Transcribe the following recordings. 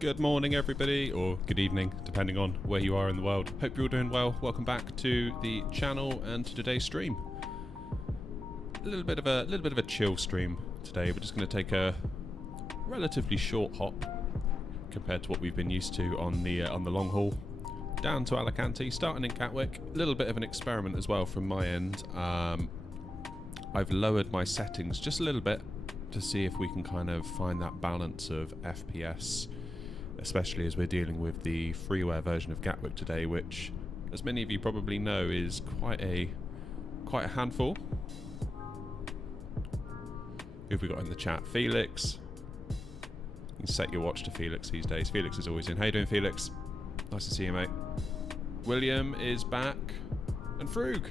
Good morning everybody, or good evening, depending on where you are in the world. Hope you're all doing well. Welcome back to the channel and to today's stream. A little bit of a chill stream today. We're just going to take a relatively short hop compared to what we've been used to on the long haul down to Alicante, starting in Gatwick. A little bit of an experiment as well from my end. I've lowered my settings just a little bit to see if we can kind of find that balance of FPS, especially as we're dealing with the freeware version of Gatwick today, which, as many of you probably know, is quite a handful. Who have we got in the chat? Felix. You can set your watch to Felix these days. Felix is always in. How you doing, Felix? Nice to see you, mate. William is back. And Frug.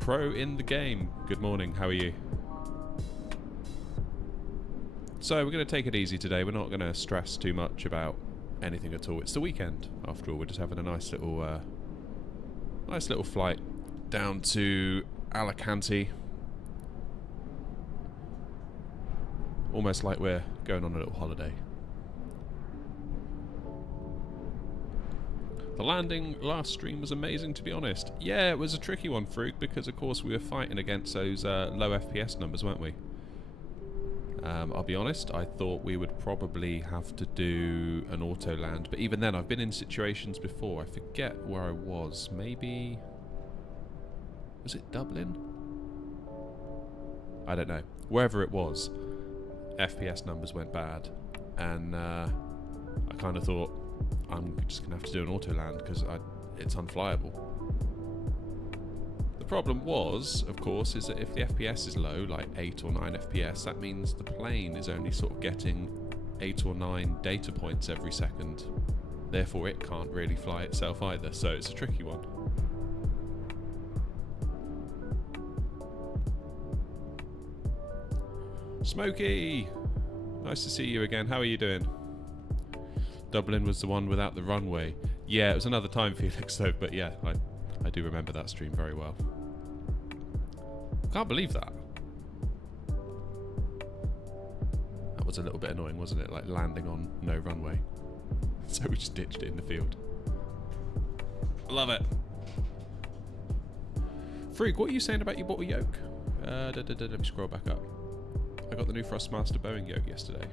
Pro in the game. Good morning. How are you? So we're going to take it easy today. We're not going to stress too much about anything at all. It's the weekend, after all. We're just having a nice little flight down to Alicante. Almost like we're going on a little holiday. The landing last stream was amazing, to be honest. Yeah, it was a tricky one, Frug, because of course we were fighting against those low FPS numbers, weren't we? I'll be honest, I thought we would probably have to do an auto land, but even then I've been in situations before. I forget where I was. Maybe... was it Dublin? I don't know. Wherever it was, FPS numbers went bad, and I kind of thought I'm just going to have to do an auto land because it's unflyable. The problem was, of course, is that if the FPS is low, like 8 or 9 FPS, that means the plane is only sort of getting 8 or 9 data points every second. Therefore, it can't really fly itself either, so it's a tricky one. Smokey! Nice to see you again. How are you doing? Dublin was the one without the runway. Yeah, it was another time, Felix, though, but yeah, I do remember that stream very well. Can't believe that. That was a little bit annoying, wasn't it? Like landing on no runway. So we just ditched it in the field. Love it. Freak, what are you saying about you bought a yoke? Let me scroll back up. I got the new Thrustmaster Boeing yoke yesterday.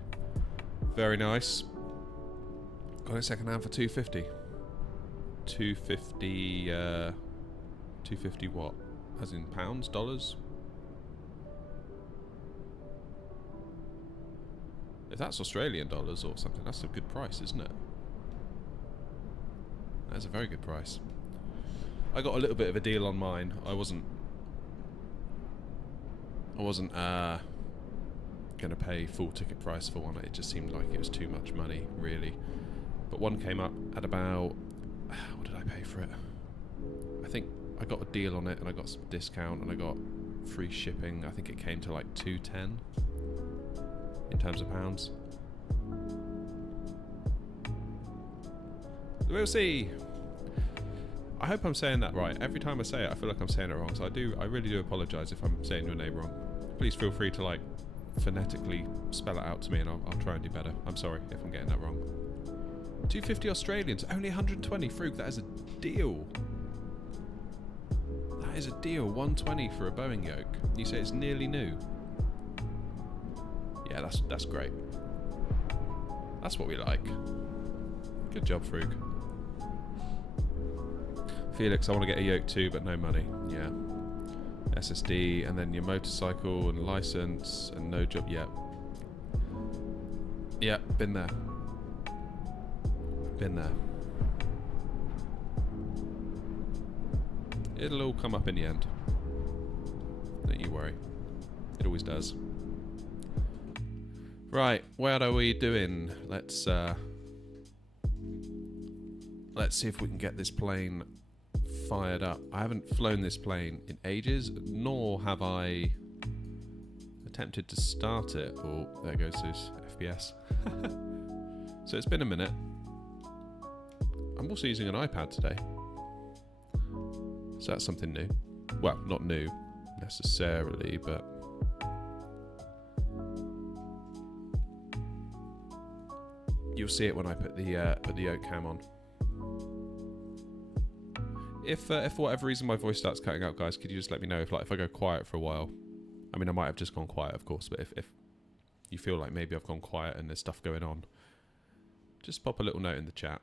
Very nice. Got it second hand for $250. $250 what? As in pounds, dollars? If that's Australian dollars or something, that's a good price, isn't it? That's a very good price. I got a little bit of a deal on mine. I wasn't gonna pay full ticket price for one. It just seemed like it was too much money, really. But one came up at about, what did I pay for it? I think I got a deal on it and I got some discount and I got free shipping. I think it came to like $210 in terms of pounds. We'll see. I hope I'm saying that right. Every time I say it, I feel like I'm saying it wrong. So I really do apologise if I'm saying your name wrong. Please feel free to like phonetically spell it out to me and I'll try and do better. I'm sorry if I'm getting that wrong. 250 Australians, only 120. Frug, that is a deal. That is a deal. 120 for a Boeing yoke. You say it's nearly new. Yeah, that's great. That's what we like. Good job, Frug. Felix, I want to get a yoke too, but no money. Yeah. SSD, and then your motorcycle and license, and no job yet. Yeah, been there. Been there. It'll all come up in the end. Don't you worry. It always does. Right, what are we doing? Let's see if we can get this plane fired up. I haven't flown this plane in ages, nor have I attempted to start it. Oh, there goes those FPS. So it's been a minute. I'm also using an iPad today. So that's something new. Well, not new necessarily, but You'll see it when I put the yoke cam on. If for whatever reason my voice starts cutting out, guys, could you just let me know if I go quiet for a while? I mean, I might have just gone quiet, of course, but if you feel like maybe I've gone quiet and there's stuff going on, just pop a little note in the chat.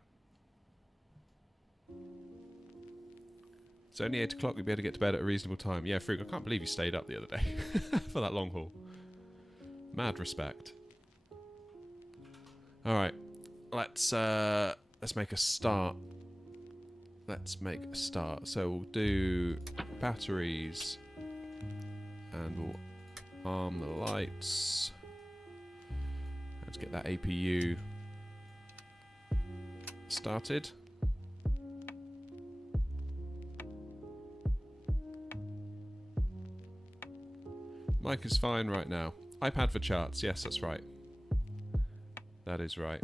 It's only 8 o'clock, we'll be able to get to bed at a reasonable time. Yeah, Frug, I can't believe you stayed up the other day for that long haul. Mad respect. Alright, let's make a start. Let's make a start. So we'll do batteries and we'll arm the lights. Let's get that APU started. Mic is fine right now. iPad for charts. Yes, that's right. That is right.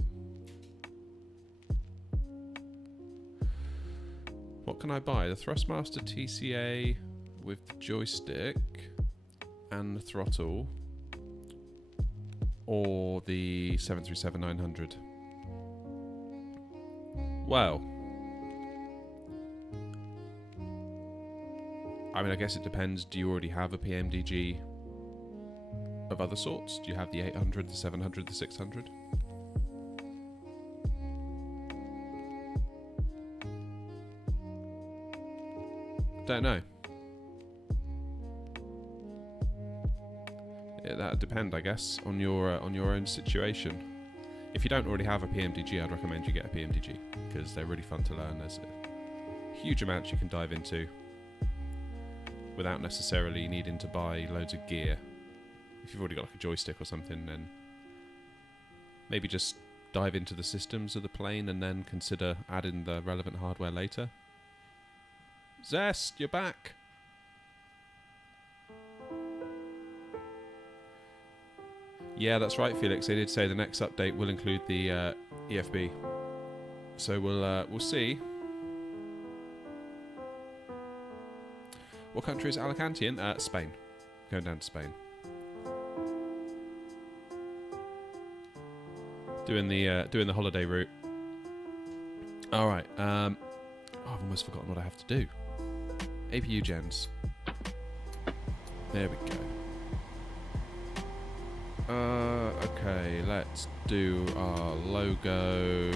What can I buy? The Thrustmaster TCA with the joystick and the throttle, or the 737-900? Well, I mean, I guess it depends. Do you already have a PMDG of other sorts? Do you have the 800, the 700, the 600? Don't know. Yeah, that'd depend, I guess, on your own situation. If you don't already have a PMDG, I'd recommend you get a PMDG because they're really fun to learn. There's a huge amount you can dive into without necessarily needing to buy loads of gear. If you've already got like a joystick or something, then maybe just dive into the systems of the plane and then consider adding the relevant hardware later. Zest, you're back. Yeah, that's right, Felix. They did say the next update will include the EFB. So we'll see. What country is Alicante in? Spain. Going down to Spain. Doing the holiday route. All right. Oh, I've almost forgotten what I have to do. APU gens. There we go. Okay, let's do our logo.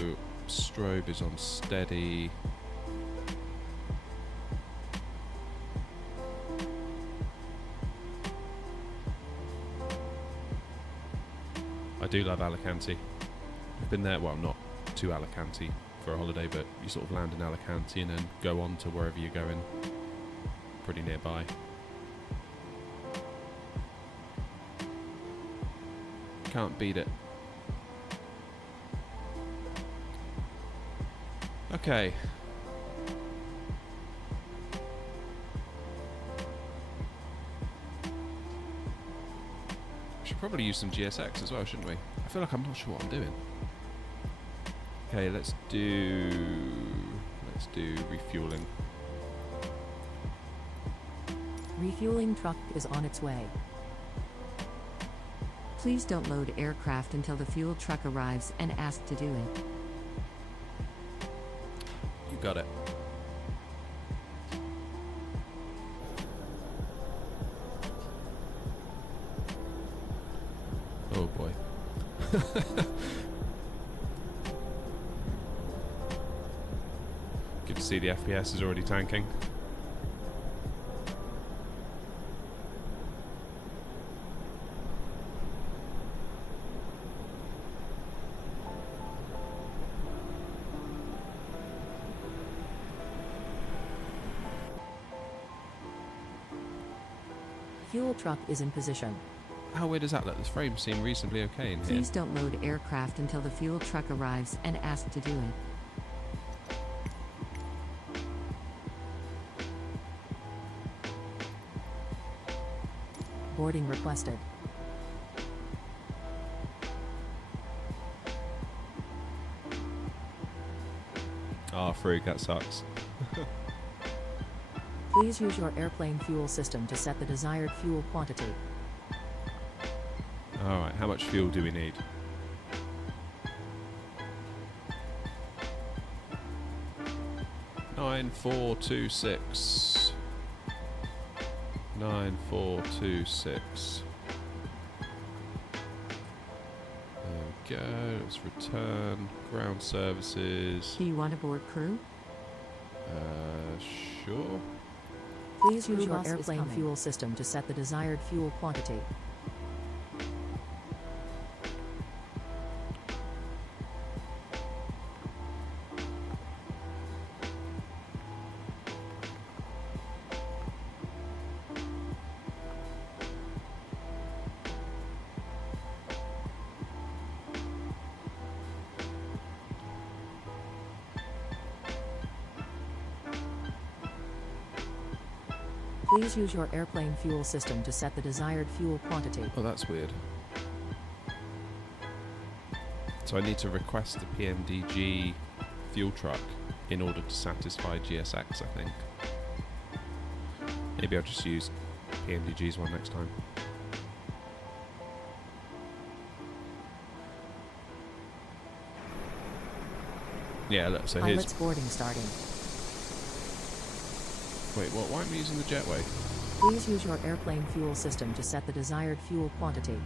Strobe is on steady. I do love Alicante. I've been there, well, not to Alicante for a holiday, but you sort of land in Alicante and then go on to wherever you're going. Pretty nearby. Can't beat it. Okay. We should probably use some GSX as well, shouldn't we? I feel like I'm not sure what I'm doing. Okay, let's do refueling. Refueling truck is on its way. Please don't load aircraft until the fuel truck arrives and ask to do it. You got it. Oh boy. Good to see the FPS is already tanking. Fuel truck is in position. How weird is that? This frame seem reasonably okay in here. Please don't load aircraft until the fuel truck arrives and ask to do it. Boarding requested. Ah, Frug, that sucks. Please use your airplane fuel system to set the desired fuel quantity. Alright, how much fuel do we need? 9426. 9426. There we go. Let's return. Ground services. Do you want to board crew? Sure. Please use your airplane fuel system to set the desired fuel quantity. Please use your airplane fuel system to set the desired fuel quantity. Oh, that's weird. So I need to request the PMDG fuel truck in order to satisfy GSX, I think. Maybe I'll just use PMDG's one next time. Yeah, look, so here's... Pilot's boarding starting. Wait, what? Why am I using the jetway? Please use your airplane fuel system to set the desired fuel quantity.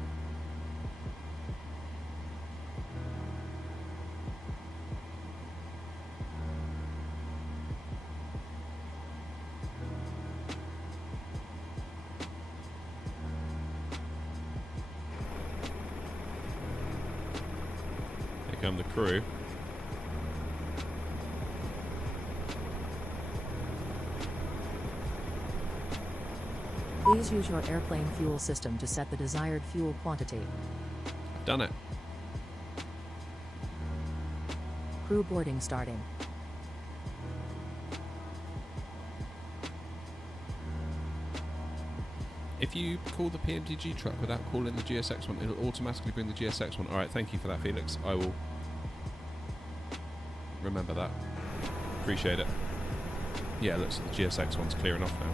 Here come the crew. Please use your airplane fuel system to set the desired fuel quantity. I've done it. Crew boarding starting. If you call the PMDG truck without calling the GSX one, it'll automatically bring the GSX one. Alright, thank you for that, Felix. I will remember that. Appreciate it. Yeah, looks like the GSX one's clearing off now.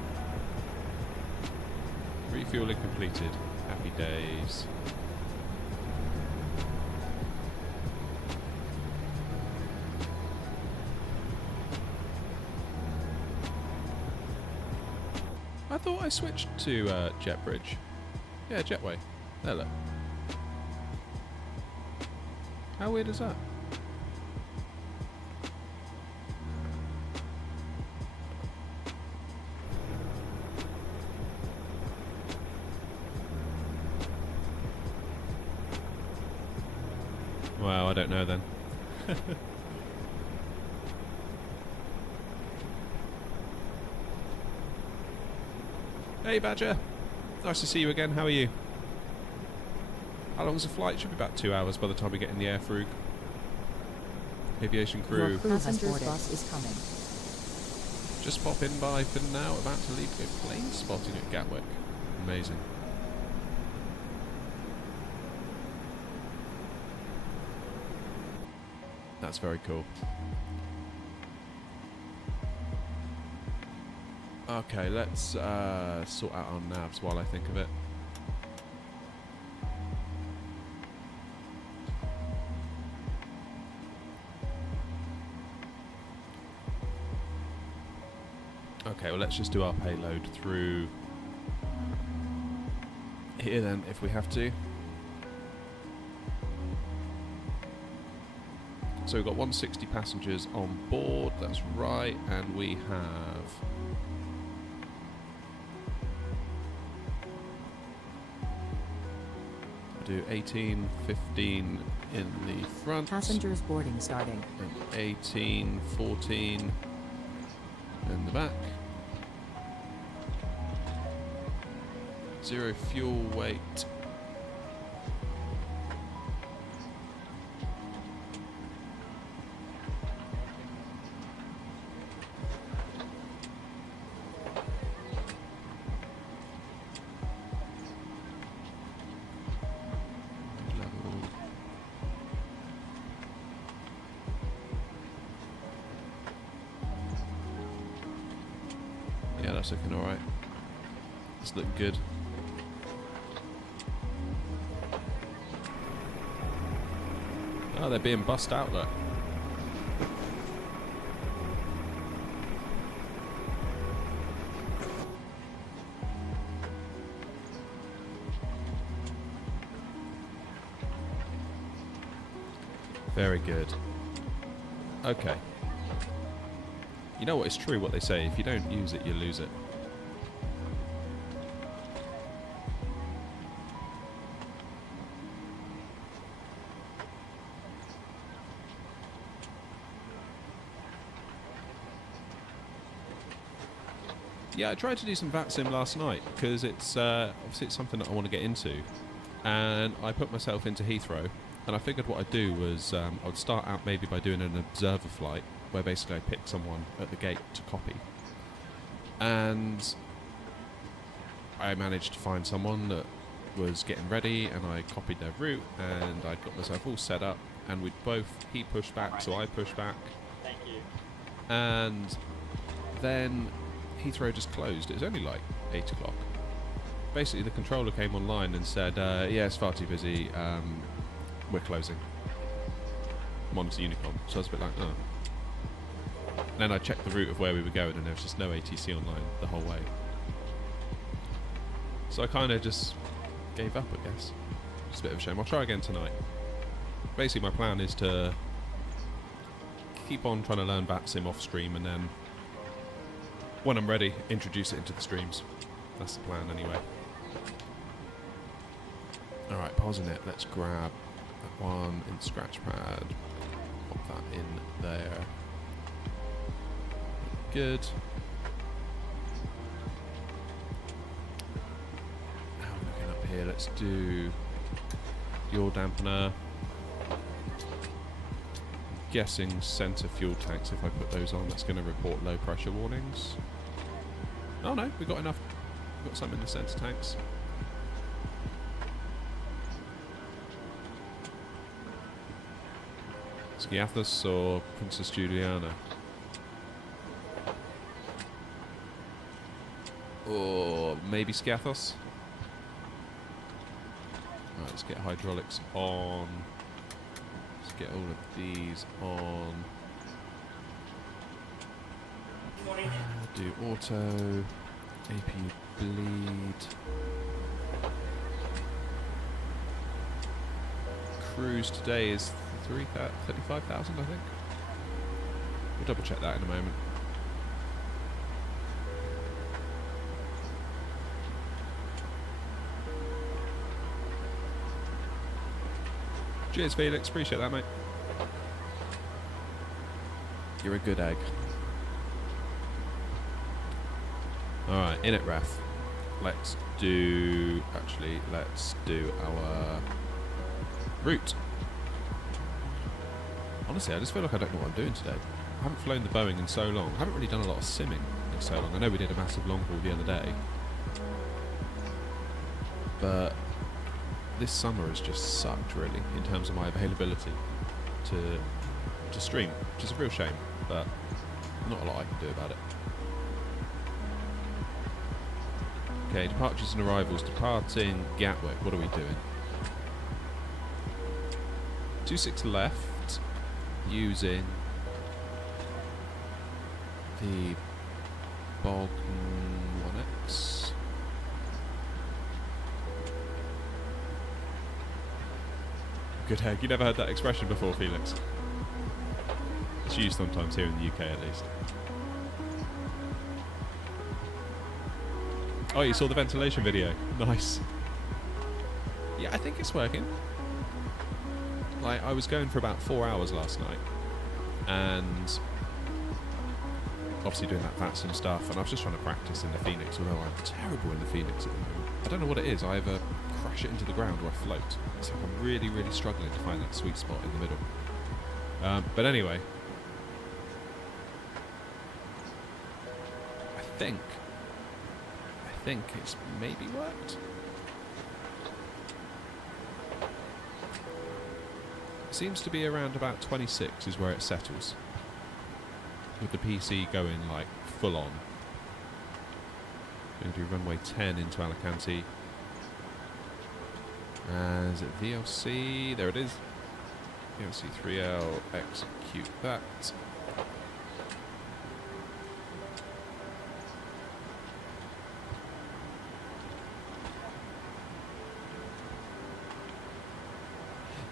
Refueling completed. Happy days. I thought I switched to JetBridge. Yeah, Jetway. There, look. How weird is that? Well, I don't know then. Hey Badger, nice to see you again, how are you? How long's the flight? Should be about 2 hours by the time we get in the air, Frug. Aviation crew. Your passenger's bus is coming. Just popping by for now, about to leave to go plane spotting at Gatwick. Amazing. That's very cool. Okay, let's sort out our navs while I think of it. Okay, well let's just do our payload through here then, if we have to. So we've got 160 passengers on board, that's right, and we have do 18, 15 in the front. Passengers boarding starting. And 18, 14 in the back. 0 fuel weight. Yeah, that's looking alright. It's looking good. Oh, they're being bussed out, look. Very good. Okay. You know what? It's true what they say. If you don't use it, you lose it. Yeah, I tried to do some VATSIM last night because it's obviously it's something that I want to get into, and I put myself into Heathrow, and I figured what I'd do was I would start out maybe by doing an observer flight where basically I pick someone at the gate to copy, and I managed to find someone that was getting ready, and I copied their route, and I got myself all set up, and he pushed back, so I pushed back. Thank you. And then Heathrow just closed. It was only like 8 o'clock. Basically, the controller came online and said, yeah, it's far too busy, we're closing. Monitor Unicom. So I was a bit like, oh. And then I checked the route of where we were going, and there was just no ATC online the whole way. So I kind of just gave up, I guess. It's a bit of a shame. I'll try again tonight. Basically, my plan is to keep on trying to learn VATSIM off stream, and then when I'm ready, introduce it into the streams. That's the plan anyway. Alright, pausing it. Let's grab that one in the scratch pad. Pop that in there. Good. Now looking up here, let's do fuel dampener. Guessing centre fuel tanks, if I put those on, that's going to report low pressure warnings. Oh no, we got enough. We've got some in the centre tanks. Skiathos or Princess Juliana? Or maybe Skiathos? Alright, let's get hydraulics on. Let's get all of these on. Do auto, APU bleed. Cruise today is 35,000, I think. We'll double check that in a moment. Cheers, Felix. Appreciate that, mate. You're a good egg. Alright, in it, Raf. Let's do our route. Honestly, I just feel like I don't know what I'm doing today. I haven't flown the Boeing in so long. I haven't really done a lot of simming in so long. I know we did a massive long haul the other day, but this summer has just sucked, really, in terms of my availability to stream, which is a real shame, but not a lot I can do about it. Okay, departures and arrivals. Departing Gatwick. What are we doing? 26 left, using the Bog 1X. Good egg. You never heard that expression before, Felix? It's used sometimes here in the UK, at least. Oh, you saw the ventilation video. Nice. Yeah, I think it's working. Like, I was going for about 4 hours last night, and obviously doing that VATSIM stuff, and I was just trying to practice in the Phoenix, although I'm terrible in the Phoenix at the moment. I don't know what it is. I either crash it into the ground or I float. It's like I'm really, really struggling to find that sweet spot in the middle. But anyway, I think it's maybe worked. Seems to be around about 26 is where it settles, with the PC going like full on. Going to do runway 10 into Alicante. Is it VLC? There it is. VLC 3L, execute that.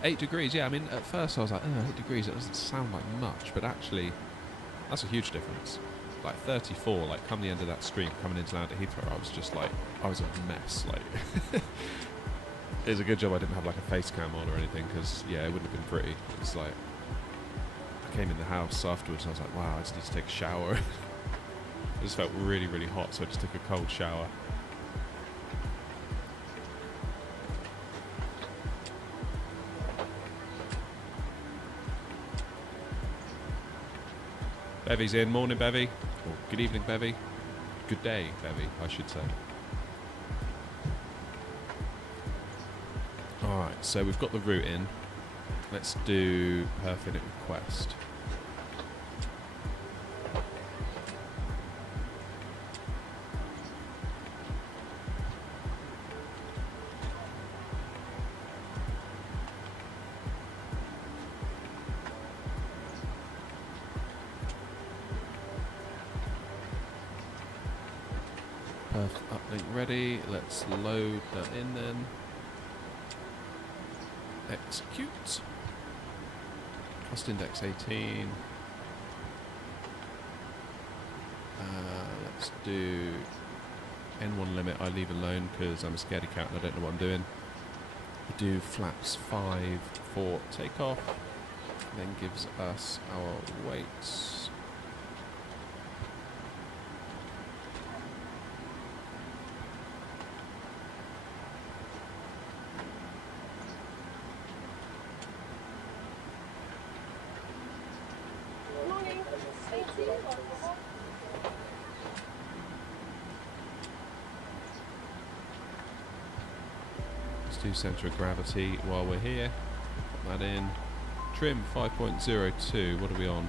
8 degrees, yeah. I mean, at first I was like, oh, 8 degrees, it doesn't sound like much, but actually, that's a huge difference. Like 34, like come the end of that stream, coming into land at Heathrow, I was just like, I was a mess. Like, it's a good job I didn't have like a face cam on or anything, because yeah, it wouldn't have been pretty. It's like, I came in the house afterwards and I was like, wow, I just need to take a shower. It just felt really, really hot, so I just took a cold shower. Bevy's in. Morning, Bevy. Or good evening, Bevy. Good day, Bevy, I should say. Alright, so we've got the route in. Let's do Perfinite Request. Uplink ready. Let's load that in then. Execute. Cost index 18. Let's do N1 limit. I leave alone because I'm a scaredy cat and I don't know what I'm doing. We do flaps 5 for takeoff. Then gives us our weights. Do centre of gravity while we're here. Put that in. Trim 5.02. What are we on?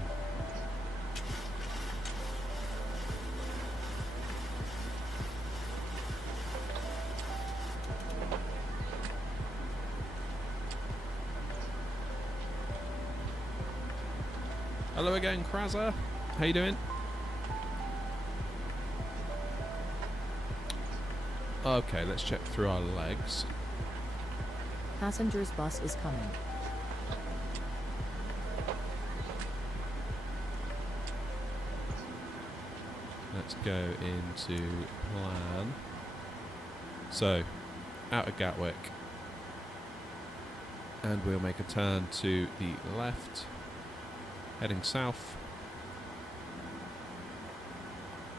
Hello again, Kraza. How you doing? Okay, let's check through our legs. Passengers bus is coming. Let's go into plan. So, out of Gatwick. And we'll make a turn to the left. Heading south.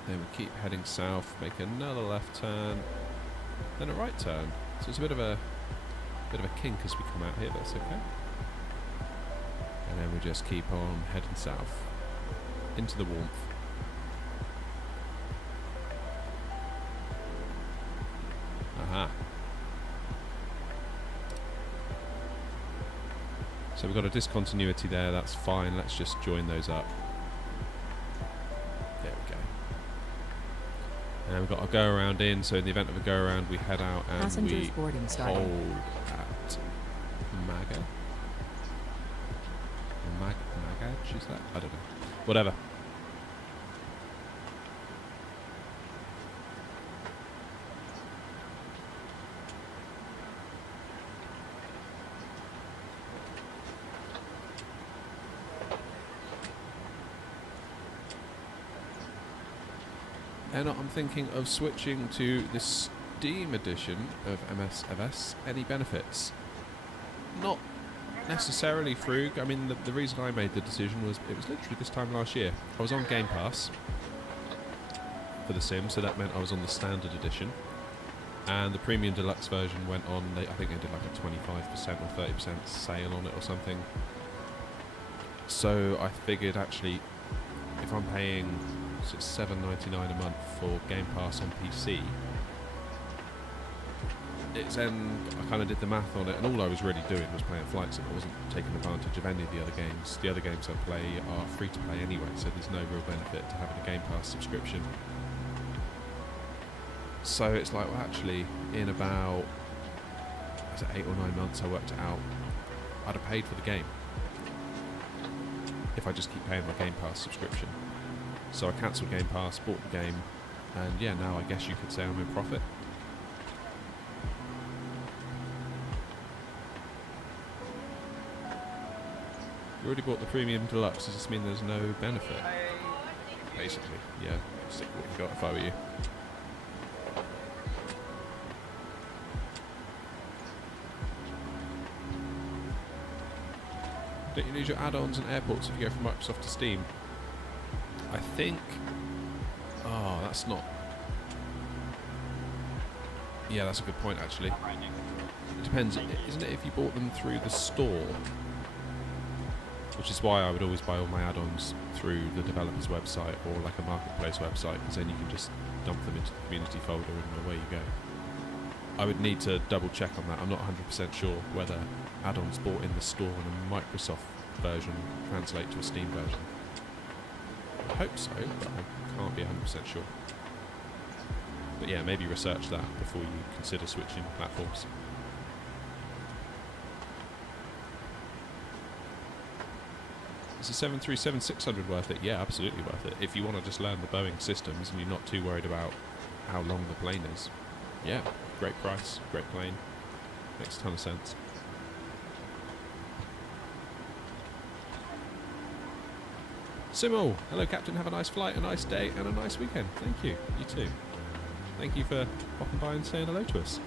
Then we keep heading south, make another left turn, then a right turn. So it's a bit of a kink as we come out here, but that's okay. And then we just keep on heading south into the warmth. Aha. So we've got a discontinuity there, that's fine. Let's just join those up. There we go. And we've got a go around in, so in the event of a go around we head out and Passengers we boarding started. hold at Maga. Magaj, is that? I don't know. Whatever. And I'm thinking of switching to the Steam edition of MSFS. Any benefits? Not necessarily, Frug. I mean, the reason I made the decision was it was literally this time last year. I was on Game Pass for The Sims, so that meant I was on the standard edition. And the premium deluxe version went on, I think they did like a 25% or 30% sale on it or something. So I figured actually, if I'm paying $7.99 a month for Game Pass on PC, it's then I kind of did the math on it, and all I was really doing was playing Flight Sim. I wasn't taking advantage of any of the other games. The other games I play are free to play anyway, so there's no real benefit to having a Game Pass subscription. So it's like, well, actually, in about 8 or 9 months, I worked it out, I'd have paid for the game if I just keep paying my Game Pass subscription. So I cancelled Game Pass, bought the game, and yeah, now I guess you could say I'm in profit. You already bought the Premium Deluxe, does this mean there's no benefit? Basically, yeah. Stick with what you got if I were you. Don't you lose your add-ons and airports if you go from Microsoft to Steam? I think... Oh, that's not... Yeah, that's a good point, actually. It depends, isn't it, if you bought them through the store? Which is why I would always buy all my add-ons through the developer's website or like a marketplace website, because then you can just dump them into the community folder and away you go. I would need to double check on that. I'm not 100% sure whether add-ons bought in the store and a Microsoft version translate to a Steam version. I hope so, but I can't be 100% sure. But yeah, maybe research that before you consider switching platforms. Is the 737-600 worth it? Yeah, absolutely worth it. If you want to just learn the Boeing systems and you're not too worried about how long the plane is. Yeah, great price, great plane. Makes a ton of sense. Simul! Hello Captain, have a nice flight, a nice day and a nice weekend. Thank you. You too. Thank you for popping by and saying hello to us.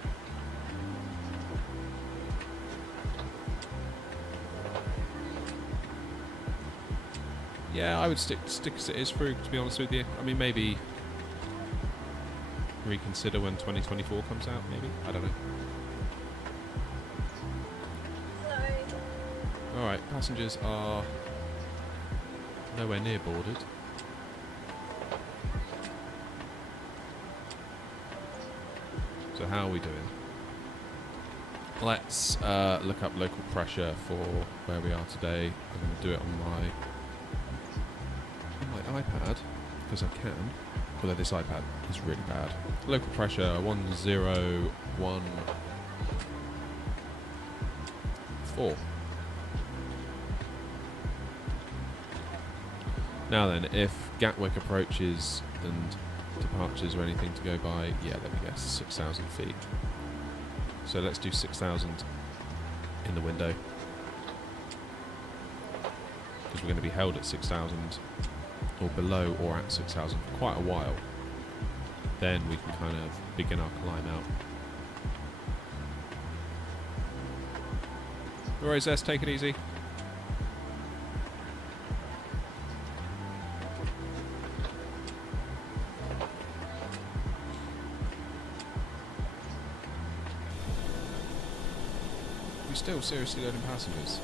Yeah, I would stick as it is through, to be honest with you. I mean, maybe reconsider when 2024 comes out, maybe? I don't know. Alright, passengers are nowhere near boarded. So how are we doing? Let's look up local pressure for where we are today. I'm going to do it on my iPad, because I can, although this iPad is really bad. Local pressure 1014. Now then, if Gatwick approaches and departures or anything to go by, yeah, let me guess, 6,000 feet. So let's do 6,000 in the window, because we're going to be held at 6,000 or below or at 6,000 for quite a while. Then we can kind of begin our climb out. Alright, Zest, take it easy. We're still seriously loading passengers.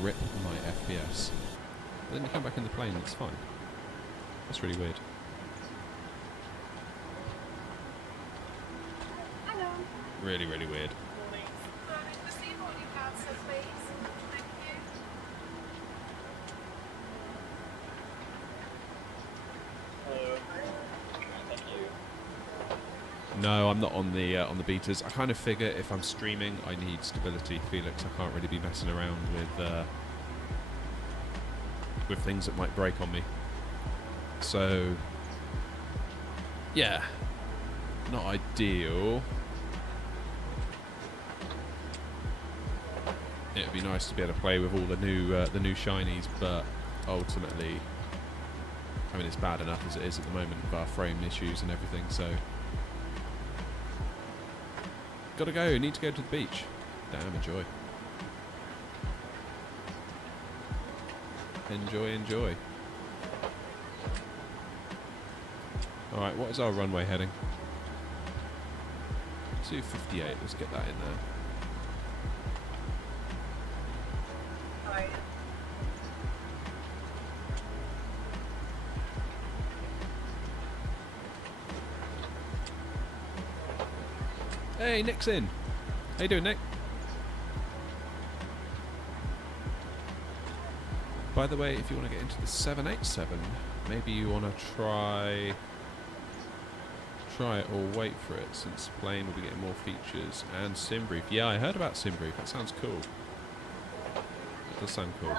Rip my FPS. But then you come back in the plane and it's fine. That's really weird. Hello. Really, really weird. Receive all your answers, please. Thank you. Hello. Thank you. No, I'm not on the betas. I kind of figure if I'm streaming, I need stability, Felix. I can't really be messing around with things that might break on me. So, yeah, not ideal. It would be nice to be able to play with all the new shinies, but ultimately, I mean, it's bad enough as it is at the moment with our frame issues and everything. So. Gotta go, need to go to the beach. Damn, enjoy. Enjoy. Alright, what is our runway heading? 258, let's get that in there. Hi. Hey, Nick's in. How you doing, Nick? By the way, if you want to get into the 787, maybe you want to try it or wait for it, since plane will be getting more features and sim brief. Yeah, I heard about sim brief. That sounds cool. That does sound cool.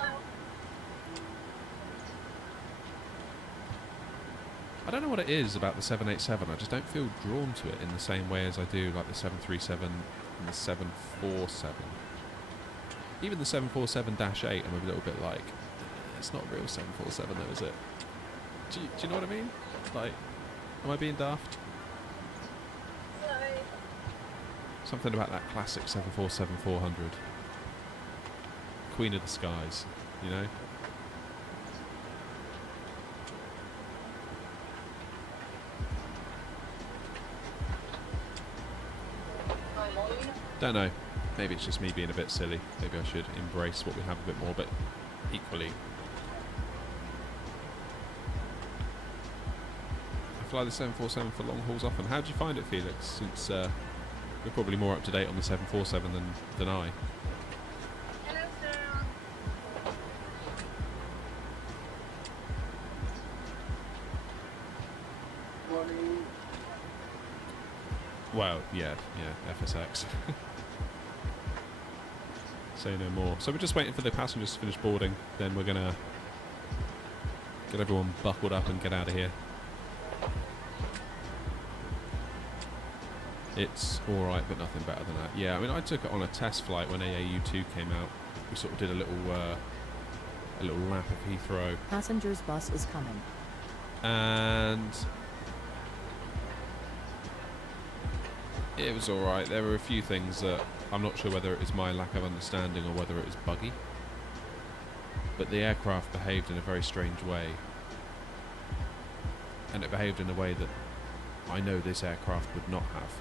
I don't know what it is about the 787. I just don't feel drawn to it in the same way as I do like the 737 and the 747. Even the 747-8, I'm a little bit like, it's not real 747 though, is it? Do you know what I mean? Like, am I being daft? No. Something about that classic 747-400. Queen of the skies, you know? Don't know. Maybe it's just me being a bit silly. Maybe I should embrace what we have a bit more, but equally. I fly the 747 for long hauls often. How do you find it, Felix? Since you're probably more up to date on the 747 than I. Hello, sir. Morning. Well, yeah, FSX. Say no more. So we're just waiting for the passengers to finish boarding. Then we're gonna get everyone buckled up and get out of here. It's alright, but nothing better than that. Yeah, I mean, I took it on a test flight when AAU2 came out. We sort of did a little lap of Heathrow. Passengers bus is coming. And it was alright. There were a few things that I'm not sure whether it was my lack of understanding or whether it was buggy. But the aircraft behaved in a very strange way. And it behaved in a way that I know this aircraft would not have.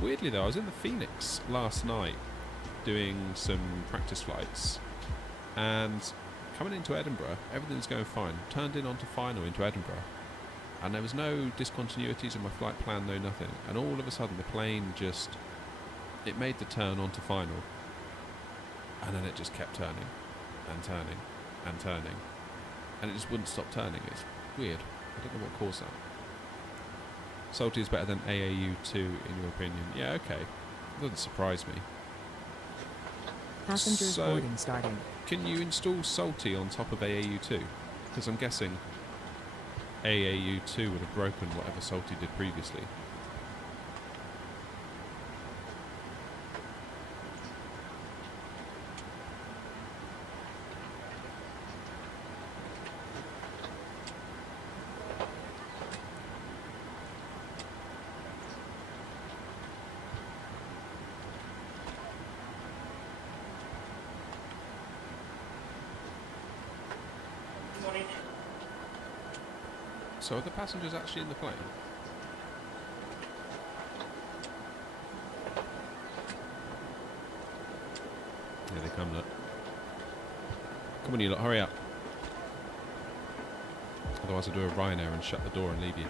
Weirdly though, I was in the Phoenix last night doing some practice flights, and coming into Edinburgh, everything's going fine. Turned in onto final into Edinburgh, and there was no discontinuities in my flight plan, no nothing. And all of a sudden the plane just, it made the turn onto final, and then it just kept turning and turning and turning, and it just wouldn't stop turning. It's weird. I don't know what caused that. Salty is better than AAU2 in your opinion. Yeah, okay. It doesn't surprise me. Passengers So, boarding starting. Can you install Salty on top of AAU2? Because I'm guessing AAU2 would have broken whatever Salty did previously. So are the passengers actually in the plane? Here they come, look. Come on, you lot, hurry up. Otherwise I'll do a Ryanair and shut the door and leave you.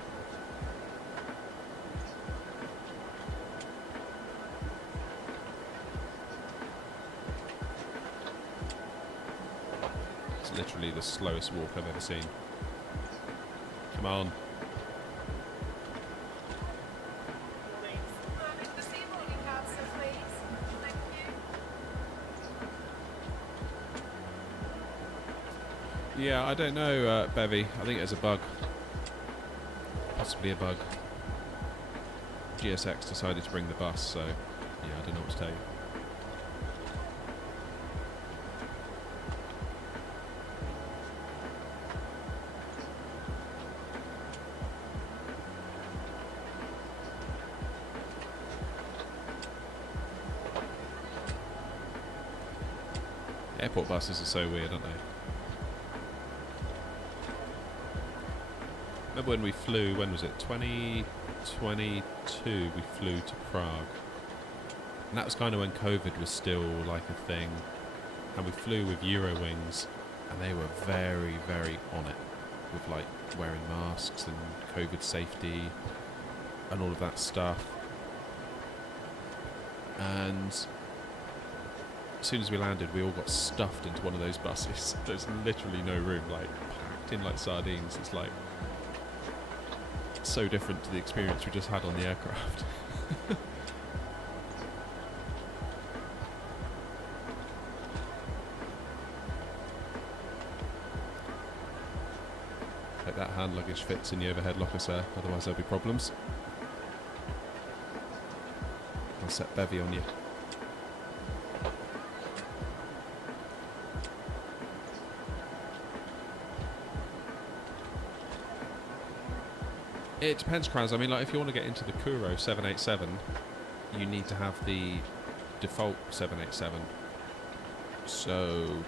It's literally the slowest walk I've ever seen. Come on. The seaboarding council, please. Thank you. Yeah, I don't know, Bevy. I think it's a bug. Possibly a bug. GSX decided to bring the bus, so yeah, I don't know what to tell you. Airport buses are so weird, aren't they? Remember when we flew, when was it? 2022, we flew to Prague. And that was kind of when COVID was still like a thing. And we flew with Eurowings, and they were very, very on it. With like wearing masks and COVID safety and all of that stuff. And as soon as we landed, we all got stuffed into one of those buses. There's literally no room, like packed in like sardines. It's like so different to the experience we just had on the aircraft. hand luggage fits in the overhead locker, sir. Otherwise there'll be problems. I'll set bevy on you. It depends, Kraz. I mean, like, if you want to get into the Kuro 787, you need to have the default 787. So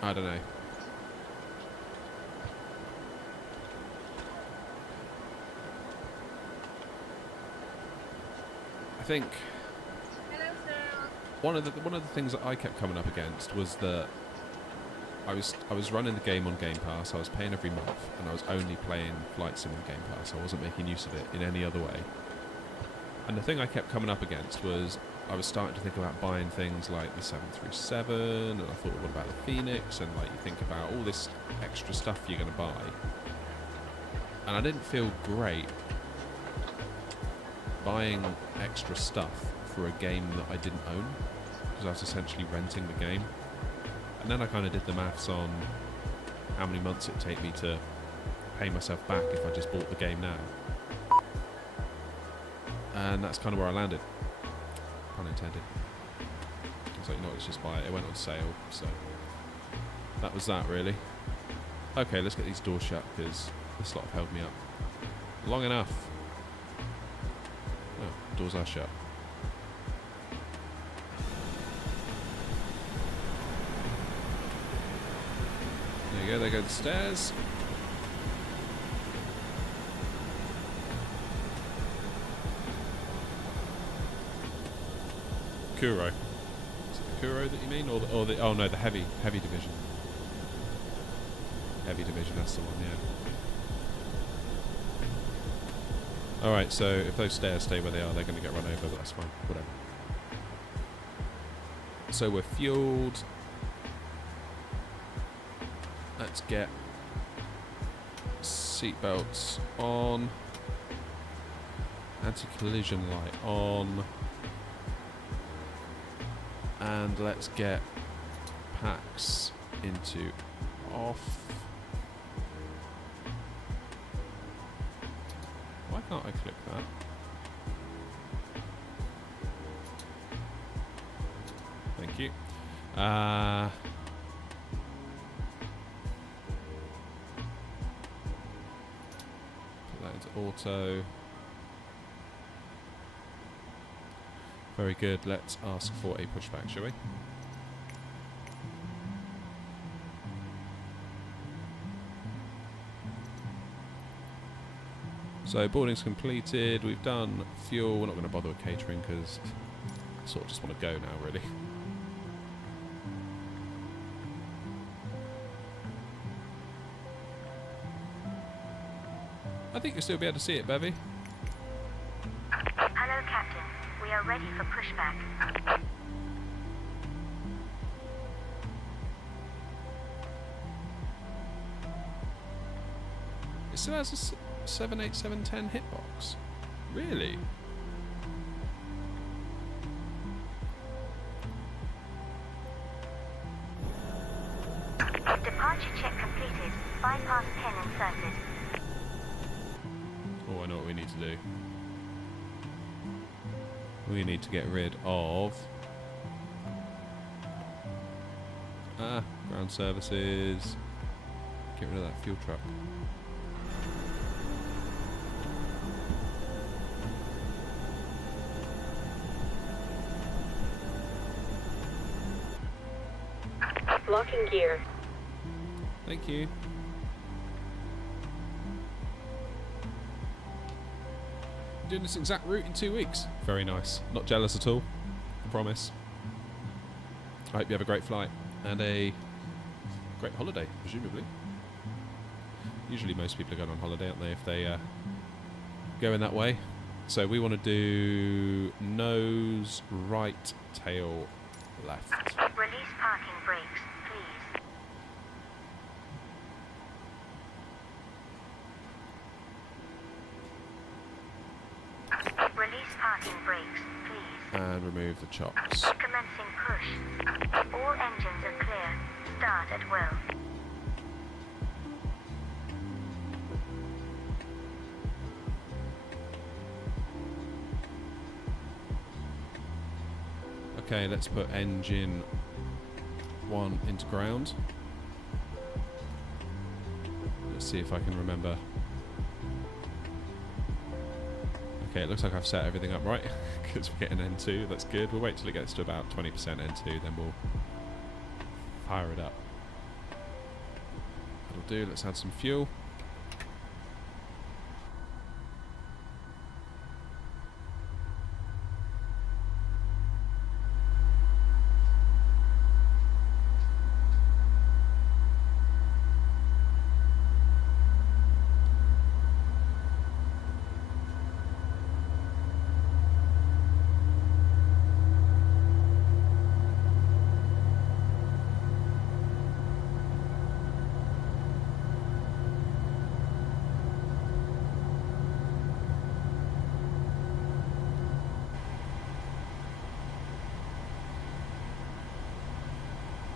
I don't know. I think Hello, sir. one of the things that I kept coming up against was that I was running the game on Game Pass. I was paying every month, and I was only playing Flight Sim on Game Pass. I wasn't making use of it in any other way. And the thing I kept coming up against was I was starting to think about buying things like the 737, and I thought, what about the Phoenix? And like, you think about all this extra stuff you're going to buy, and I didn't feel great buying extra stuff for a game that I didn't own, because I was essentially renting the game. And then I kind of did the maths on how many months it'd take me to pay myself back if I just bought the game now. And that's kind of where I landed. Pun intended. I was like, you know what, let's just buy it. It went on sale, so that was that, really. Okay, let's get these doors shut, because this lot have held me up long enough. Oh, doors are shut. There go the stairs. Kuro. Is it the Kuro that you mean, or the oh no, the heavy division. Heavy division, that's the one, yeah. All right, so if those stairs stay where they are, they're going to get run over, but that's fine. Whatever. So we're fueled. Let's get seatbelts on, anti-collision light on, and let's get packs into off. Why can't I click that? Thank you. Auto. Very good. Let's ask for a pushback, shall we? So boarding's completed. We've done fuel. We're not going to bother with catering because I sort of just want to go now, really. I think you'll still be able to see it, Bevy. Hello, Captain. We are ready for pushback. It still has a 78710 hitbox. Really? Departure check completed. Bypass pin inserted. Oh, I know what we need to do. We need to get rid of ground services. Get rid of that fuel truck. Locking gear. Thank you. Doing this exact route in 2 weeks. Very nice. Not jealous at all. I promise. I hope you have a great flight and a great holiday, presumably. Usually most people are going on holiday, aren't they, if they go in that way. So we want to do nose, right, tail, left. Release parking brakes, please. Release parking brakes, please. and remove the chocks. Commencing push. All engines are clear. Start at will. Okay, let's put engine 1 into ground. Let's see if I can remember. Okay, it looks like I've set everything up right because we're getting N2. That's good. We'll wait till it gets to about 20% N2, then we'll fire it up. That'll do. Let's add some fuel.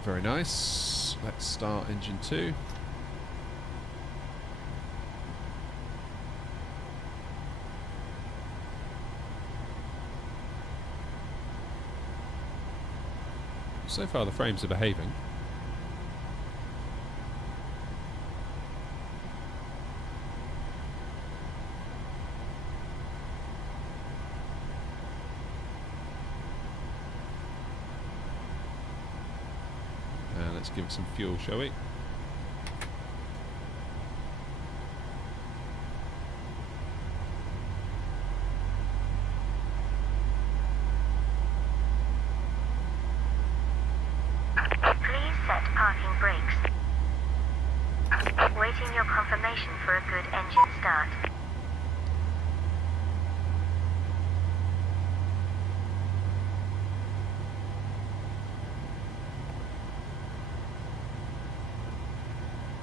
Very nice. Let's start engine 2. So far the frames are behaving. Let's give it some fuel, shall we? Please set parking brakes. Waiting your confirmation for a good engine start.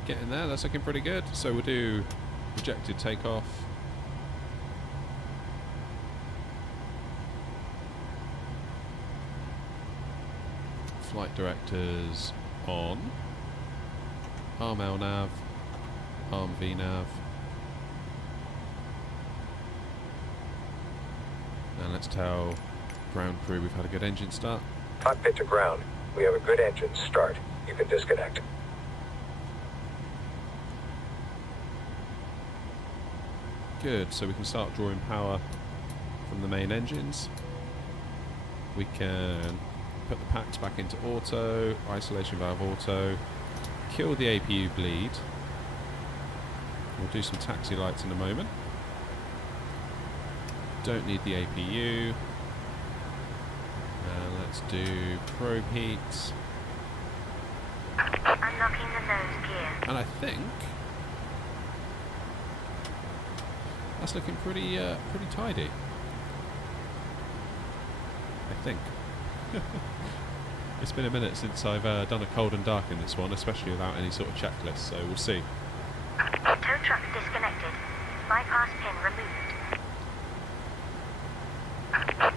Getting there, that's looking pretty good. So we'll do projected takeoff. Flight directors on. Arm L nav, arm V nav. And let's tell ground crew we've had a good engine start. Cockpit to ground. We have a good engine start. You can disconnect. Good, so we can start drawing power from the main engines. We can put the packs back into auto, isolation valve auto, kill the APU bleed. We'll do some taxi lights in a moment. Don't need the APU. Let's do probe heat. Unlocking the nose gear. And I think that's looking pretty tidy. I think. It's been a minute since I've done a cold and dark in this one, especially without any sort of checklist, so we'll see. Tow truck disconnected. Bypass pin removed.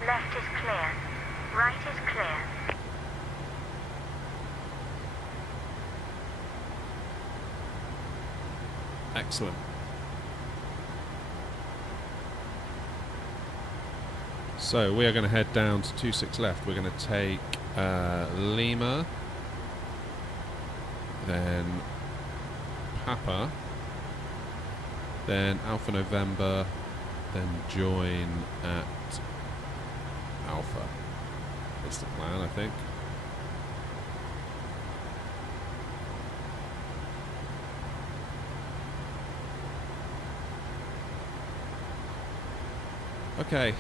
Left is clear. Right is clear. Excellent. So we are going to head down to 26 left. We're going to take Lima, then Papa, then Alpha November, then join at Alpha. That's the plan, I think. Okay.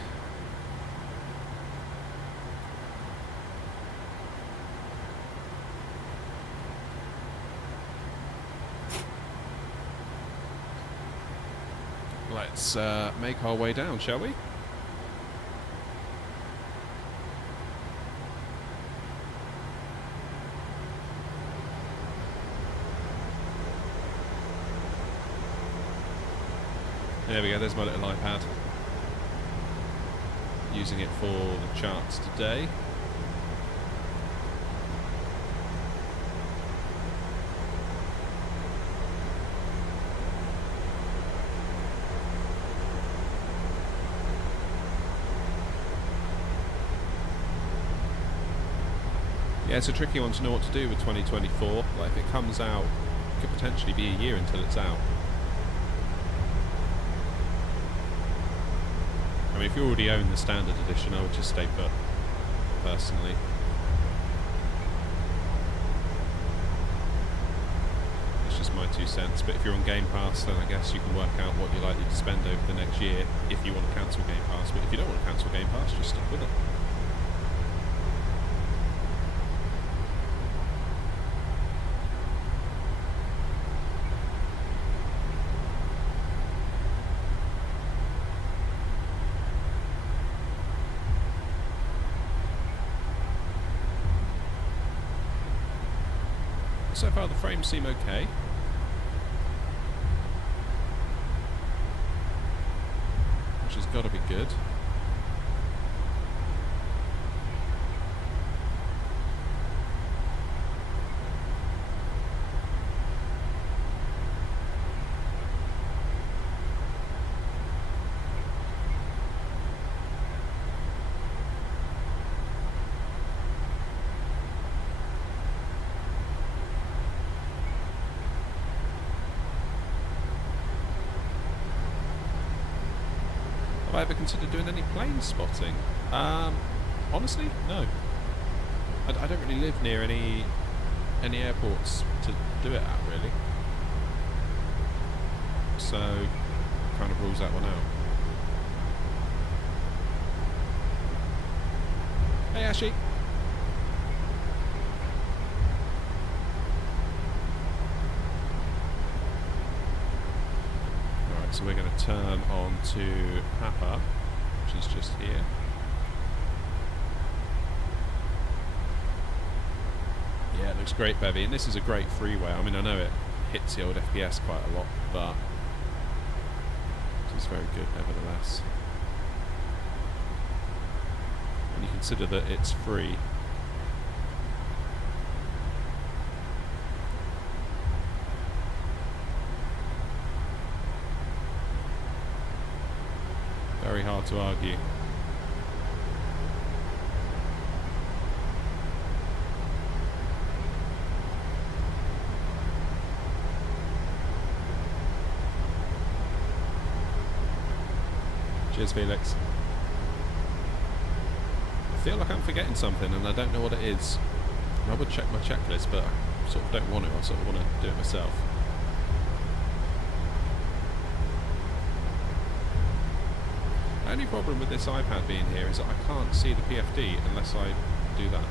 Let's make our way down, shall we? There we go, there's my little iPad. using it for the charts today. Yeah, it's a tricky one to know what to do with 2024. Like, if it comes out, it could potentially be a year until it's out. I mean, if you already own the standard edition, I would just stay put, personally. It's just my 2 cents. But if you're on Game Pass, then I guess you can work out what you're likely to spend over the next year if you want to cancel Game Pass. But if you don't want to cancel Game Pass, just stick with it. So far the frames seem okay. Which has got to be good. Have I ever considered doing any plane spotting? Honestly, no. I don't really live near any airports to do it at, really. So, kind of rules that one out. Hey, Ashy. So we're going to turn on to Papa, which is just here. Yeah, it looks great, Bevy, and this is a great freeway. I mean, I know it hits the old FPS quite a lot, but it's very good nevertheless. When you consider that it's free. Very hard to argue. Cheers, Felix. I feel like I'm forgetting something and I don't know what it is. I would check my checklist, but I sort of don't want to. I sort of want to do it myself. The only problem with this iPad being here is that I can't see the PFD unless I do that.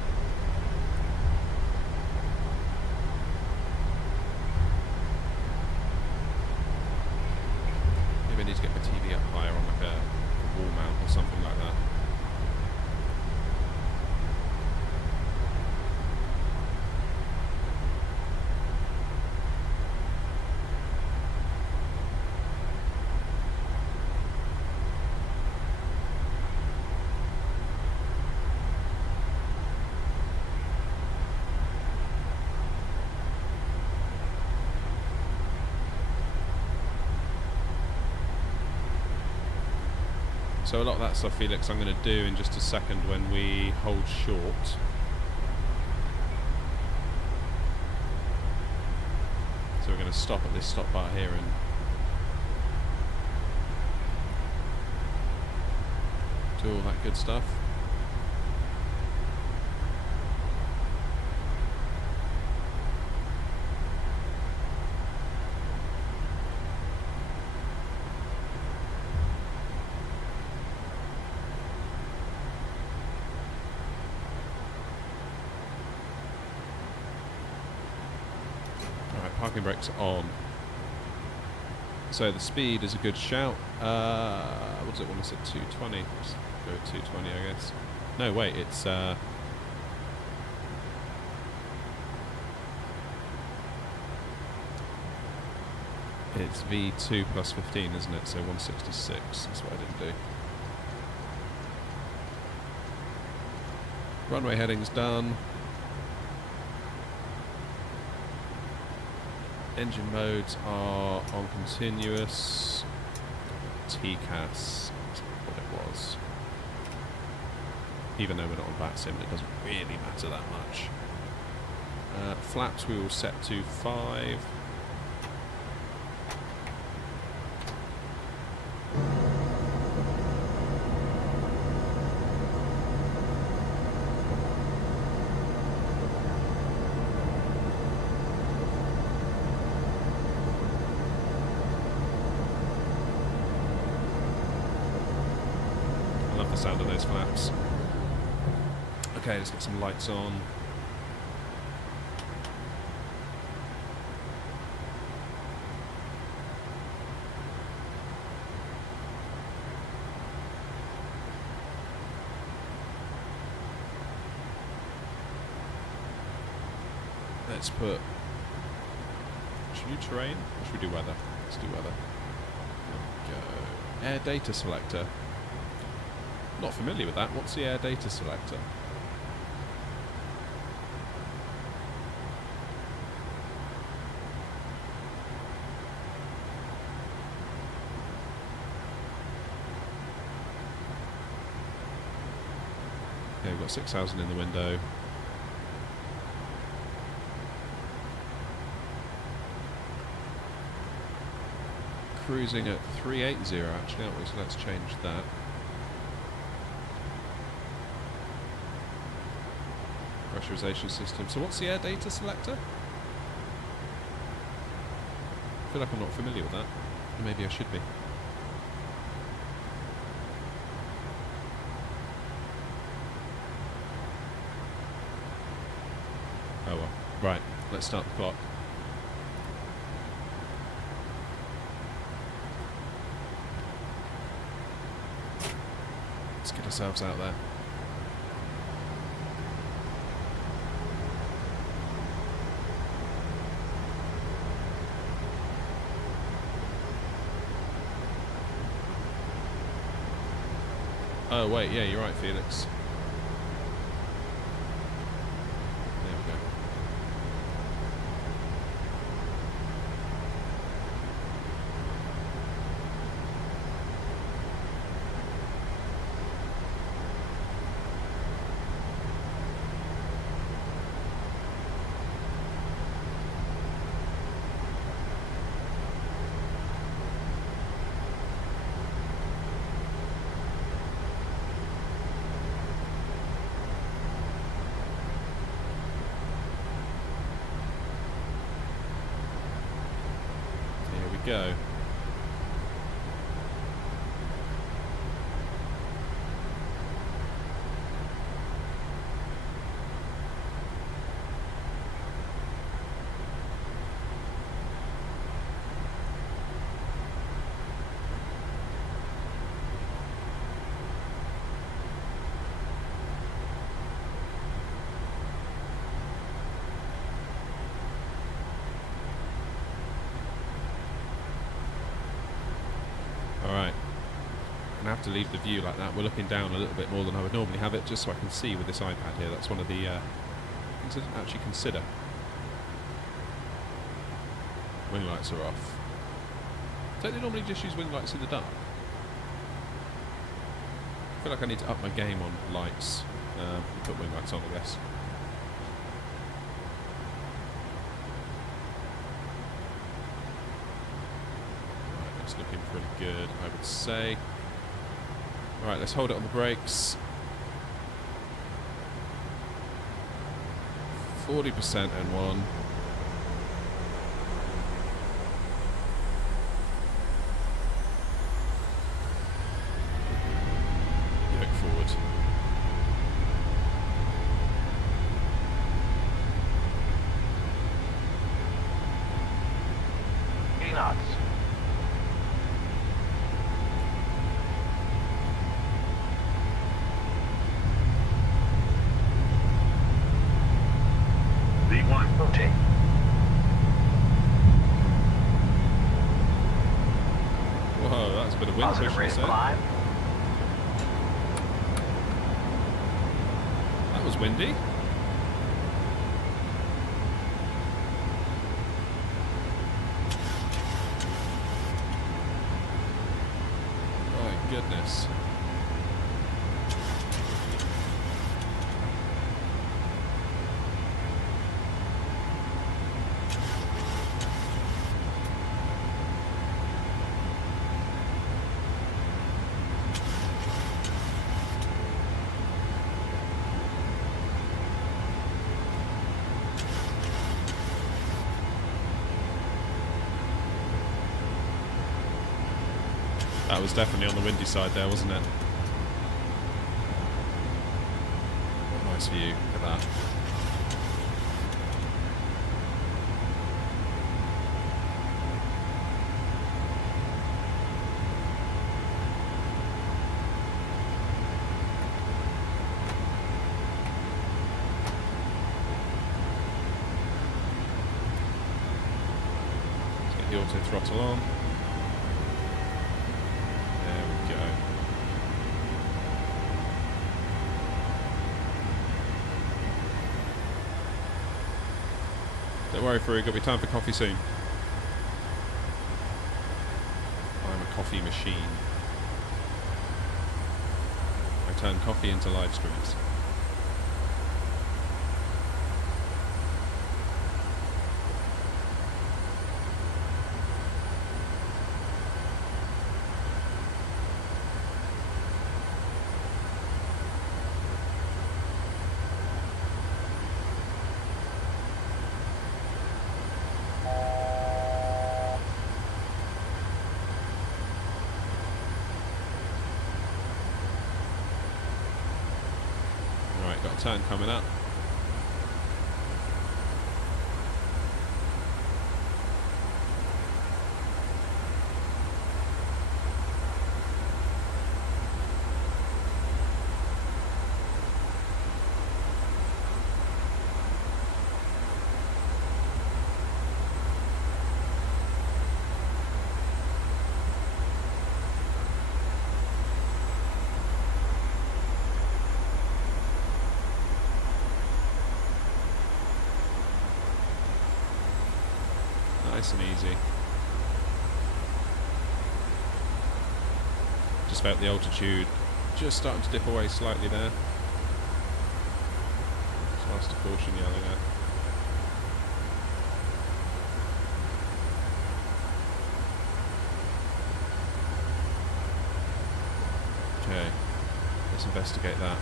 Maybe I need to get my TV up higher on like a wall mount or something like that. So a lot of that stuff, Felix, I'm going to do in just a second when we hold short. So we're going to stop at this stop bar here and do all that good stuff. Parking brakes on. So the speed is a good shout. What does it want to say? 220. Let's go 220, I guess. No, wait, it's it's V2 plus 15, isn't it? So 166. That's what I didn't do. Runway heading's done. Engine modes are on continuous. TCAS is what it was. Even though we're not on VAT sim, it doesn't really matter that much. Flaps we will set to 5. I love the sound of those flaps. Okay, let's get some lights on. Let's put... Should we do terrain? Or should we do weather? Let's do weather. There we go. Air data selector. Not familiar with that. What's the air data selector? Okay, we've got 6,000 in the window. Cruising at 380 actually, aren't we? So let's change that. Pressurization system. So what's the air data selector? I feel like I'm not familiar with that. Maybe I should be. Oh well. Right, let's start the clock. Let's get ourselves out there. Oh wait, yeah, you're right, Felix. There we go. Go. Alright, I'm going to have to leave the view like that. We're looking down a little bit more than I would normally have it, just so I can see with this iPad here. That's one of the things I didn't actually consider. Wing lights are off. Don't they normally just use wing lights in the dark? I feel like I need to up my game on lights. Put wing lights on, I guess. Looking pretty good, I would say. Alright, let's hold it on the brakes. 40% N1. Yoke forward. knots. V1, rotate. Whoa, that's a bit of wind Positive push, rate of climb. That was windy. My goodness. That was definitely on the windy side there, wasn't it? Nice view, look at that. Let's get the auto throttle on. Don't worry, Farouk, it'll be time for coffee soon. I'm a coffee machine. I turn coffee into live streams. Got a turn coming up. Nice and easy. Just felt the altitude just starting to dip away slightly there. Faster caution yelling at. Okay, let's investigate that.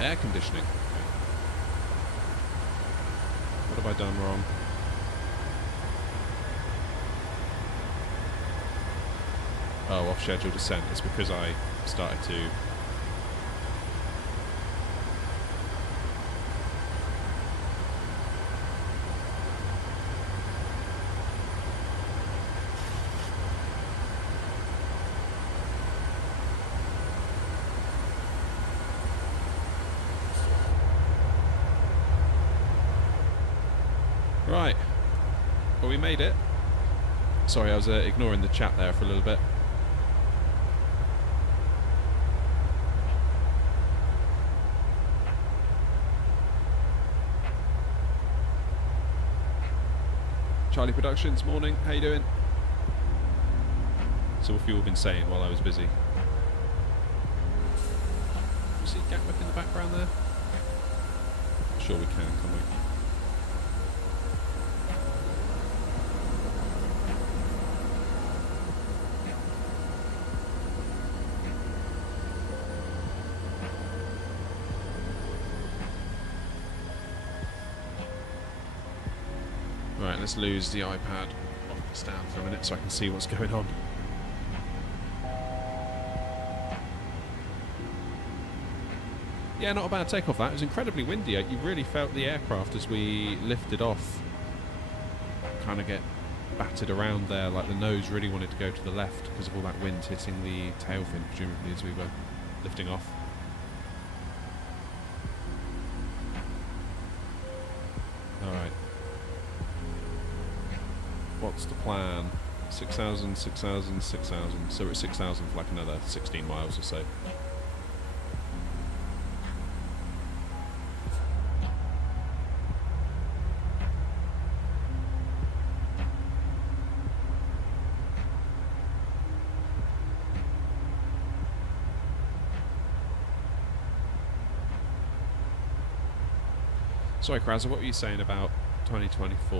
Air conditioning. What have I done wrong? Oh, off schedule descent. It's because I started to... Right, well, we made it. Sorry, I was ignoring the chat there for a little bit. Charlie Productions, morning, how you doing? So what have you all been saying while I was busy? Can you see Gatwick in the background there? I'm sure we can we? Right, let's lose the iPad off the stand for a minute so I can see what's going on. Yeah, not a bad takeoff that. It was incredibly windy. You really felt the aircraft as we lifted off kind of get battered around there, like the nose really wanted to go to the left because of all that wind hitting the tail fin, presumably, as we were lifting off. Alright. What's the plan? 6,000, 6,000, 6,000. So we're at 6,000 for like another 16 miles or so. Sorry, Krauser, what were you saying about 2024?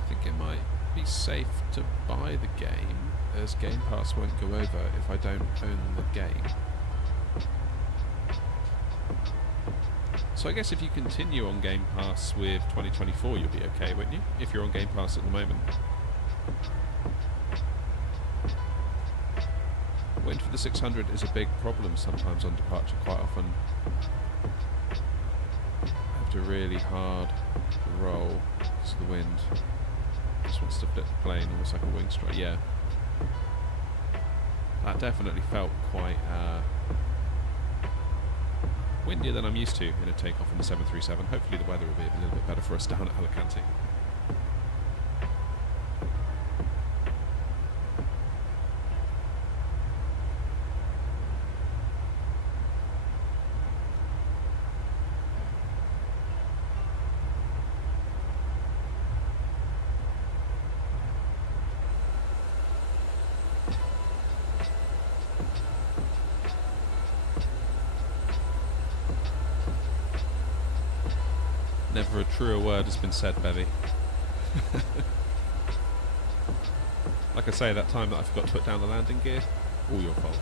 I think it might be safe to buy the game, as Game Pass won't go over if I don't own the game. So I guess if you continue on Game Pass with 2024, you'll be okay, won't you? If you're on Game Pass at the moment. Waiting for the 600 is a big problem sometimes on departure. Quite often I have to really hard roll because of the wind. Just wants to flip the plane almost like a wing strike. Yeah. That definitely felt quite windier than I'm used to in a takeoff in the 737. Hopefully the weather will be a little bit better for us down at Alicante. Never a truer word has been said, Bevy. Like I say, that time that I forgot to put down the landing gear, all your fault.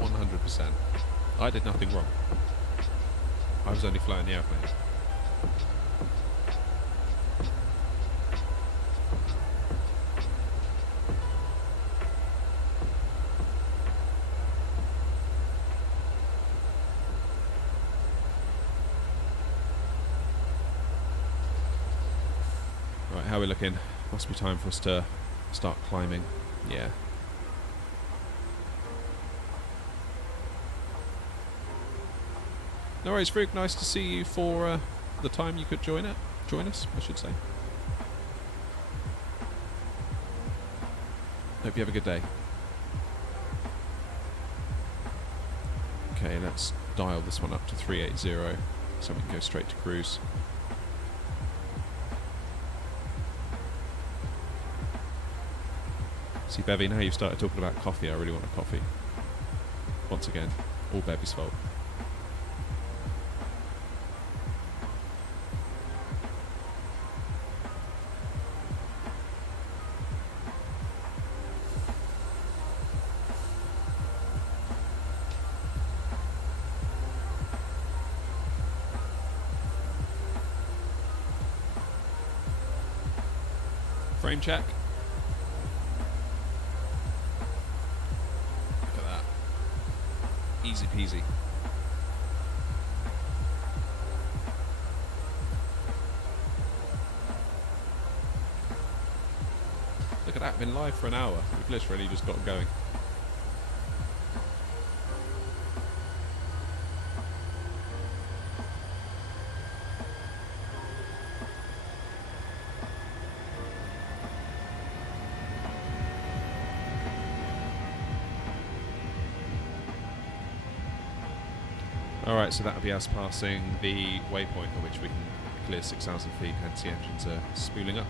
100%. I did nothing wrong. I was only flying the airplane. Right, how are we looking? Must be time for us to start climbing. Yeah. No worries, Frug. Nice to see you for the time you could join us, I should say. Hope you have a good day. Okay, let's dial this one up to 380 so we can go straight to cruise. See, Bevy, now you've started talking about coffee, I really want a coffee. Once again, all Bevy's fault. Frame check. Easy peasy. Look at that, been live for an hour. We've literally just got going. Alright, so that'll be us passing the waypoint at which we can clear 6,000 feet, hence the engines are spooling up.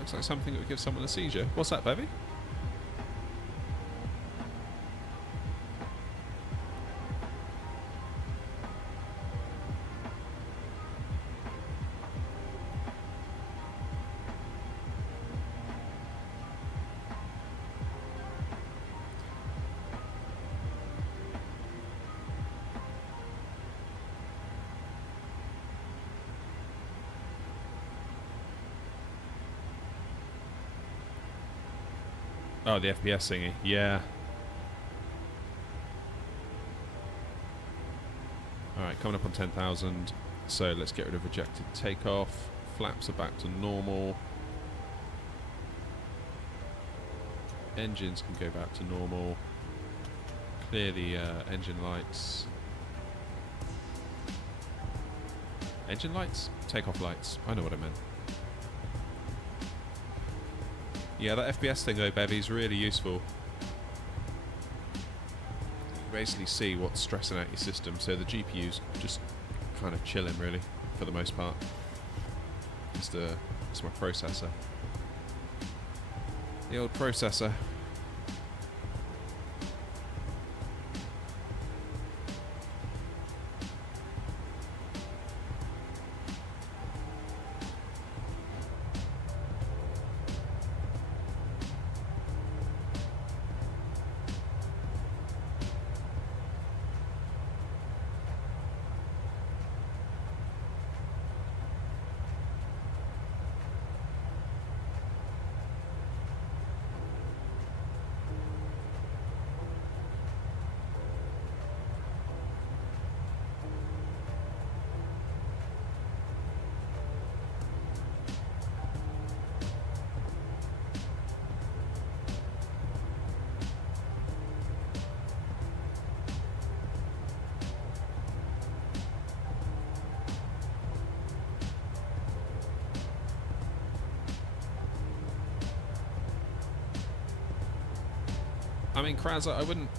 Looks like something that would give someone a seizure. What's that, Bevy? Oh, the FPS thingy, yeah. Alright, coming up on 10,000, so let's get rid of rejected takeoff. Flaps are back to normal. Engines can go back to normal. Clear the engine lights. Engine lights? Takeoff lights. I know what I meant. Yeah, that FPS thing though, Bevy, is really useful. basically see what's stressing out your system. So the GPU's just kind of chilling, really, for the most part. It's my processor. The old processor. I mean, Krazza, I wouldn't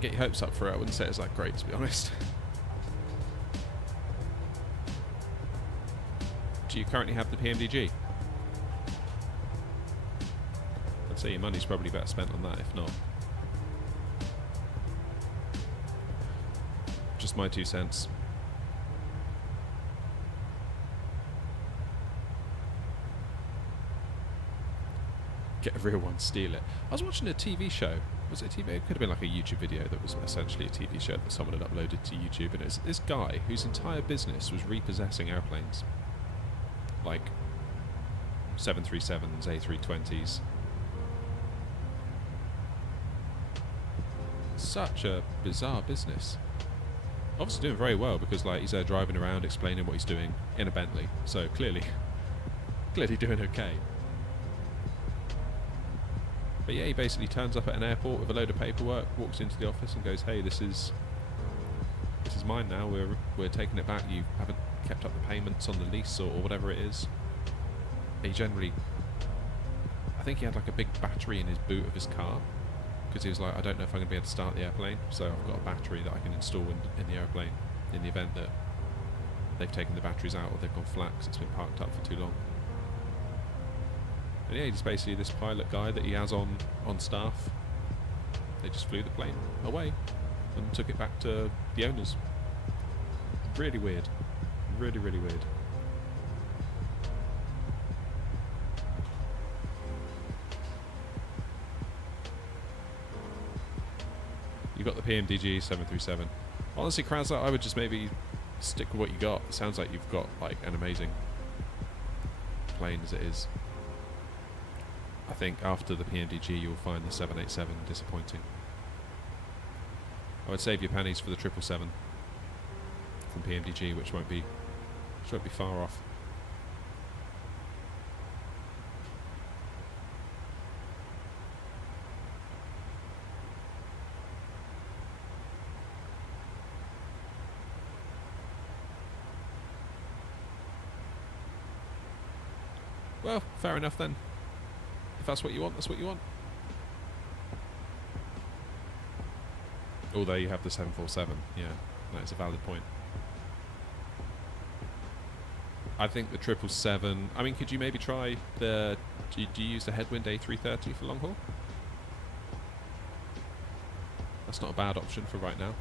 get your hopes up for it. I wouldn't say it's that great, to be honest. Do you currently have the PMDG? I'd say your money's probably better spent on that, if not. Just my 2 cents. Get a real one, steal it. I was watching a TV show. Was it a TV? It could have been like a YouTube video that was essentially a TV show that someone had uploaded to YouTube, and it's this guy whose entire business was repossessing airplanes. Like 737s, A320s. Such a bizarre business. Obviously doing very well because like he's there driving around explaining what he's doing in a Bentley. So clearly doing okay. But yeah, he basically turns up at an airport with a load of paperwork, walks into the office and goes, "Hey, this is mine now. We're taking it back. You haven't kept up the payments on the lease or whatever it is." He generally, I think he had like a big battery in his boot of his car because he was like, "I don't know if I'm going to be able to start the airplane, so I've got a battery that I can install in the airplane in the event that they've taken the batteries out or they've gone flat because it's been parked up for too long." And yeah, he's basically this pilot guy that he has on staff. They just flew the plane away and took it back to the owners. Really weird. Really, really weird. You've got the PMDG 737. Honestly, Krazza, I would just maybe stick with what you got. It sounds like you've got like an amazing plane as it is. I think after the PMDG you'll find the 787 disappointing. I would save your pennies for the 777 from PMDG, which won't be far off. Well, fair enough then. If that's what you want, that's what you want. Although you have the 747, yeah, that's a valid point. I think the 777, I mean, could you maybe try the, do you use the Headwind A330 for long haul? That's not a bad option for right now.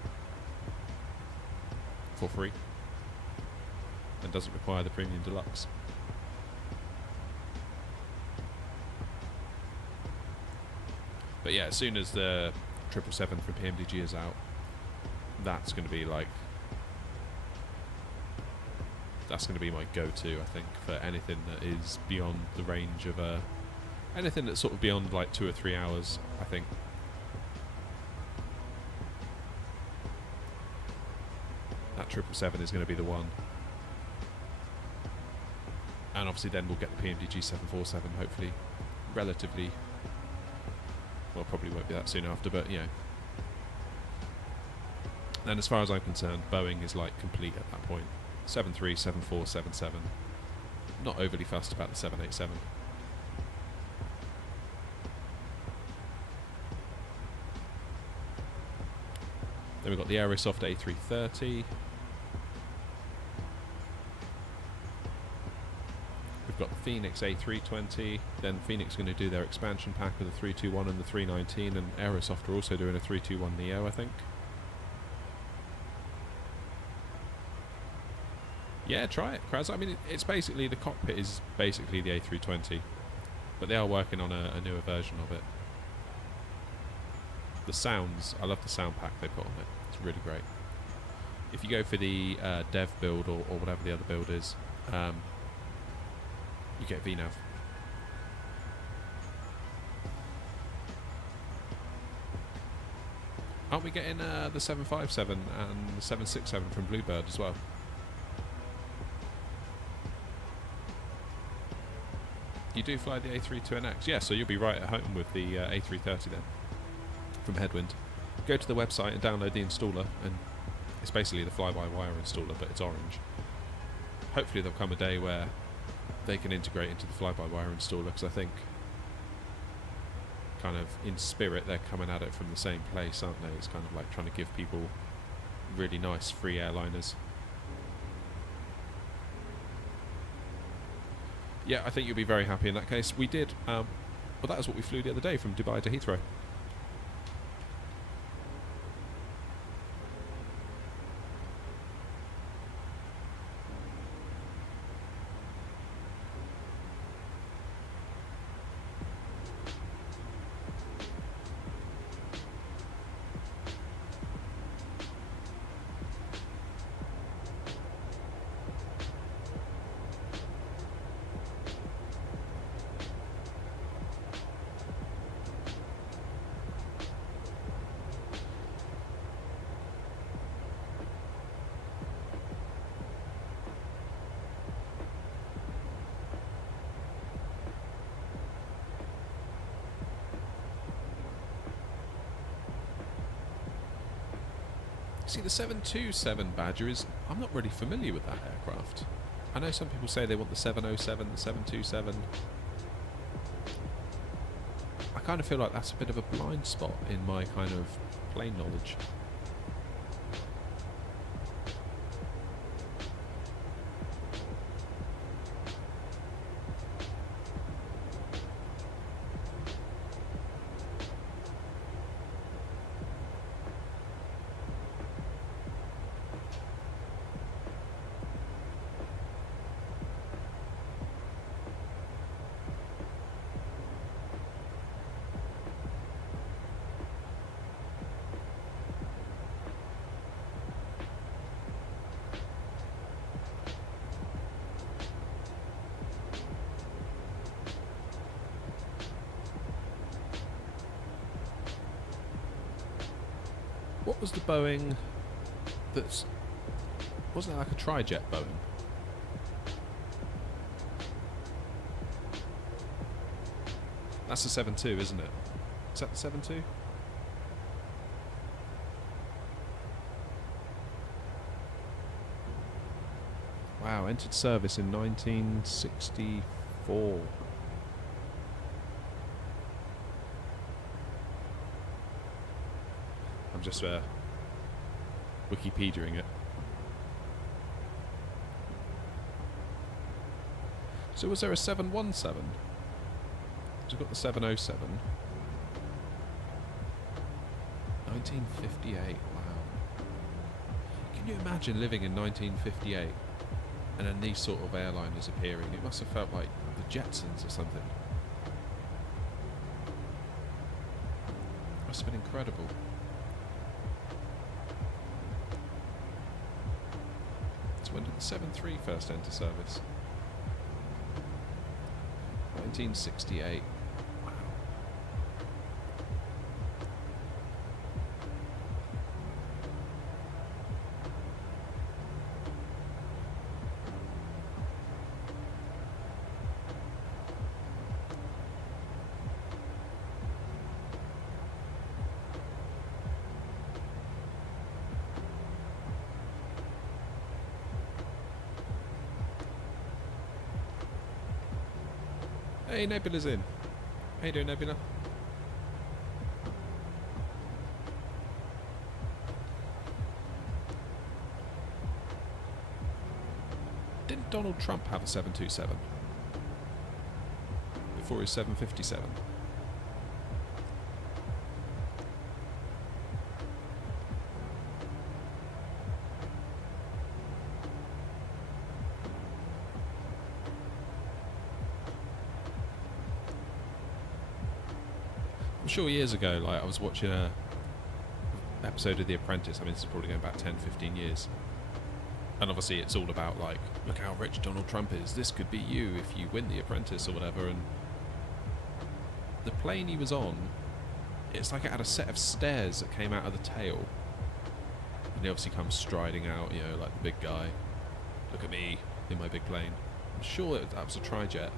For free. And doesn't require the Premium Deluxe. But yeah, as soon as the 777 from PMDG is out, that's going to be like, that's going to be my go-to, I think, for anything that is beyond the range of anything that's sort of beyond like 2 or 3 hours, I think. That 777 is going to be the one. And obviously then we'll get the PMDG 747, hopefully, relatively. Well, probably won't be that soon after, but you know. And as far as I'm concerned, Boeing is like complete at that point. 73, 74, 77. Not overly fussed about the 787. Then we've got the Aerosoft A330. We've got the Phoenix A320. Then Phoenix are going to do their expansion pack with the 321 and the 319, and Aerosoft are also doing a 321 Neo, I think. Yeah, try it, Kraz. I mean, it's basically, the cockpit is basically the A320, but they are working on a newer version of it. The sounds, I love the sound pack they put on it. It's really great. If you go for the dev build or whatever the other build is, you get VNAV. Aren't we getting the 757 and the 767 from Bluebird as well? You do fly the A32NX? Yeah, so you'll be right at home with the A330 then, from Headwind. Go to the website and download the installer, and it's basically the fly-by-wire installer, but it's orange. Hopefully there'll come a day where they can integrate into the fly-by-wire installer, because I think, kind of in spirit, they're coming at it from the same place, aren't they? It's kind of like trying to give people really nice free airliners. Yeah, I think you'll be very happy in that case. We did, well, that was what we flew the other day from Dubai to Heathrow. See, the 727 Badger is... I'm not really familiar with that aircraft. I know some people say they want the 707, the 727. I kind of feel like that's a bit of a blind spot in my kind of plane knowledge. What was the Boeing that's... wasn't it like a tri-jet Boeing? That's the 7.2, isn't it? Is that the 7.2? Wow, entered service in 1964. I'm just Wikipediaing it. So was there a 717? So we've got the 707. 1958, wow. Can you imagine living in 1958 and then these sort of airliners appearing? It must have felt like the Jetsons or something. Must have been incredible. When did the 7.3 first enter service? 1968. Wow. Hey, Nebula's in. How you doing, Nebula? Didn't Donald Trump have a 727 before his 757? I'm sure years ago, like I was watching a episode of The Apprentice. I mean, this is probably going back 10, 15 years. And obviously it's all about, like, look how rich Donald Trump is. This could be you if you win The Apprentice or whatever. And the plane he was on, it's like it had a set of stairs that came out of the tail. And he obviously comes striding out, you know, like the big guy. Look at me in my big plane. I'm sure that was a trijet.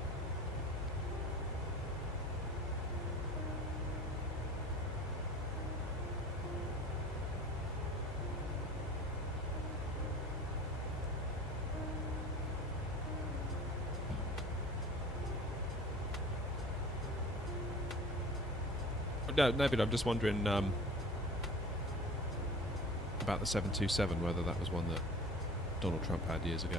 No, but I'm just wondering about the 727, whether that was one that Donald Trump had years ago.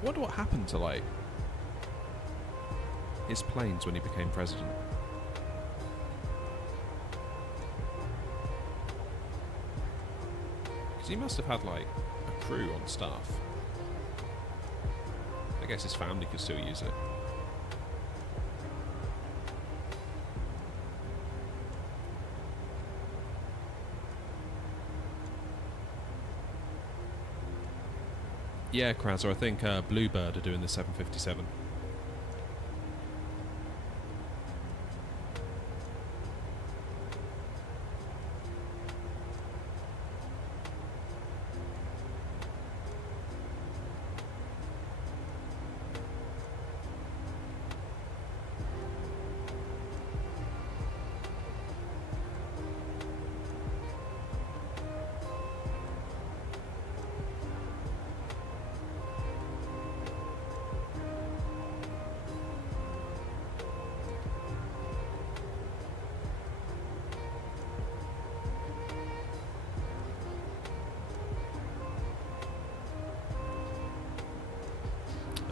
I wonder what happened to, like, his planes when he became president. Because he must have had, like, a crew on staff. I guess his family could still use it. Yeah, Kraser, I think Bluebird are doing the 757.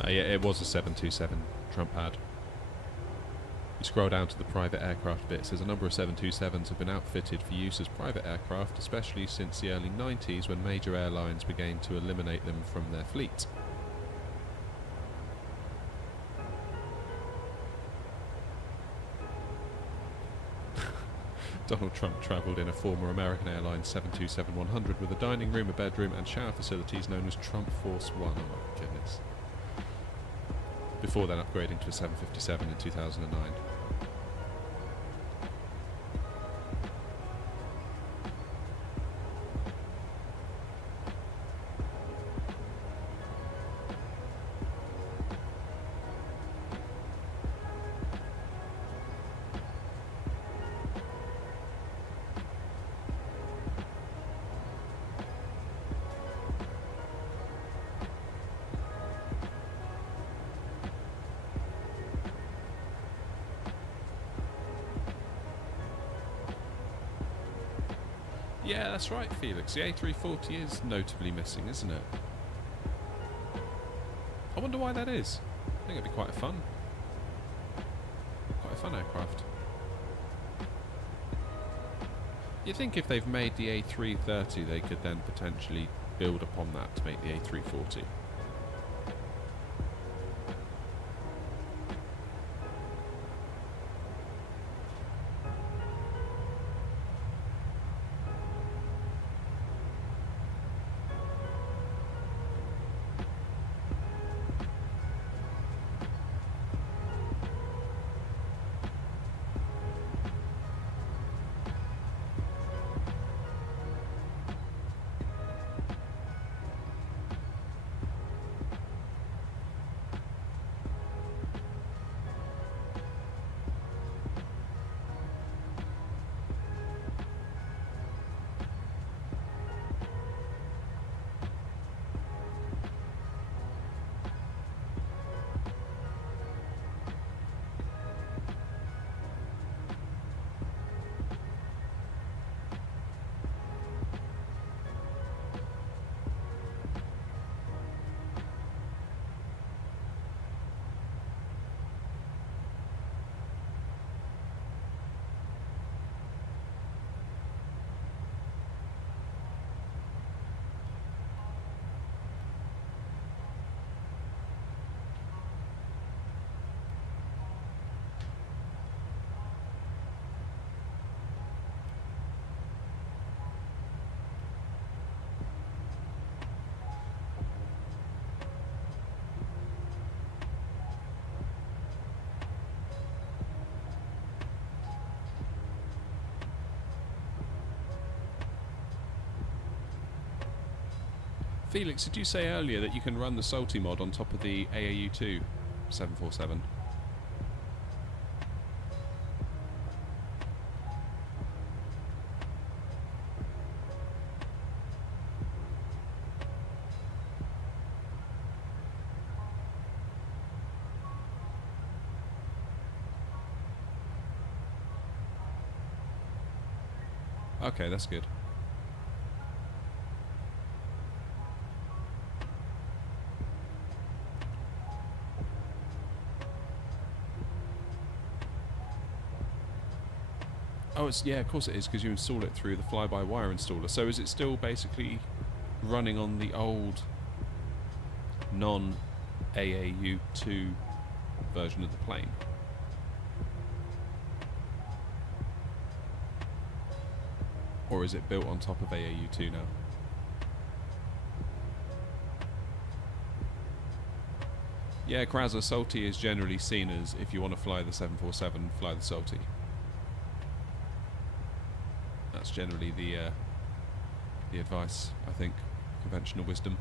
Yeah, it was a 727 Trump had. You scroll down to the private aircraft bit. It says a number of 727s have been outfitted for use as private aircraft, especially since the early 90s when major airlines began to eliminate them from their fleet. Donald Trump travelled in a former American Airlines 727-100 with a dining room, a bedroom and shower facilities known as Trump Force One. Oh my goodness. Before then upgrading to a 757 in 2009. Yeah, that's right, Felix. The A340 is notably missing, isn't it? I wonder why that is. I think it'd be quite a fun aircraft. You'd think if they've made the A330, they could then potentially build upon that to make the A340. Felix, did you say earlier that you can run the Salty mod on top of the AAU2 747? Okay, that's good. Oh, it's, yeah, of course it is, because you install it through the fly-by-wire installer. So is it still basically running on the old non-AAU2 version of the plane? Or is it built on top of AAU2 now? Yeah, Krazza, Salty is generally seen as, if you want to fly the 747, fly the Salty. That's generally the advice, I think, conventional wisdom.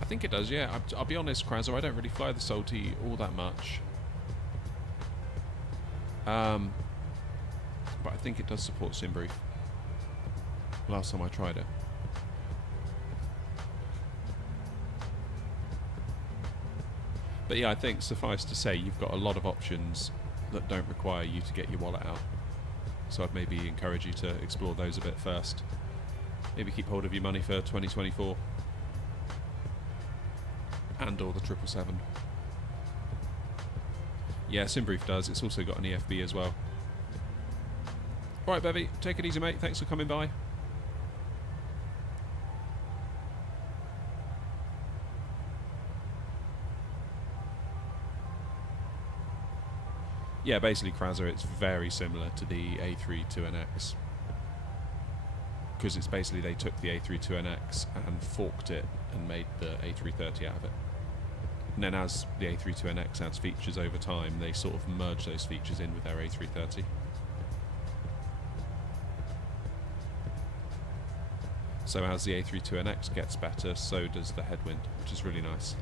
I think it does, yeah. I'll be honest, Krazzo, I don't really fly the Salty all that much. But I think it does support SimBrief. Last time I tried it. But yeah, I think suffice to say, you've got a lot of options that don't require you to get your wallet out. So I'd maybe encourage you to explore those a bit first. Maybe keep hold of your money for 2024. And or the 777. Yeah, SimBrief does. It's also got an EFB as well. Alright, Bevy, take it easy, mate. Thanks for coming by. Yeah, basically, Krazza, it's very similar to the A32NX. Because it's basically they took the A32NX and forked it and made the A330 out of it. And then as the A32NX adds features over time, they sort of merge those features in with their A330. So as the A32NX gets better, so does the headwind, which is really nice.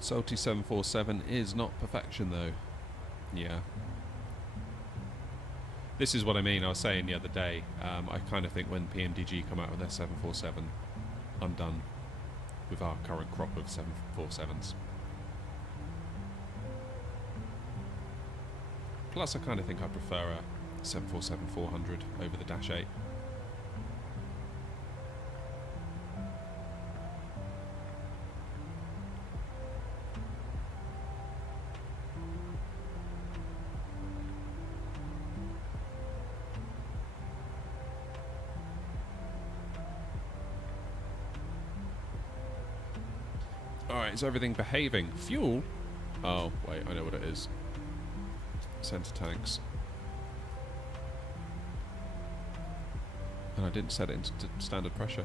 Salty 747 is not perfection though. Yeah. This is what I mean, I was saying the other day, I kind of think when PMDG come out with their 747, I'm done with our current crop of 747s. Plus I kind of think I prefer a 747-400 over the Dash 8. Alright, is everything behaving? Fuel? Oh, wait, I know what it is. centre tanks. And I didn't set it into standard pressure.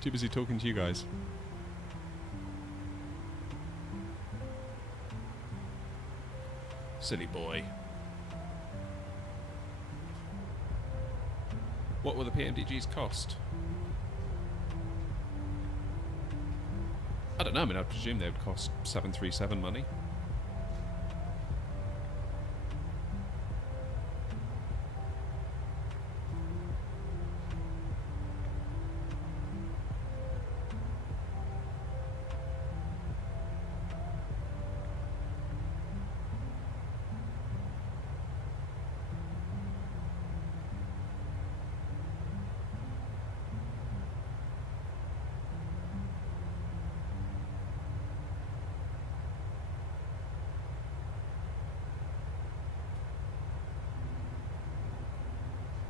Too busy talking to you guys. Silly boy. What will the PMDGs cost? I don't know, I mean, I presume they would cost 737 money.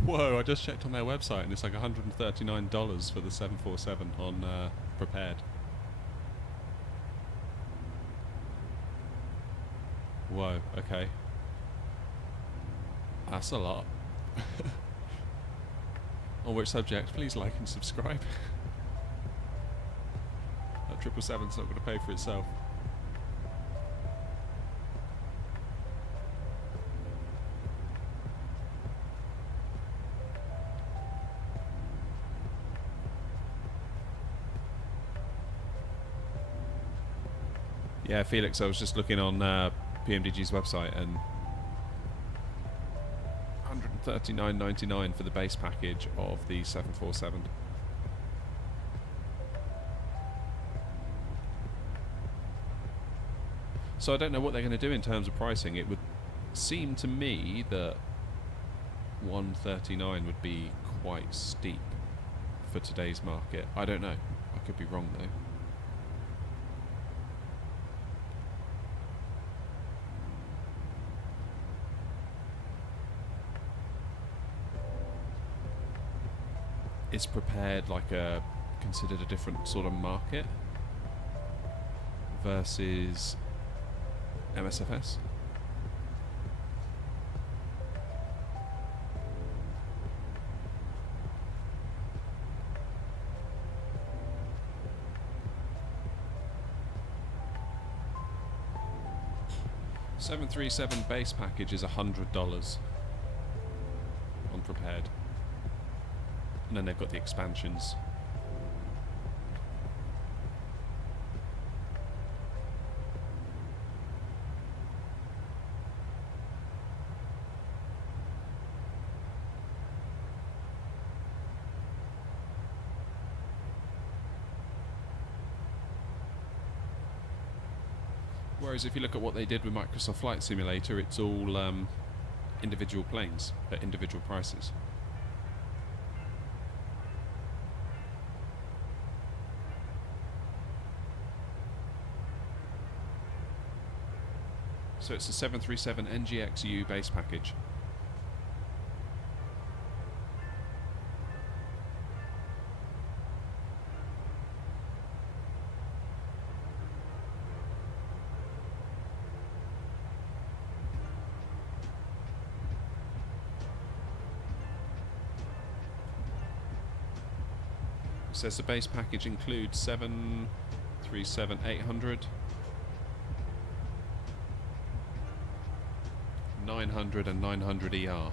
Whoa, I just checked on their website and it's like $139 for the 747 on prepared. Whoa, okay. That's a lot. On which subject, please like and subscribe. That 777's not going to pay for itself. Yeah, Felix, I was just looking on PMDG's website and $139.99 for the base package of the 747. So I don't know what they're going to do in terms of pricing. It would seem to me that 139 would be quite steep for today's market. I don't know. I could be wrong though. Is prepared like a considered a different sort of market versus MSFS? $737 base package is $100 on prepared. And then they've got the expansions. Whereas if you look at what they did with Microsoft Flight Simulator, it's all individual planes at individual prices. So it's a 737 NGXU base package. It says the base package includes 737-800, 900 and 900 ER.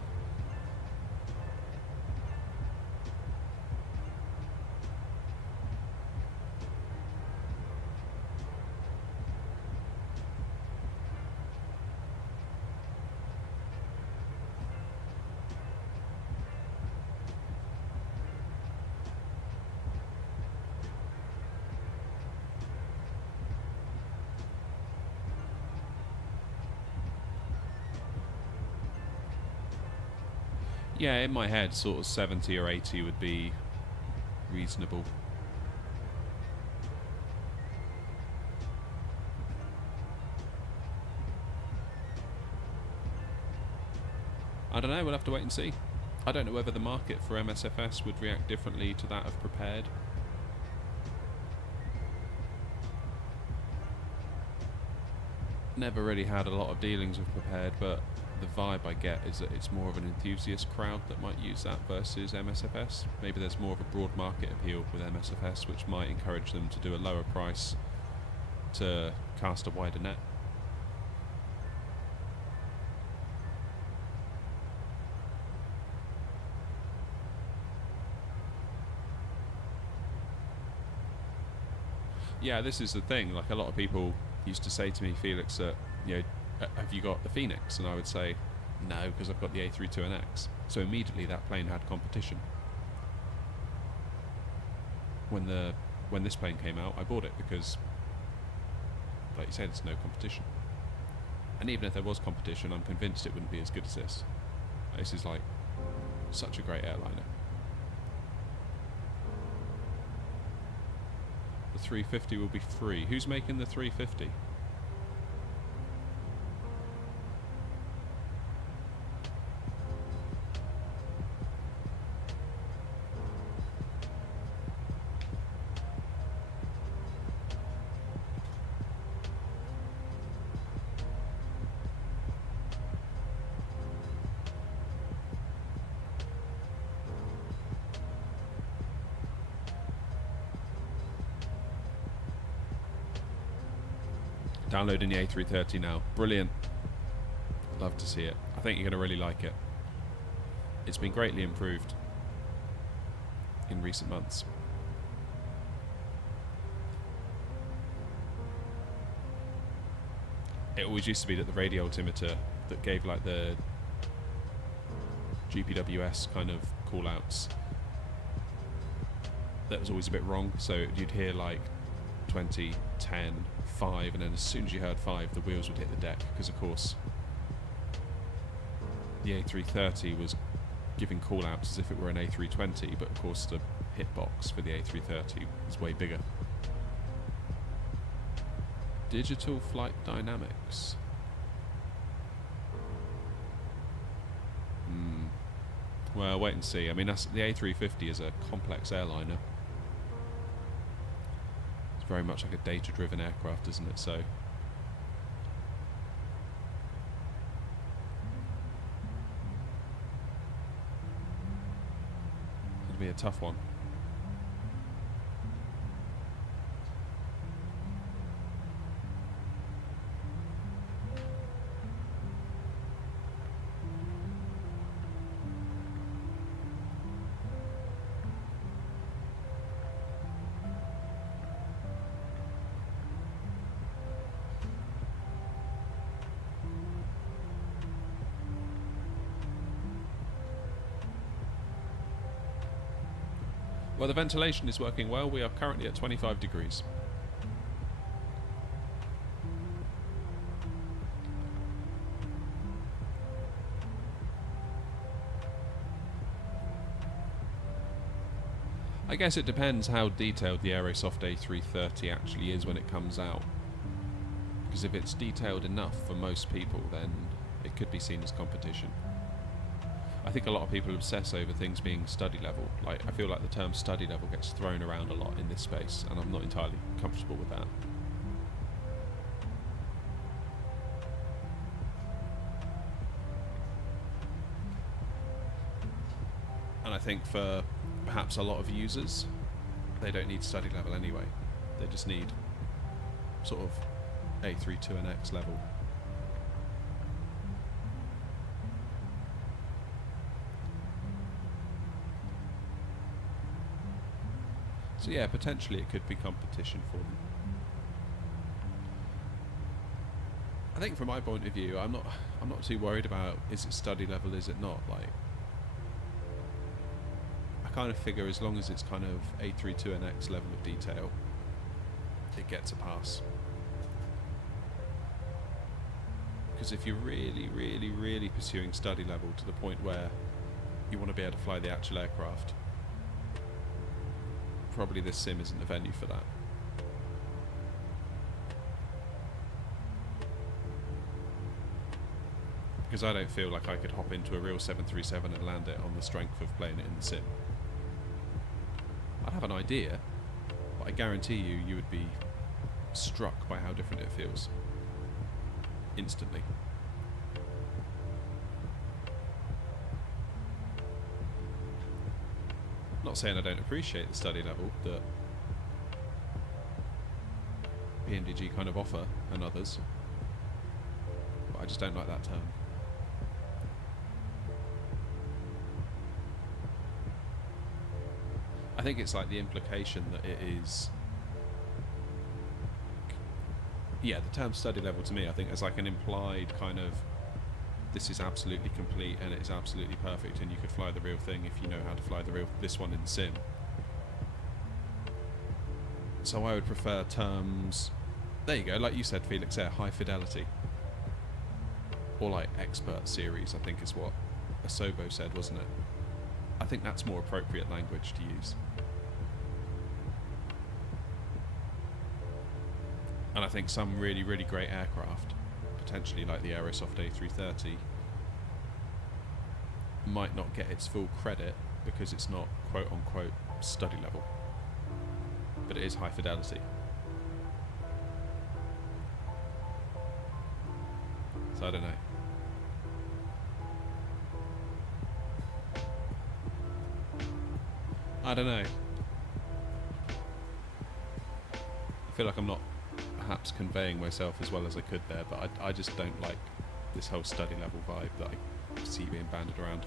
Yeah, in my head, sort of 70 or 80 would be reasonable. I don't know, we'll have to wait and see. I don't know whether the market for MSFS would react differently to that of prepared. never really had a lot of dealings with Prepared, but the vibe I get is that it's more of an enthusiast crowd that might use that versus MSFS. Maybe there's more of a broad market appeal with MSFS, which might encourage them to do a lower price to cast a wider net. Yeah, this is the thing. Like, a lot of people used to say to me, Felix, that, you know, have you got the Phoenix? And I would say, no, because I've got the A32NX. So immediately that plane had competition. When this plane came out, I bought it because, like you said, there's no competition. And even if there was competition, I'm convinced it wouldn't be as good as this. This is like such a great airliner. The 350 will be free. Who's making the 350? Downloading the A330 now. Brilliant. Love to see it. I think you're going to really like it. It's been greatly improved in recent months. It always used to be that the radio altimeter that gave like the GPWS kind of call-outs, that was always a bit wrong. So you'd hear like 20, 10, 5, and then as soon as you heard 5, the wheels would hit the deck, because of course the A330 was giving call-outs as if it were an A320, but of course the hitbox for the A330 is way bigger. Digital flight dynamics. Well, wait and see. I mean, that's, the A350 is a complex airliner. Very much like a data-driven aircraft, isn't it? So it'll be a tough one. Well, the ventilation is working well. We are currently at 25 degrees. I guess it depends how detailed the Aerosoft A330 actually is when it comes out. Because if it's detailed enough for most people, then it could be seen as competition. I think a lot of people obsess over things being study level. Like, I feel like the term study level gets thrown around a lot in this space, and I'm not entirely comfortable with that. And I think for perhaps a lot of users, they don't need study level anyway. They just need sort of A32NX level. So yeah, potentially it could be competition for them. I think from my point of view, I'm not too worried about, is it study level, is it not? Like, I kind of figure as long as it's kind of A32NX level of detail, it gets a pass. Because if you're really, really, really pursuing study level to the point where you want to be able to fly the actual aircraft, probably this sim isn't the venue for that. Because I don't feel like I could hop into a real 737 and land it on the strength of playing it in the sim. I'd have an idea, but I guarantee you, you would be struck by how different it feels. instantly. Not saying I don't appreciate the study level that PMDG kind of offer and others, but I just don't like that term. I think it's like the implication that it is, yeah, the term study level to me I think is like an implied kind of, this is absolutely complete and it's absolutely perfect and you could fly the real thing if you know how to fly this one in sim. So I would prefer terms, there you go, like you said Felix there, high fidelity. Or like expert series, I think is what Asobo said, wasn't it? I think that's more appropriate language to use. And I think some really, really great aircraft, potentially like the Aerosoft A330, might not get its full credit because it's not quote-unquote study level, but it is high fidelity. So I don't know. I don't know. I feel like I'm not perhaps conveying myself as well as I could there, but I just don't like this whole study level vibe that I see being banded around.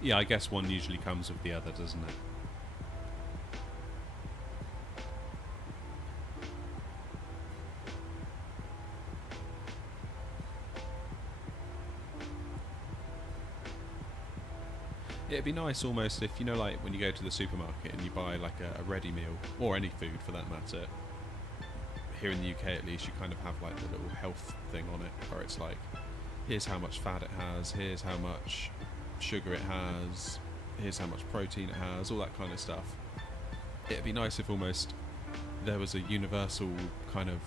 Yeah, I guess one usually comes with the other, doesn't it? It'd be nice almost if, you know, like when you go to the supermarket and you buy like a ready meal, or any food for that matter, here in the UK at least, you kind of have like the little health thing on it, where it's like, here's how much fat it has, here's how much sugar it has, here's how much protein it has, all that kind of stuff. It'd be nice if almost there was a universal kind of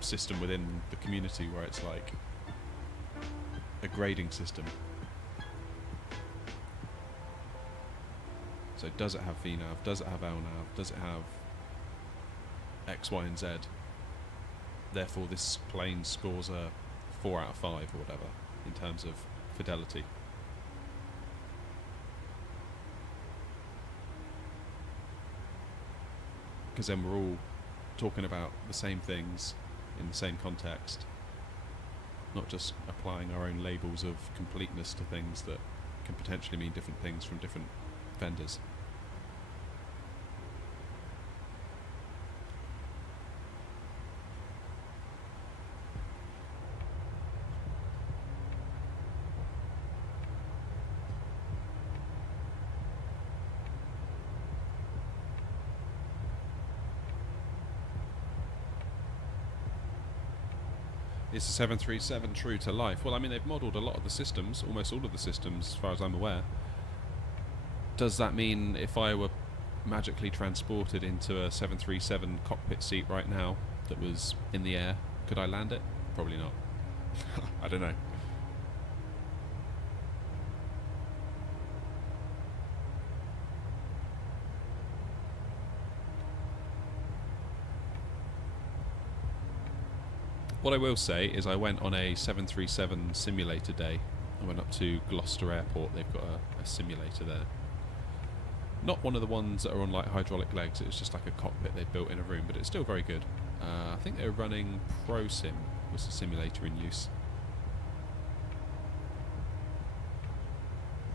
system within the community where it's like a grading system. So does it have VNAV, does it have LNAV, does it have X, Y and Z? Therefore this plane scores a 4 out of 5 or whatever in terms of fidelity. Because then we're all talking about the same things in the same context, not just applying our own labels of completeness to things that can potentially mean different things from different vendors. Is the 737 true to life? Well, I mean, they've modelled a lot of the systems, almost all of the systems, as far as I'm aware. Does that mean if I were magically transported into a 737 cockpit seat right now that was in the air, could I land it? Probably not. I don't know. What I will say is I went on a 737 simulator day. I went up to Gloucester Airport. They've got a simulator there. Not one of the ones that are on like hydraulic legs. It was just like a cockpit they built in a room, but it's still very good. I think they were running ProSim was the simulator in use.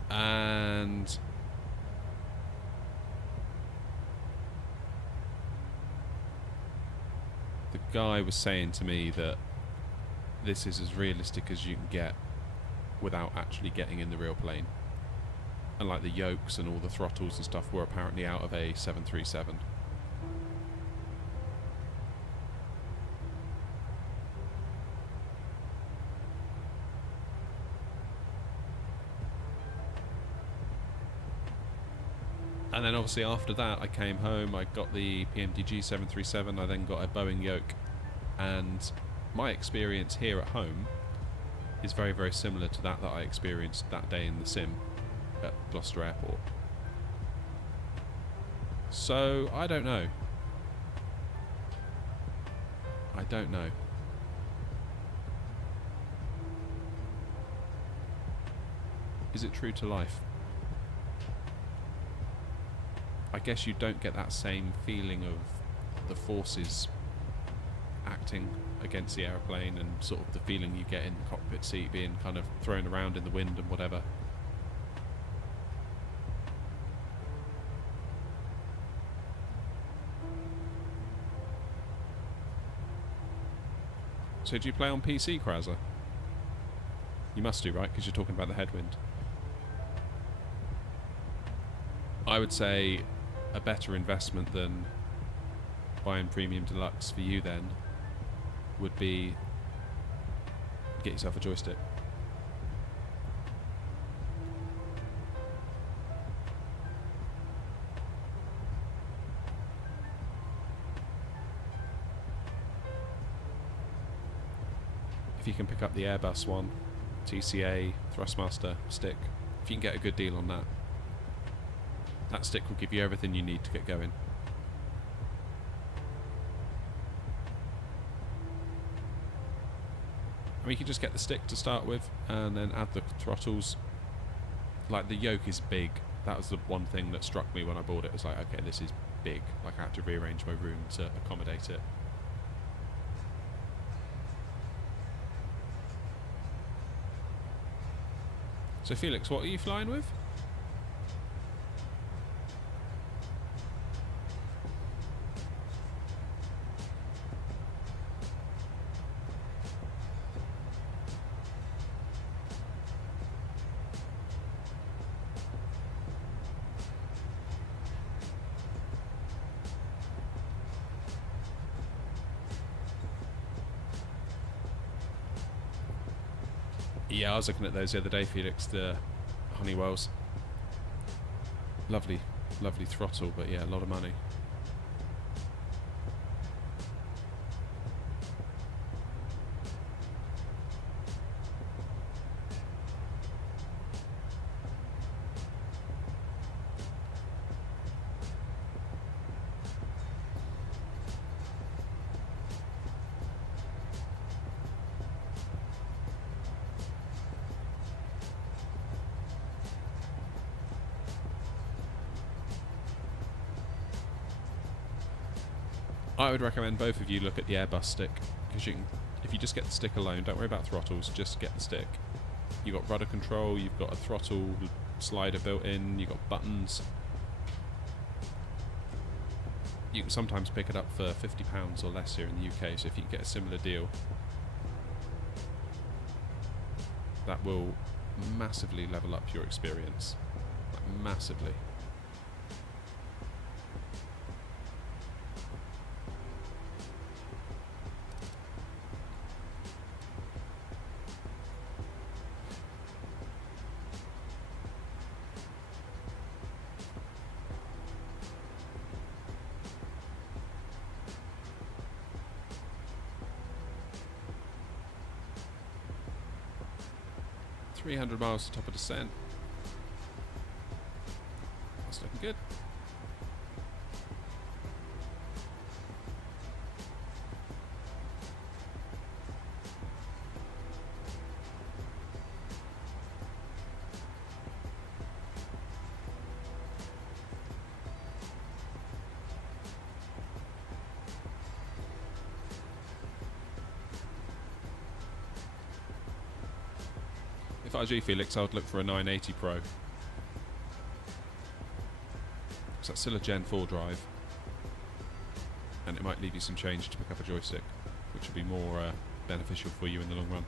And the guy was saying to me that this is as realistic as you can get without actually getting in the real plane. And like the yokes and all the throttles and stuff were apparently out of a 737. And then obviously after that I came home, I got the PMDG 737, I then got a Boeing yoke, and my experience here at home is very, very similar to that I experienced that day in the sim at Gloucester Airport. So, I don't know. I don't know. Is it true to life? I guess you don't get that same feeling of the forces acting against the aeroplane and sort of the feeling you get in the cockpit seat being kind of thrown around in the wind and whatever. So do you play on PC, Krauser? You must do, right? Because you're talking about the headwind. I would say a better investment than buying Premium Deluxe for you then would be get yourself a joystick. If you can pick up the Airbus one, TCA, Thrustmaster stick, if you can get a good deal on that, that stick will give you everything you need to get going. I mean, you can just get the stick to start with and then add the throttles. Like, the yoke is big. That was the one thing that struck me when I bought it. It was like, okay, this is big. Like, I had to rearrange my room to accommodate it. So Felix, what are you flying with? Yeah, I was looking at those the other day, Felix, the Honeywells. Lovely, lovely throttle, but yeah, a lot of money. I would recommend both of you look at the Airbus stick, because you can, if you just get the stick alone, don't worry about throttles, just get the stick. You've got rudder control, you've got a throttle slider built in, you've got buttons. You can sometimes pick it up for £50 or less here in the UK, so if you can get a similar deal, that will massively level up your experience. Like, massively. .300 miles to top of descent. That's looking good. If I was you, Felix, I would look for a 980 Pro. So that's still a Gen 4 drive. And it might leave you some change to pick up a joystick, which will be more beneficial for you in the long run.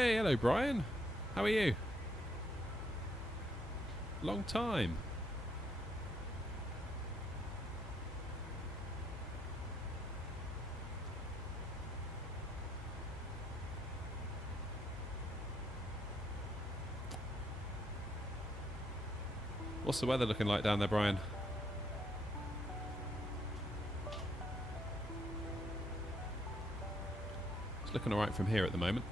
Hey, hello Brian. How are you? Long time. What's the weather looking like down there, Brian? It's looking alright from here at the moment.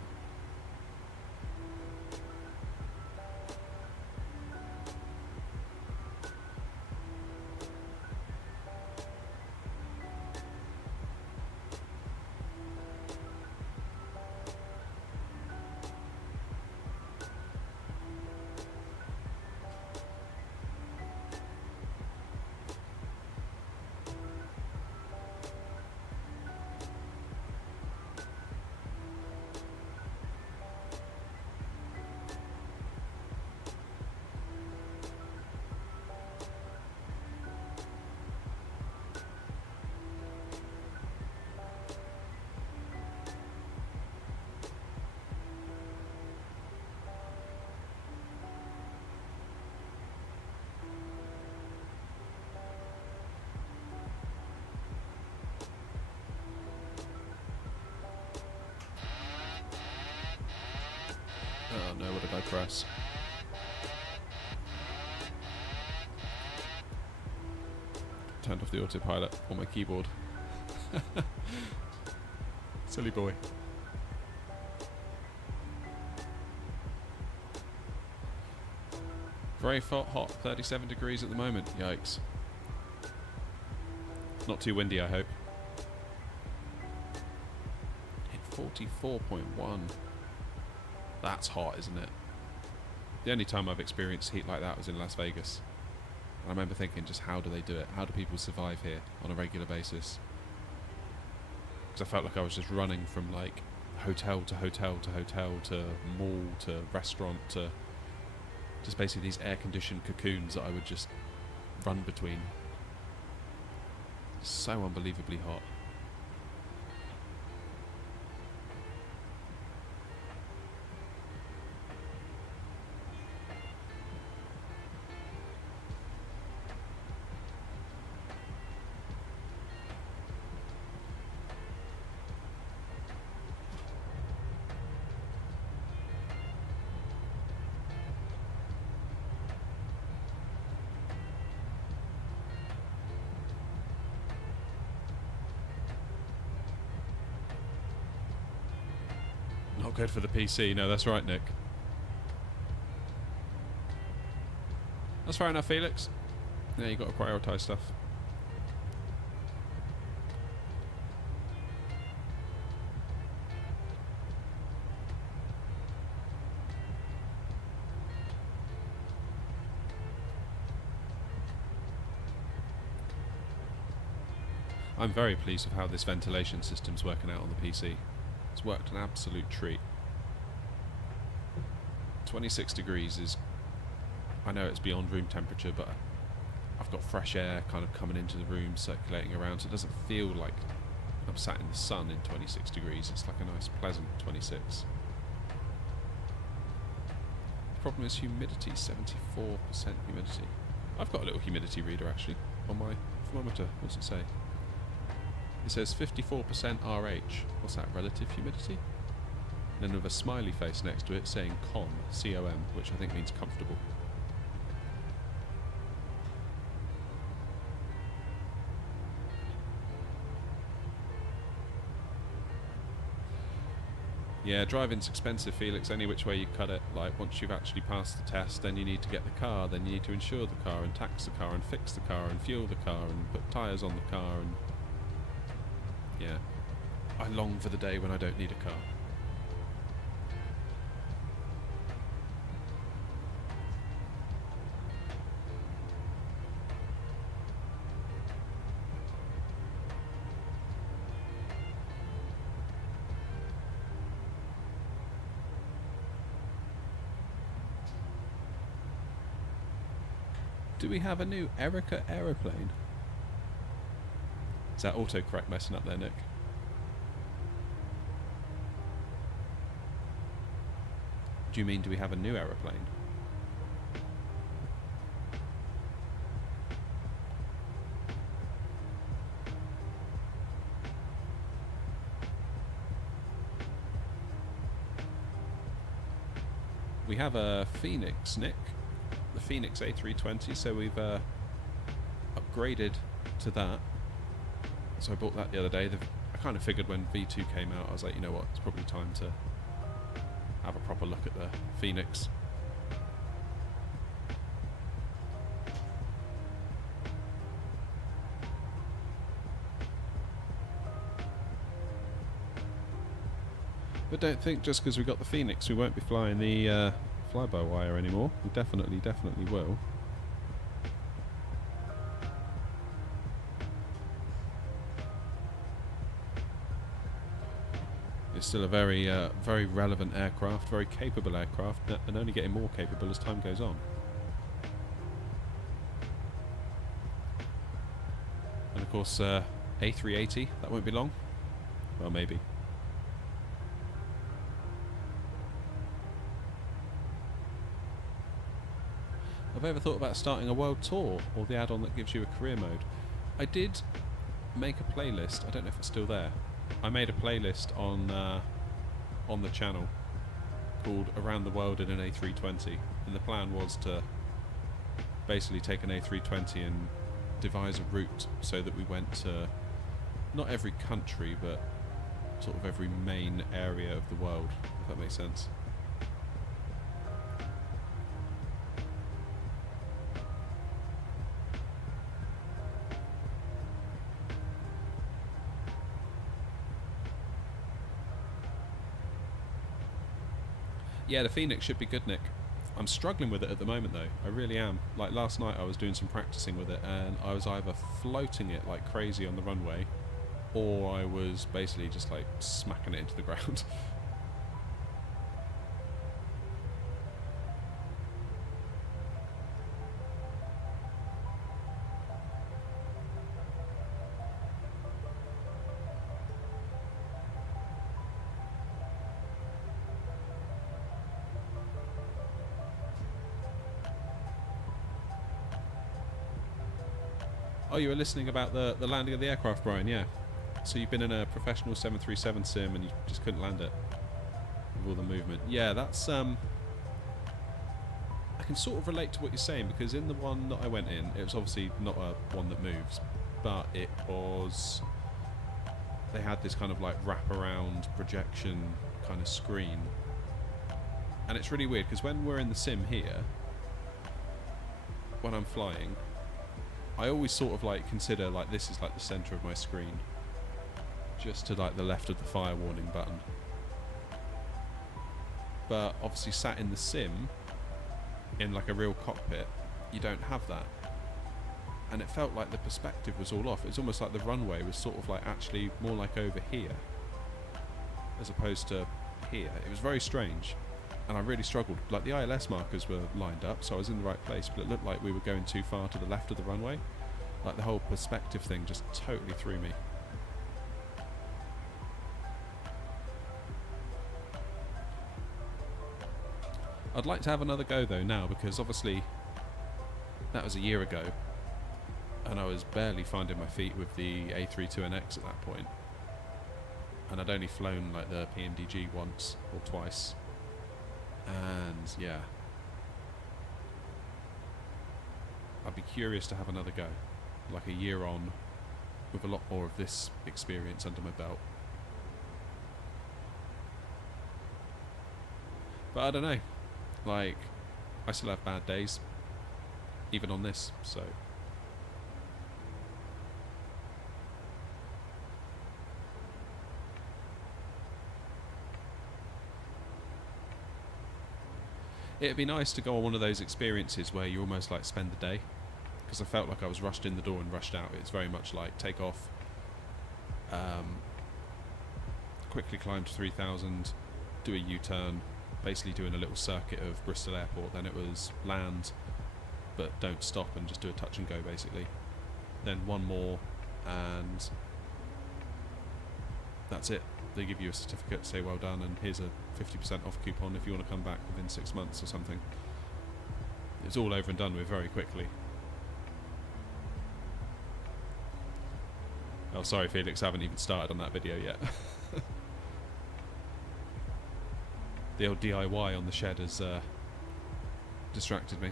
Oh no, what did I press? Turned off the autopilot on my keyboard. Silly boy. Very hot, 37 degrees at the moment. Yikes. Not too windy, I hope. Hit 44.1. That's hot, isn't it? The only time I've experienced heat like that was in Las Vegas. I remember thinking, just how do they do it? How do people survive here on a regular basis? Because I felt like I was just running from like hotel to hotel to hotel to mall to restaurant to just basically these air-conditioned cocoons that I would just run between. So unbelievably hot. Not good for the PC. No, that's right, Nick. That's fair enough, Felix. Yeah, you got to prioritise stuff. I'm very pleased with how this ventilation system's working out on the PC. It's worked an absolute treat. 26 degrees is, I know it's beyond room temperature, but I've got fresh air kind of coming into the room, circulating around, so it doesn't feel like I'm sat in the sun in 26 degrees. It's like a nice, pleasant 26. The problem is humidity, 74% humidity. I've got a little humidity reader actually on my thermometer. What's it say? It says 54% RH. What's that, relative humidity? And then with a smiley face next to it saying COM, C-O-M, which I think means comfortable. Yeah, driving's expensive, Felix, any which way you cut it. Like, once you've actually passed the test, then you need to get the car, then you need to insure the car, and tax the car, and fix the car, and fuel the car, and put tyres on the car, and... yeah. I long for the day when I don't need a car. Do we have a new Erica aeroplane? Is that autocorrect messing up there, Nick? Do you mean, do we have a new aeroplane? We have a Phoenix, Nick. The Phoenix A320, so we've upgraded to that. So I bought that the other day. I kind of figured when V2 came out, I was like, you know what, it's probably time to have a proper look at the Phoenix. But don't think just because we got the Phoenix we won't be flying the fly-by-wire anymore. We definitely will. It's still a very relevant aircraft, very capable aircraft, and only getting more capable as time goes on. And of course, A380, that won't be long. Well, maybe. Have I ever thought about starting a world tour, or the add-on that gives you a career mode? I did make a playlist. I don't know if it's still there. I made a playlist on the channel called Around the World in an A320, and the plan was to basically take an A320 and devise a route so that we went to not every country, but sort of every main area of the world, if that makes sense. Yeah, the Phoenix should be good, Nick. I'm struggling with it at the moment, though. I really am. Like last night, I was doing some practicing with it, and I was either floating it like crazy on the runway, or I was basically just like smacking it into the ground. Oh, you were listening about the landing of the aircraft, Brian, yeah. So you've been in a professional 737 sim and you just couldn't land it with all the movement. Yeah, that's... I can sort of relate to what you're saying, because in the one that I went in, it was obviously not a one that moves, but it was... They had this kind of like wraparound projection kind of screen. And it's really weird, because when we're in the sim here, when I'm flying, I always sort of like consider like this is like the center of my screen, just to like the left of the fire warning button. But obviously sat in the sim, in like a real cockpit, you don't have that. And it felt like the perspective was all off. It's almost like the runway was sort of like actually more like over here, as opposed to here. It was very strange. And I really struggled. Like the ILS markers were lined up, so I was in the right place, but it looked like we were going too far to the left of the runway. Like the whole perspective thing just totally threw me. I'd like to have another go though now, because obviously that was a year ago, and I was barely finding my feet with the A32NX at that point. And I'd only flown like the PMDG once or twice. And yeah, I'd be curious to have another go, like a year on, with a lot more of this experience under my belt. But I don't know, like, I still have bad days, even on this, so... It'd be nice to go on one of those experiences where you almost like spend the day, because I felt like I was rushed in the door and rushed out. It's very much like take off, quickly climb to 3000, do a U-turn, basically doing a little circuit of Bristol Airport. Then it was land, but don't stop and just do a touch and go basically. Then one more, and that's it. they give you a certificate, say well done, and here's a 50% off coupon if you want to come back within 6 months or something. It's all over and done with very quickly. Oh, sorry Felix, I haven't even started on that video yet. The old DIY on the shed has distracted me.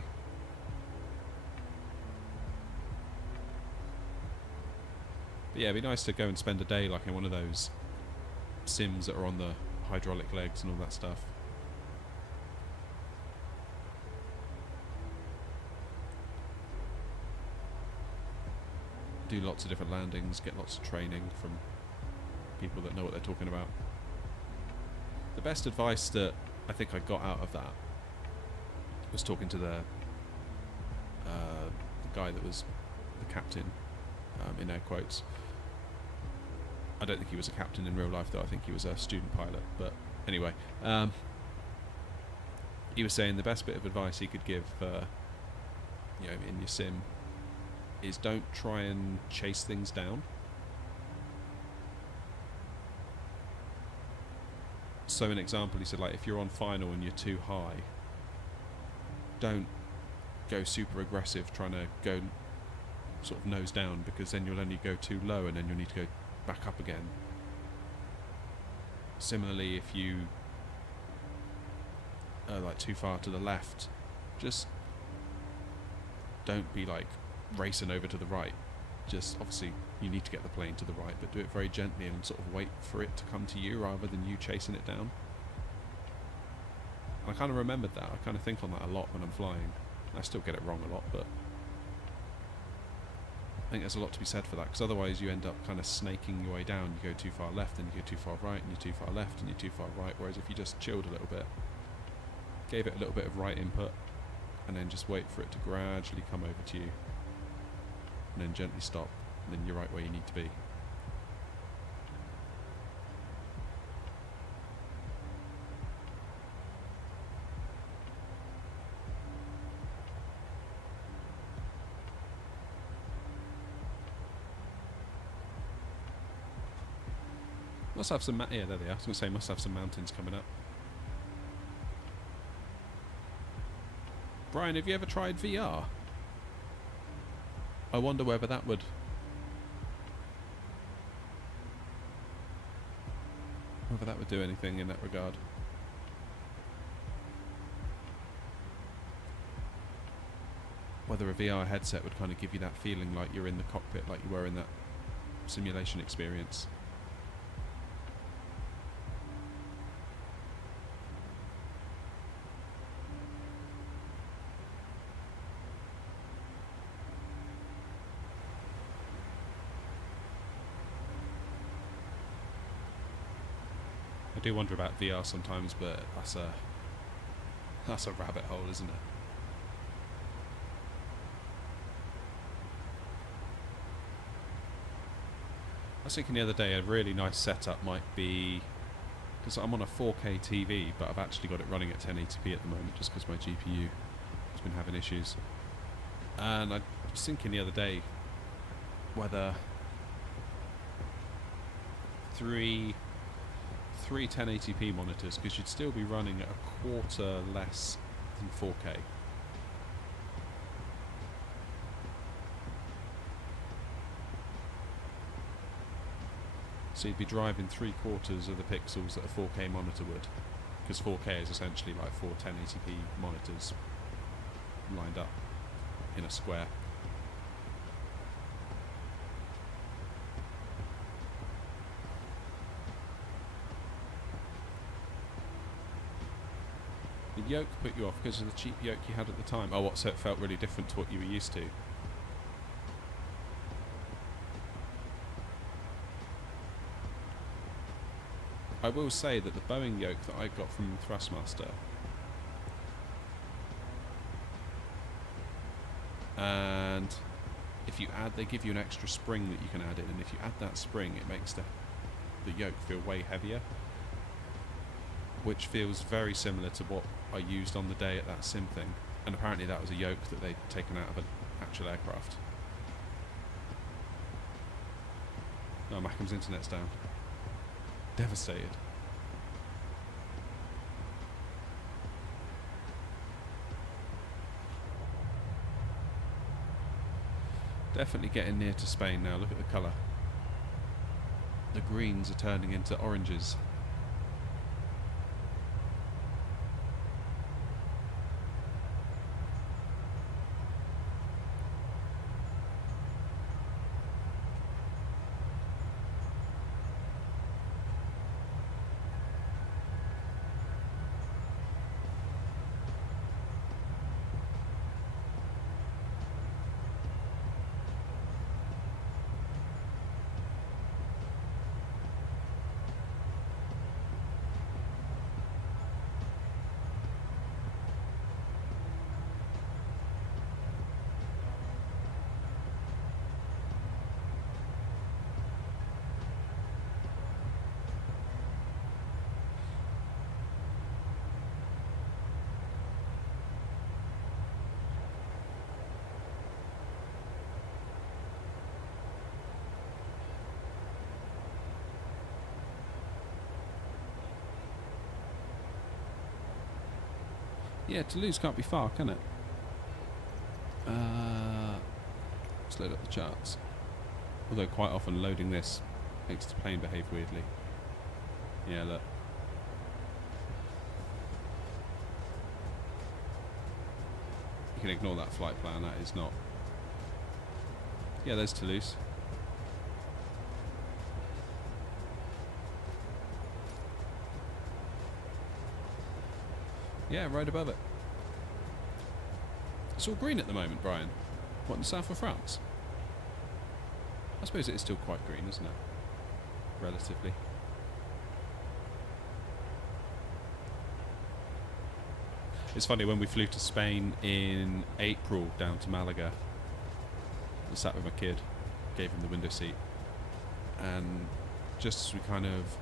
But yeah, it'd be nice to go and spend a day like in one of those sims that are on the hydraulic legs and all that stuff. Do lots of different landings, get lots of training from people that know what they're talking about. The best advice that I think I got out of that was talking to the guy that was the captain, in air quotes. I don't think he was a captain in real life though, I think he was a student pilot, but anyway. He was saying the best bit of advice he could give you know, in your sim is don't try and chase things down. So an example, he said, like if you're on final and you're too high, don't go super aggressive trying to go sort of nose down, because then you'll only go too low and then you'll need to go back up again. Similarly, if you are like too far to the left, just don't be like racing over to the right. Just obviously you need to get the plane to the right, but do it very gently and sort of wait for it to come to you rather than you chasing it down. And I kind of remembered that. I kind of think on that a lot when I'm flying. I still get it wrong a lot, but I think there's a lot to be said for that, because otherwise you end up kind of snaking your way down. You go too far left, and you go too far right, and you're too far left, and you're too far right. Whereas if you just chilled a little bit, gave it a little bit of right input, and then just wait for it to gradually come over to you, and then gently stop, and then you're right where you need to be. Must have some, yeah, there they are. I was going to say, must have some mountains coming up. Brian, have you ever tried VR? I wonder whether that would... whether that would do anything in that regard. Whether a VR headset would kind of give you that feeling like you're in the cockpit, like you were in that simulation experience. I do wonder about VR sometimes, but that's a rabbit hole, isn't it? I was thinking the other day a really nice setup might be, because I'm on a 4K TV, but I've actually got it running at 1080p at the moment just because my GPU has been having issues. And I was thinking the other day whether three 1080p monitors, because you'd still be running at a quarter less than 4K. So you'd be driving 3/4 of the pixels that a 4K monitor would, because 4K is essentially like 4 1080p monitors lined up in a square. The yoke put you off because of the cheap yoke you had at the time. Oh, what? So it felt really different to what you were used to. I will say that the Boeing yoke that I got from Thrustmaster, and if you add, they give you an extra spring that you can add in, and if you add that spring, it makes the yoke feel way heavier, which feels very similar to what I used on the day at that sim thing. And apparently that was a yoke that they'd taken out of an actual aircraft. Oh, Mackham's internet's down. Devastated. Definitely getting near to Spain now. Look at the colour. The greens are turning into oranges. Yeah, Toulouse can't be far, can it? Let's load up the charts. Although quite often loading this makes the plane behave weirdly. Yeah, look. You can ignore that flight plan, that is not... Yeah, there's Toulouse. Yeah, right above it. It's all green at the moment, Brian. What, in the south of France? I suppose it is still quite green, isn't it? Relatively. It's funny, when we flew to Spain in April down to Malaga, I sat with my kid, gave him the window seat, and just as we kind of...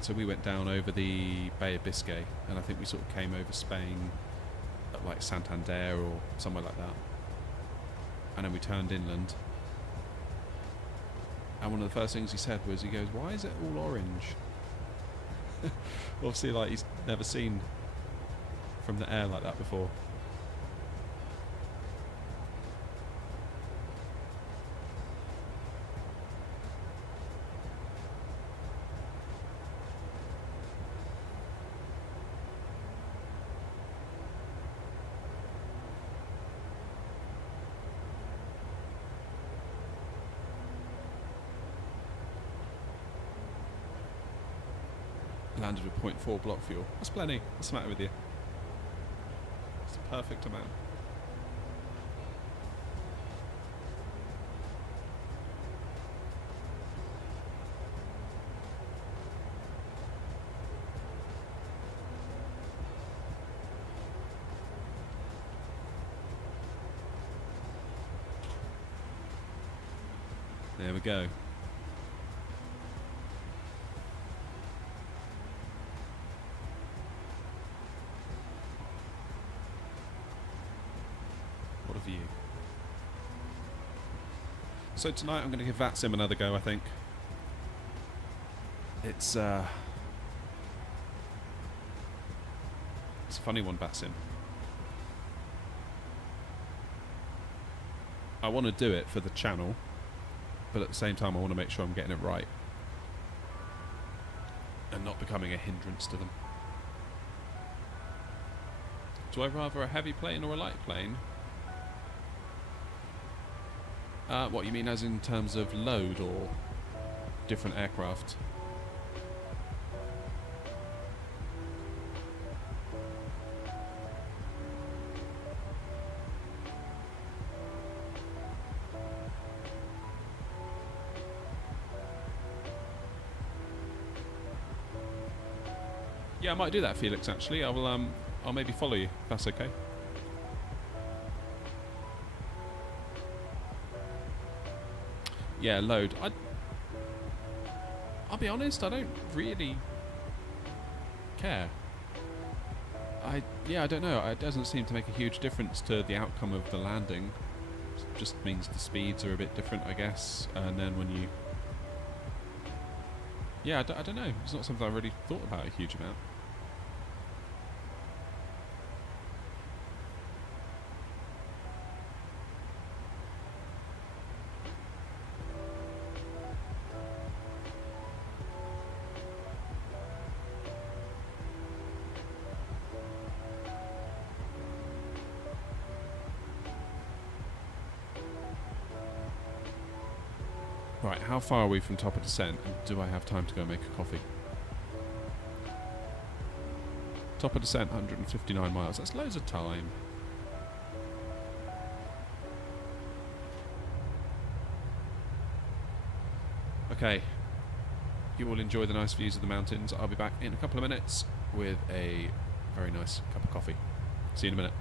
So we went down over the Bay of Biscay, and I think we sort of came over Spain at like Santander or somewhere like that. And then we turned inland. And one of the first things he said was, he goes, "Why is it all orange?" Obviously, like, he's never seen from the air like that before. Landed with 0.4 block fuel. That's plenty. What's the matter with you? It's the perfect amount. There we go. What a view. So tonight I'm going to give VATSIM another go, I think. It's a funny one, VATSIM. I want to do it for the channel, but at the same time I want to make sure I'm getting it right and not becoming a hindrance to them. Do I rather a heavy plane or a light plane? What, you mean as in terms of load or different aircraft? Yeah, I might do that, Felix, actually. I'll maybe follow you, if that's okay. Yeah, load. I'll be honest, I don't really care. I don't know. It doesn't seem to make a huge difference to the outcome of the landing. It just means the speeds are a bit different, I guess. And then when you Yeah, I don't know. It's not something I really thought about a huge amount. Right, how far are we from top of descent, and do I have time to go make a coffee? Top of descent, 159 miles. That's loads of time. Okay, you all enjoy the nice views of the mountains. I'll be back in a couple of minutes with a very nice cup of coffee. See you in a minute.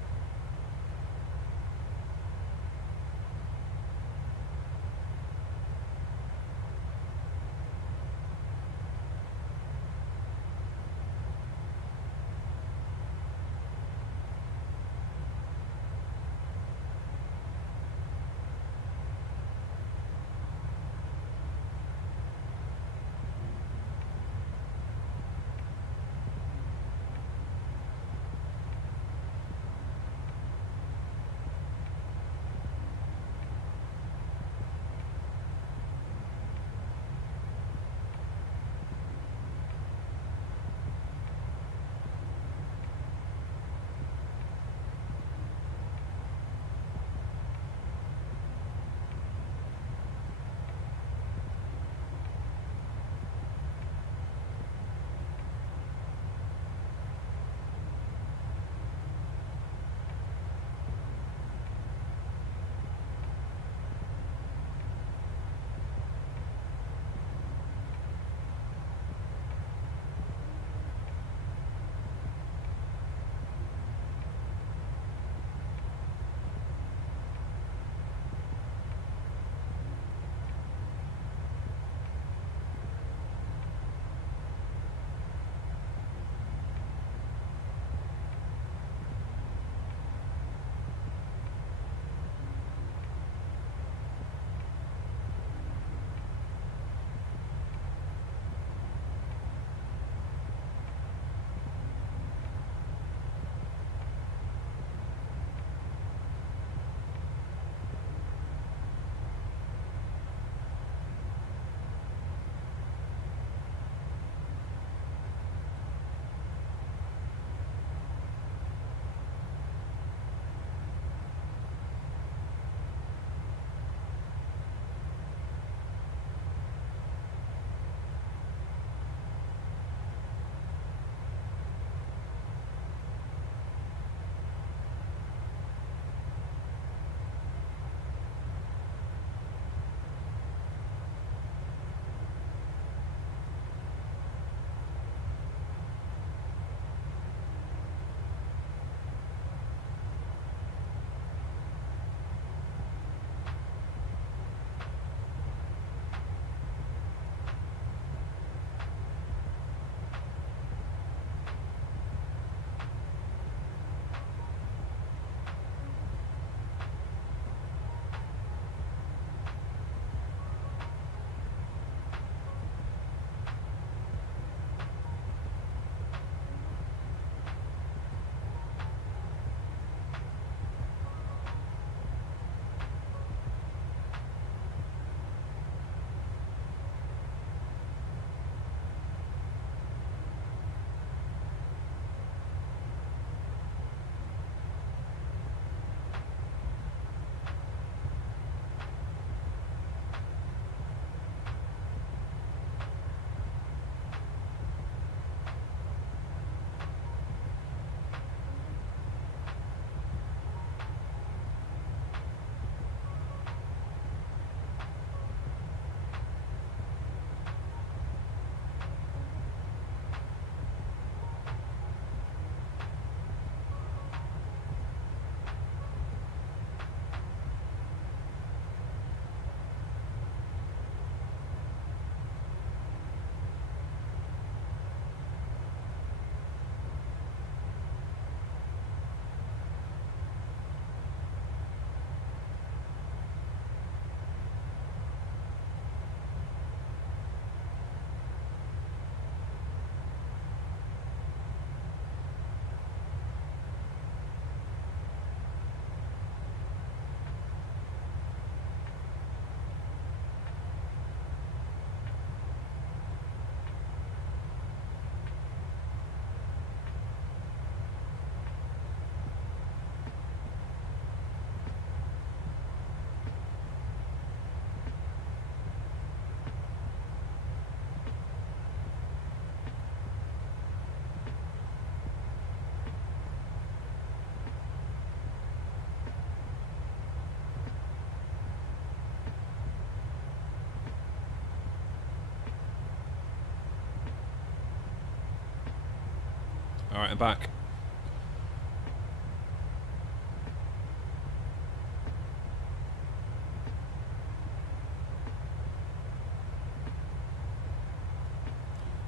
Alright, I'm back.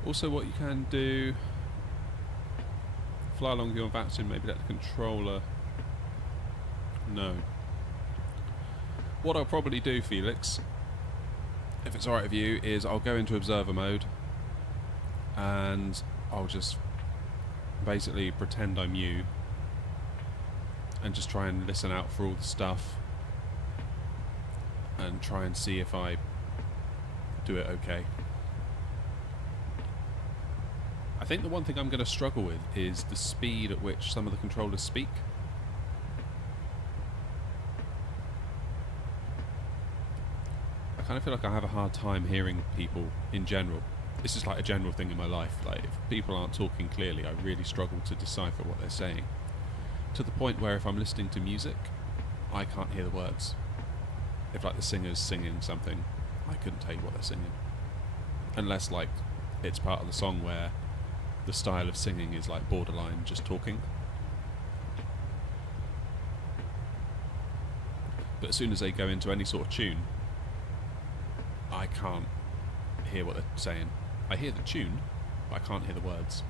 Also, what you can do, fly along your vacuum, maybe let the controller know. What I'll probably do, Felix, if it's alright with you, is I'll go into observer mode and I'll just basically pretend I'm you and just try and listen out for all the stuff and try and see if I do it okay. I think the one thing I'm going to struggle with is the speed at which some of the controllers speak. I kind of feel like I have a hard time hearing people in general. This is like a general thing in my life. Like, if people aren't talking clearly, I really struggle to decipher what they're saying. To the point where if I'm listening to music, I can't hear the words. If like the singer's singing something, I couldn't tell you what they're singing. Unless like it's part of the song where the style of singing is like borderline just talking. But as soon as they go into any sort of tune, I can't hear what they're saying. I hear the tune, but I can't hear the words.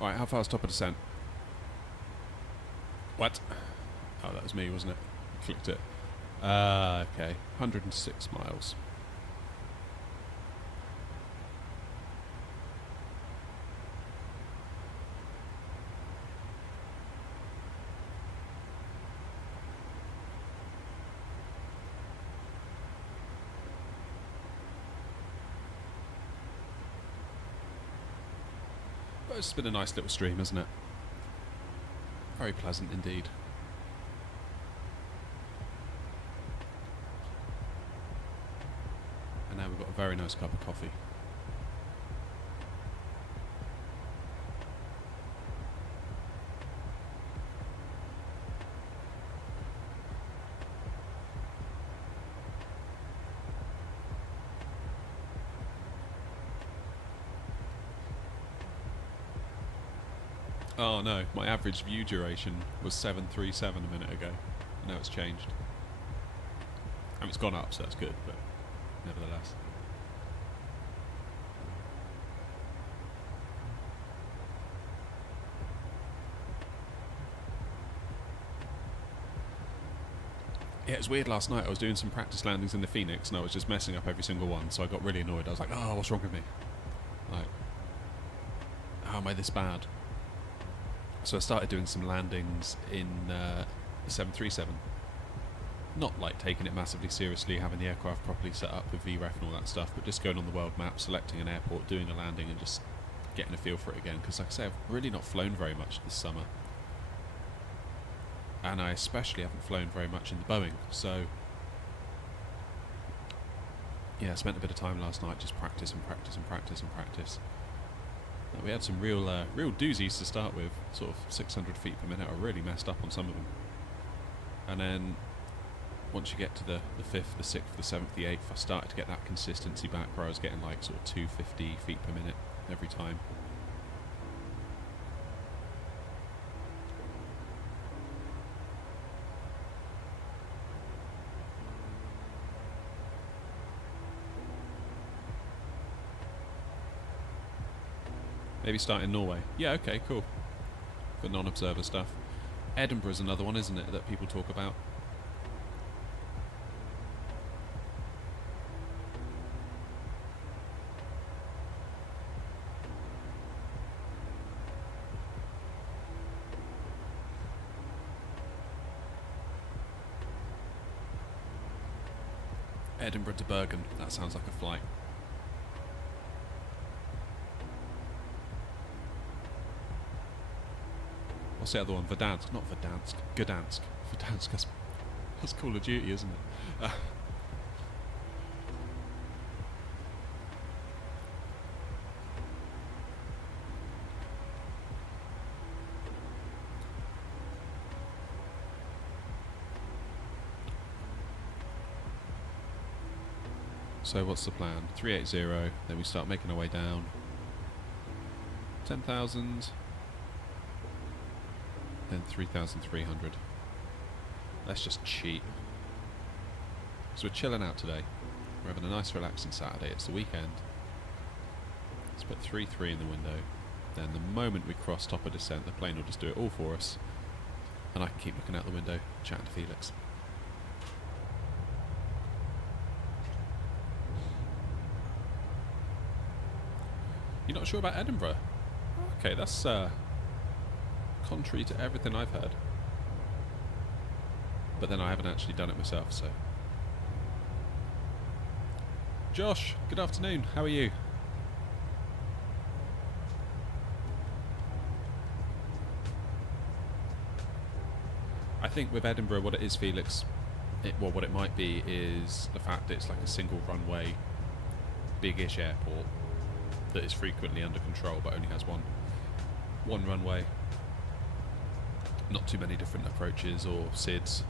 Alright, how far is top of descent? What? Oh, that was me, wasn't it? Clicked it. Okay. 106 miles. Well, it's been a nice little stream, hasn't it? Very pleasant indeed. And now we've got a very nice cup of coffee. Oh no, my average view duration was 737 a minute ago. Now it's changed. I mean, it's gone up, so that's good, but nevertheless. Yeah, it was weird last night. I was doing some practice landings in the Phoenix and I was just messing up every single one, so I got really annoyed. I was like, oh, what's wrong with me? Like, how am I this bad? So I started doing some landings in the 737. Not like taking it massively seriously, having the aircraft properly set up with VREF and all that stuff, but just going on the world map, selecting an airport, doing a landing and just getting a feel for it again. Because like I say, I've really not flown very much this summer. And I especially haven't flown very much in the Boeing. So yeah, I spent a bit of time last night just practice and practice and practice and practice. We had some real doozies to start with, sort of 600 feet per minute. I really messed up on some of them. And then once you get to the 5th, the 6th, the 7th, the 8th, I started to get that consistency back where I was getting like sort of 250 feet per minute every time. Maybe start in Norway. Yeah, okay, cool. For non-observer stuff. Edinburgh's another one, isn't it, that people talk about? Edinburgh to Bergen. That sounds like a flight. What's the other one? Verdansk. Not Verdansk. Gdansk. Verdansk. That's Call of Duty, isn't it? So what's the plan? 380, then we start making our way down. 10,000, then 3,300. Let's just cheat. So we're chilling out today. We're having a nice relaxing Saturday. It's the weekend. Let's put 3.3 in the window. Then the moment we cross top of descent, the plane will just do it all for us. And I can keep looking out the window, chatting to Felix. You're not sure about Edinburgh? Okay, that's contrary to everything I've heard. But then I haven't actually done it myself, so. Josh, good afternoon. How are you? I think with Edinburgh, what it is, Felix, what it might be is the fact that it's like a single runway, big-ish airport that is frequently under control, but only has one runway. Not too many different approaches or SIDs.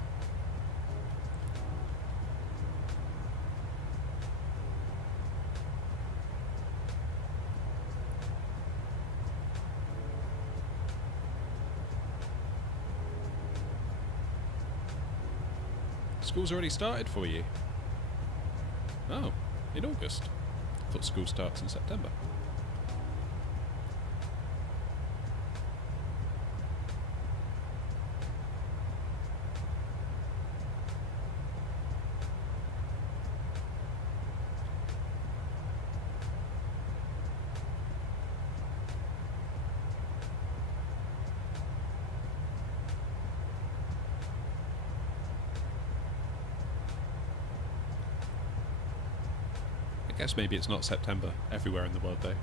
School's already started for you? Oh, in August. I thought school starts in September. I guess maybe it's not September everywhere in the world though.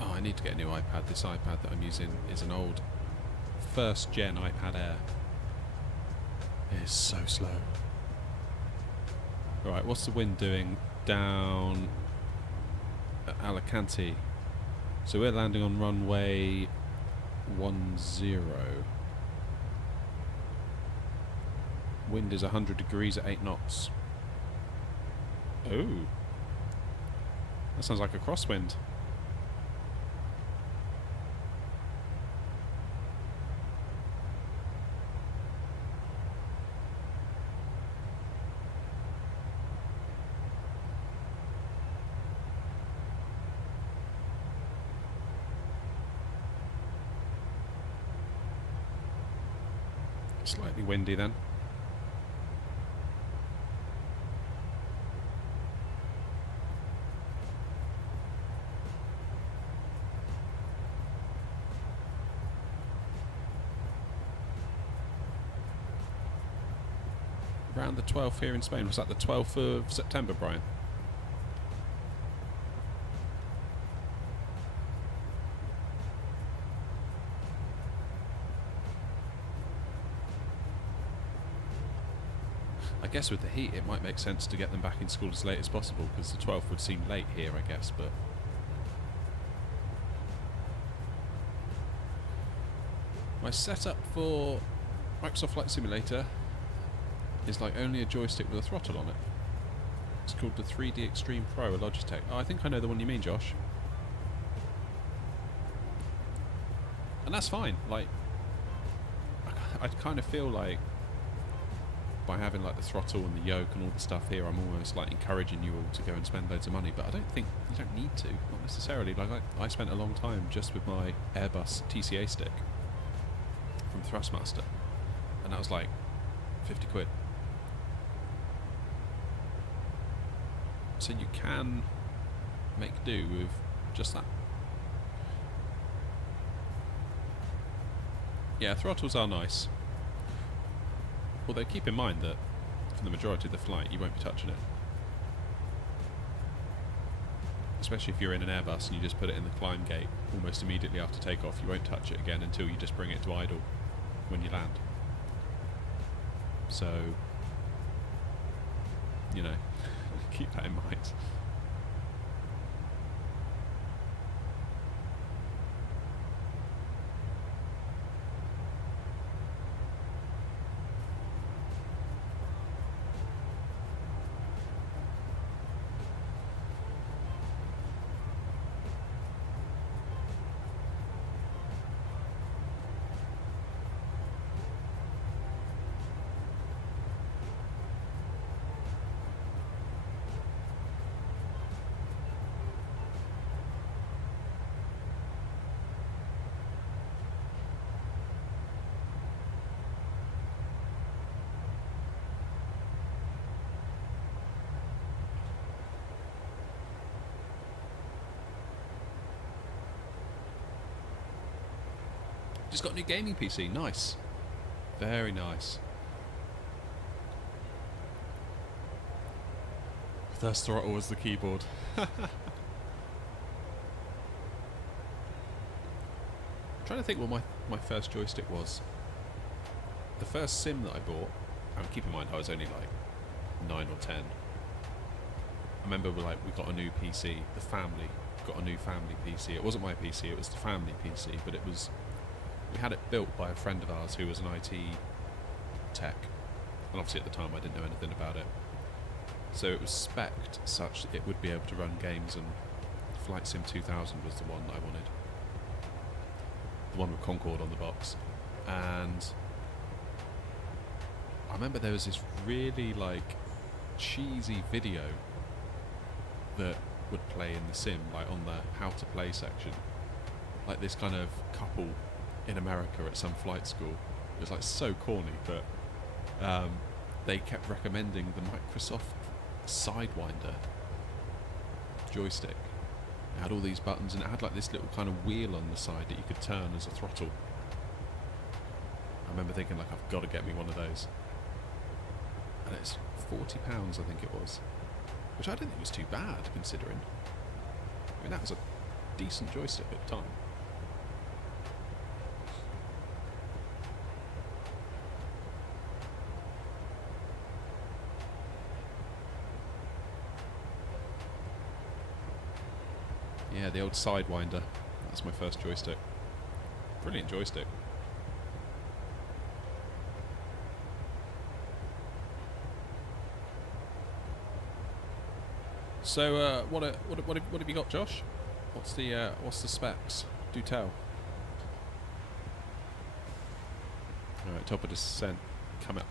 Oh, I need to get a new iPad. This iPad that I'm using is an old first gen iPad Air. It is so slow. Right, what's the wind doing down at Alicante? So we're landing on runway 10. Wind is 100 degrees at 8 knots. Oh. That sounds like a crosswind. Slightly windy then. Around the 12th here in Spain. Was that the 12th of September, Brian? I guess with the heat it might make sense to get them back in school as late as possible, because the 12th would seem late here, I guess, but my setup for Microsoft Flight Simulator is like only a joystick with a throttle on it. It's called the 3D Extreme Pro, a Logitech. Oh, I think I know the one you mean, Josh. And that's fine. Like, I kind of feel like by having like the throttle and the yoke and all the stuff here, I'm almost like encouraging you all to go and spend loads of money, but I don't think you don't need to, not necessarily. Like I spent a long time just with my Airbus TCA stick from Thrustmaster, and that was like 50 quid. So you can make do with just that. Yeah, throttles are nice. Although keep in mind that for the majority of the flight you won't be touching it. Especially if you're in an Airbus and you just put it in the climb gate almost immediately after takeoff, you won't touch it again until you just bring it to idle when you land. So, you know, keep that in mind. Just got a new gaming PC. Nice. Very nice. First throttle was the keyboard. Trying to think what my first joystick was. The first sim that I bought, and keep in mind I was only like 9 or 10. I remember we got a new PC. The family got a new family PC. It wasn't my PC, it was the family PC, but it was, we had it built by a friend of ours who was an IT tech, and obviously at the time I didn't know anything about it. So it was spec'd such that it would be able to run games, and Flight Sim 2000 was the one that I wanted. The one with Concorde on the box. And I remember there was this really like cheesy video that would play in the sim, like on the how to play section. Like this kind of couple in America at some flight school. It was like so corny, but they kept recommending the Microsoft Sidewinder joystick. It had all these buttons and it had like this little kind of wheel on the side that you could turn as a throttle. I remember thinking like, I've got to get me one of those. And it's £40 I think it was, which I didn't think was too bad considering. I mean, that was a decent joystick at the time. Yeah, the old Sidewinder. That's my first joystick. Brilliant joystick. So, what have you got, Josh? What's the specs? Do tell. All right, top of descent, come up.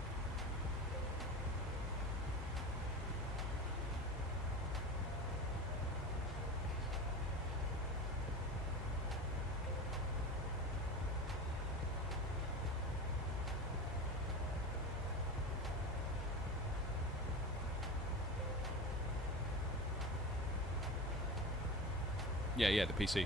Yeah, the PC.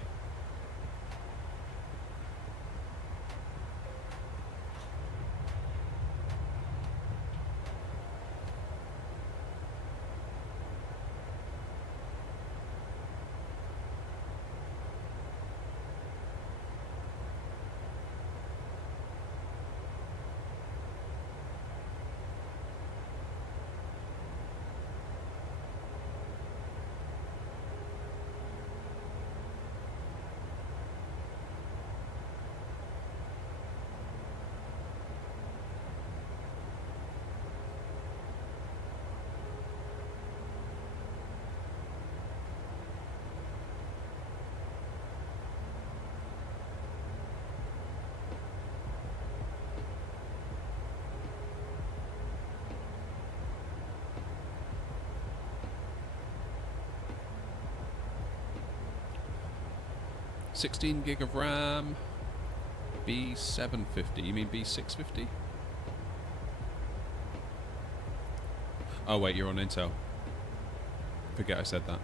$16 gig of RAM, B750. You mean B650? Oh wait, you're on Intel. Forget I said that.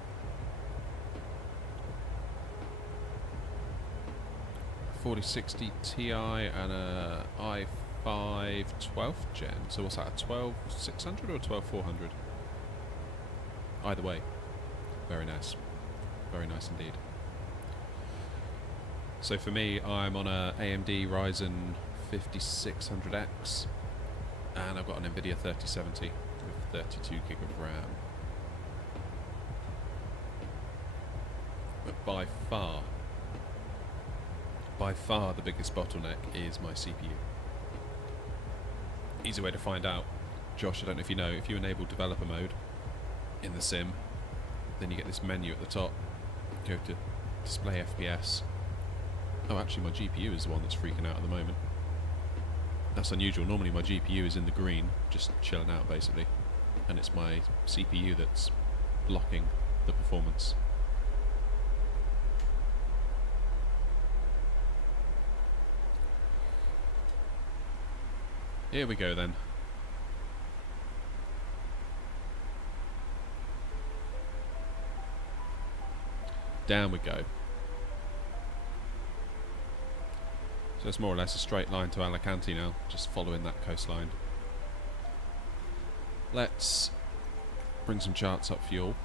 4060 Ti and a i5 12th gen. So what's that? A 12600 or a 12400? Either way, very nice. Very nice indeed. So for me, I'm on a AMD Ryzen 5600X, and I've got an Nvidia 3070 with 32 gig of RAM. But by far the biggest bottleneck is my CPU. Easy way to find out, Josh, I don't know if you know, if you enable developer mode in the sim, then you get this menu at the top, go to display FPS. Oh, actually my GPU is the one that's freaking out at the moment. That's unusual. Normally my GPU is in the green, just chilling out basically, and it's my CPU that's blocking the performance. Here we go then. Down we go. So it's more or less a straight line to Alicante now, just following that coastline. Let's bring some charts up for you all,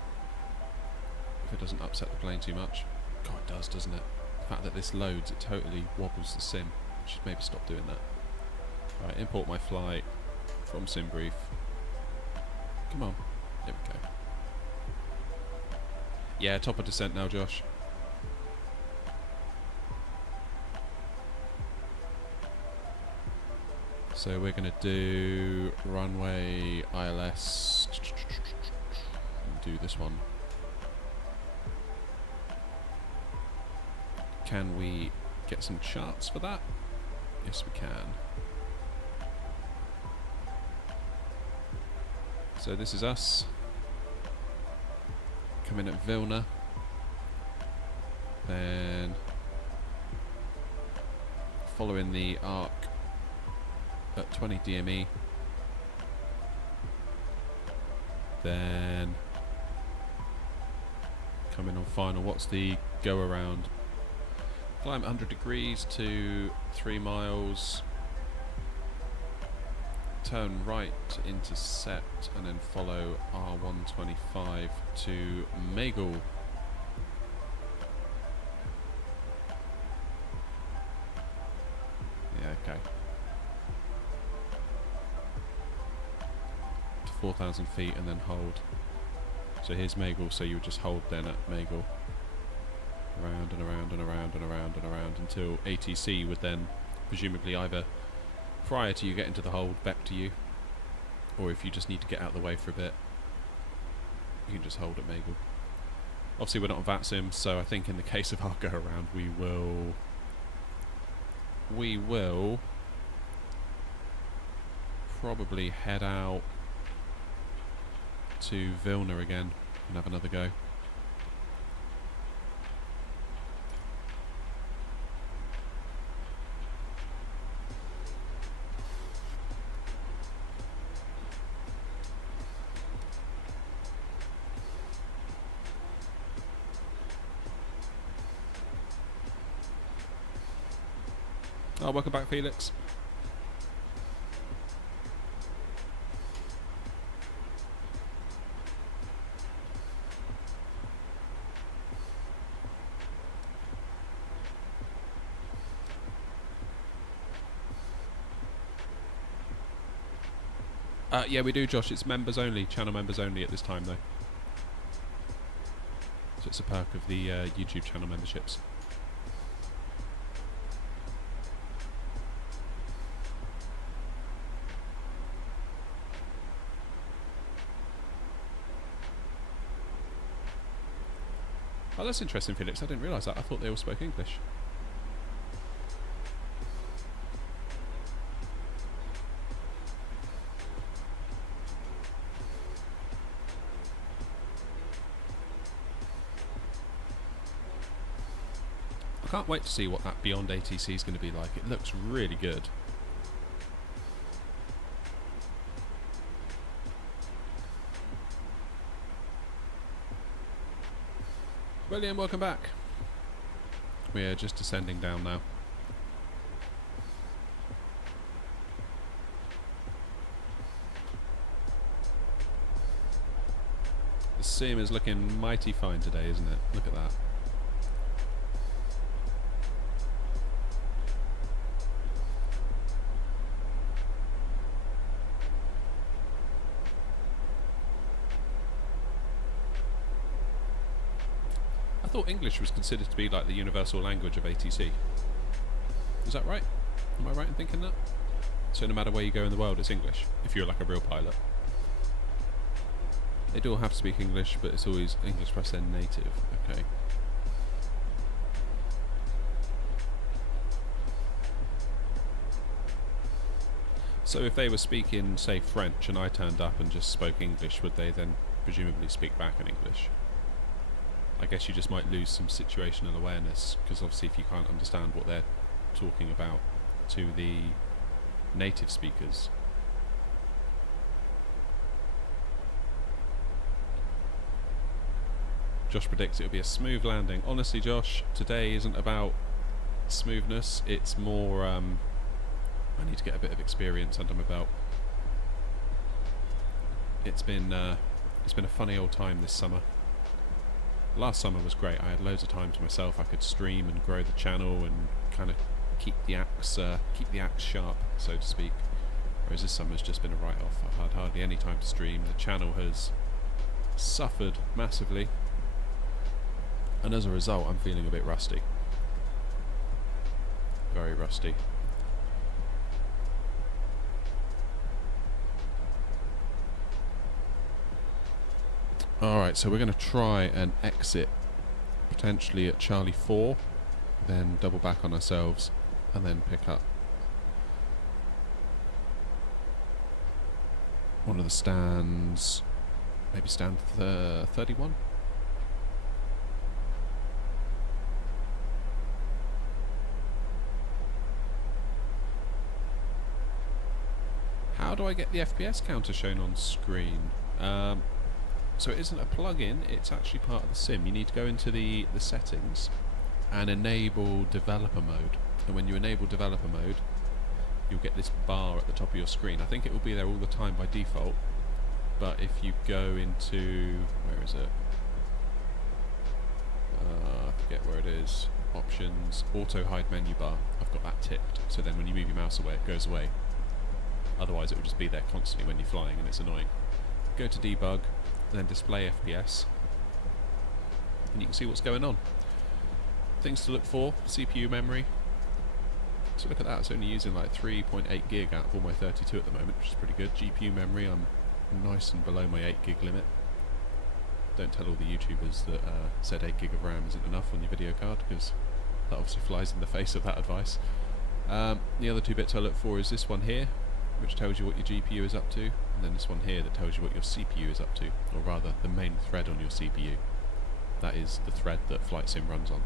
if it doesn't upset the plane too much. God, it does, doesn't it? The fact that this loads, it totally wobbles the sim. I should maybe stop doing that. Right, import my flight from SimBrief. Come on, there we go. Yeah, top of descent now, Josh. So we're going to do runway ILS. And do this one. Can we get some charts for that? Yes, we can. So this is us coming at Vilna, then following the arc at 20 DME, then coming on final. What's the go around? Climb 100 degrees to 3 miles, turn right to intercept, and then follow R125 to Magul. Yeah, okay. To 4,000 feet and then hold. So here's Magul, so you would just hold then at Magul. Around and around and around and around and around until ATC would then presumably either prior to you getting to the hold back to you, or if you just need to get out of the way for a bit, you can just hold at Magul. Obviously we're not on VATSIM, so I think in the case of our go around we will probably head out to Vilna again and have another go. Oh, welcome back, Felix. Yeah, we do, Josh. It's members only, channel members only at this time, though. So it's a perk of the YouTube channel memberships. Oh, that's interesting, Felix. I didn't realise that. I thought they all spoke English. I can't wait to see what that Beyond ATC is going to be like. It looks really good. William, welcome back. We're just descending down now. The sim is looking mighty fine today, isn't it? Look at that. thought English was considered to be like the universal language of ATC. Is that right? Am I right in thinking that? So no matter where you go in the world, it's English, if you're like a real pilot. They do all have to speak English, but it's always English plus their native. Okay. So if they were speaking, say, French, and I turned up and just spoke English, would they then presumably speak back in English? I guess you just might lose some situational awareness, because obviously if you can't understand what they're talking about to the native speakers. Josh predicts it'll be a smooth landing. Honestly, Josh, today isn't about smoothness, it's more I need to get a bit of experience under my belt. It's been a funny old time this summer. Last summer was great. I had loads of time to myself. I could stream and grow the channel and kind of keep the axe sharp, so to speak. Whereas this summer's just been a write-off. I've had hardly any time to stream. The channel has suffered massively, and as a result, I'm feeling a bit rusty. Very rusty. Alright, so we're going to try and exit potentially at Charlie 4, then double back on ourselves, and then pick up one of the stands, maybe stand 31? How do I get the FPS counter shown on screen? So it isn't a plug-in, it's actually part of the sim. You need to go into the settings and enable developer mode. And when you enable developer mode, you'll get this bar at the top of your screen. I think it will be there all the time by default, but if you go into, where is it? I forget where it is. Options, auto hide menu bar. I've got that ticked, so then when you move your mouse away, it goes away. Otherwise it will just be there constantly when you're flying and it's annoying. Go to debug, then display FPS, and you can see what's going on. Things to look for: CPU memory. So look at that, it's only using like 3.8 gig out of all my 32 at the moment, which is pretty good. GPU memory, I'm nice and below my 8 gig limit. Don't tell all the YouTubers that said 8 gig of RAM isn't enough on your video card, because that obviously flies in the face of that advice. The other two bits I look for is this one here, which tells you what your GPU is up to, and then this one here that tells you what your CPU is up to, or rather the main thread on your CPU. That is the thread that Flight Sim runs on.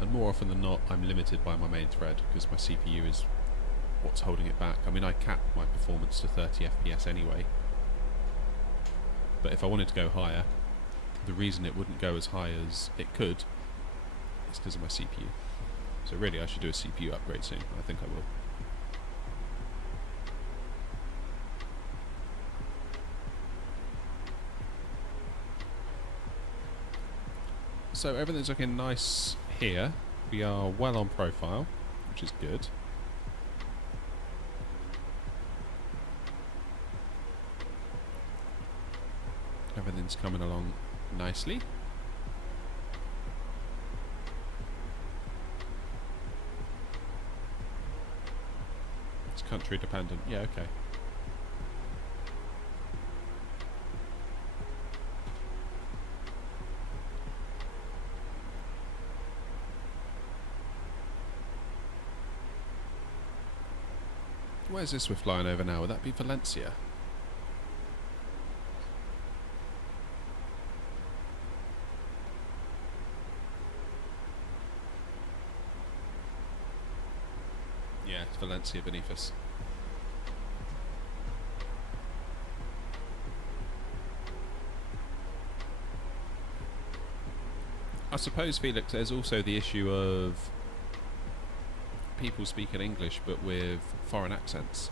And more often than not, I'm limited by my main thread, because my CPU is what's holding it back. I mean, I cap my performance to 30 FPS anyway, but if I wanted to go higher, the reason it wouldn't go as high as it could is because of my CPU. So really I should do a CPU upgrade soon. I think I will. So everything's looking nice here. We are well on profile, which is good. Everything's coming along nicely. It's country dependent. Yeah, okay. Where's this we're flying over now? Would that be Valencia? Yeah, it's Valencia beneath us. I suppose, Felix, there's also the issue of people speaking English but with foreign accents.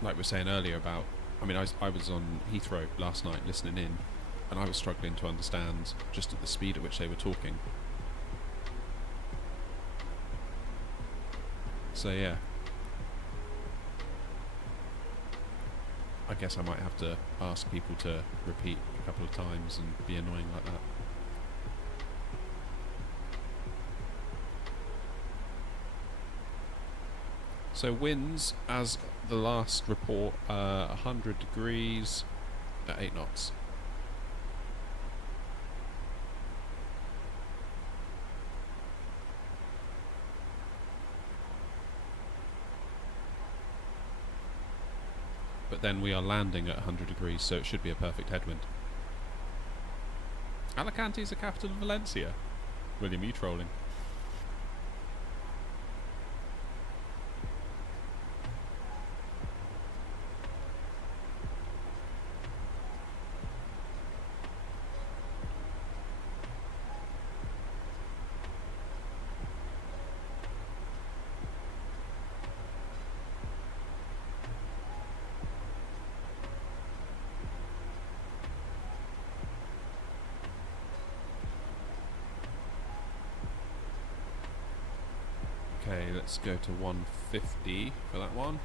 Like we were saying earlier about, I mean, I was on Heathrow last night listening in, and I was struggling to understand just at the speed at which they were talking. So yeah, I guess I might have to ask people to repeat a couple of times and be annoying like that. So winds, as the last report, 100 degrees at 8 knots. But then we are landing at 100 degrees, so it should be a perfect headwind. Alicante is the capital of Valencia. William, you trolling? Okay, let's go to 150 for that one.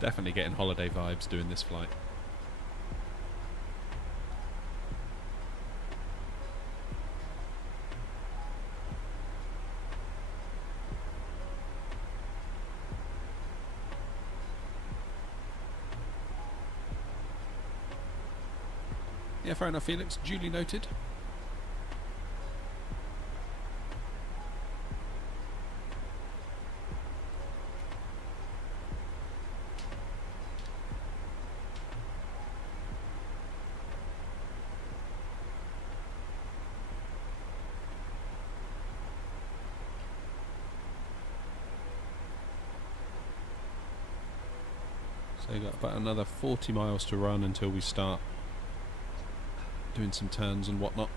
Definitely getting holiday vibes doing this flight. Yeah, fair enough, Felix. Duly noted. So you've got about another 40 miles to run until we start doing some turns and whatnot.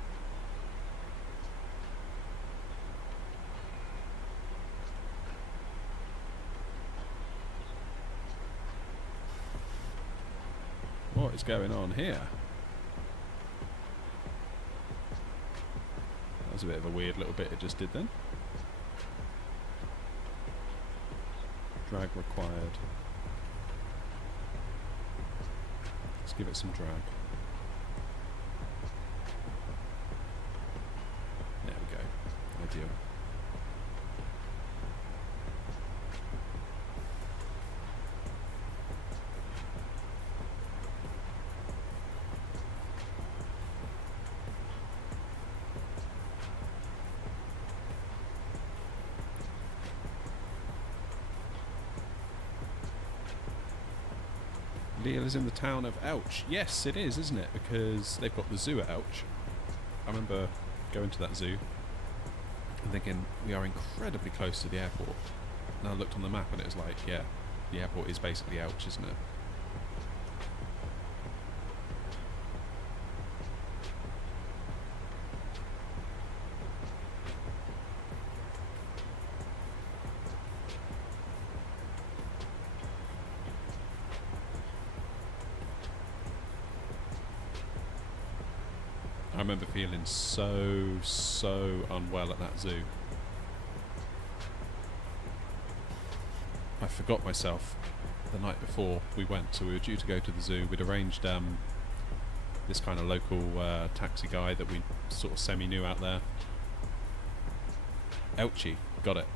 What is going on here? That was a bit of a weird little bit it just did then. Drag required. Let's give it some drag. There we go. Ideal. LEAL is in the town of Ouch. Yes, it is, isn't it? Because they've got the zoo at Ouch. I remember going to that zoo and thinking, we are incredibly close to the airport. And I looked on the map and it was like, yeah, the airport is basically Ouch, isn't it? I remember feeling so unwell at that zoo. I forgot myself the night before we went, so we were due to go to the zoo. We'd arranged this kind of local taxi guy that we sort of semi-knew out there. Elchie, got it.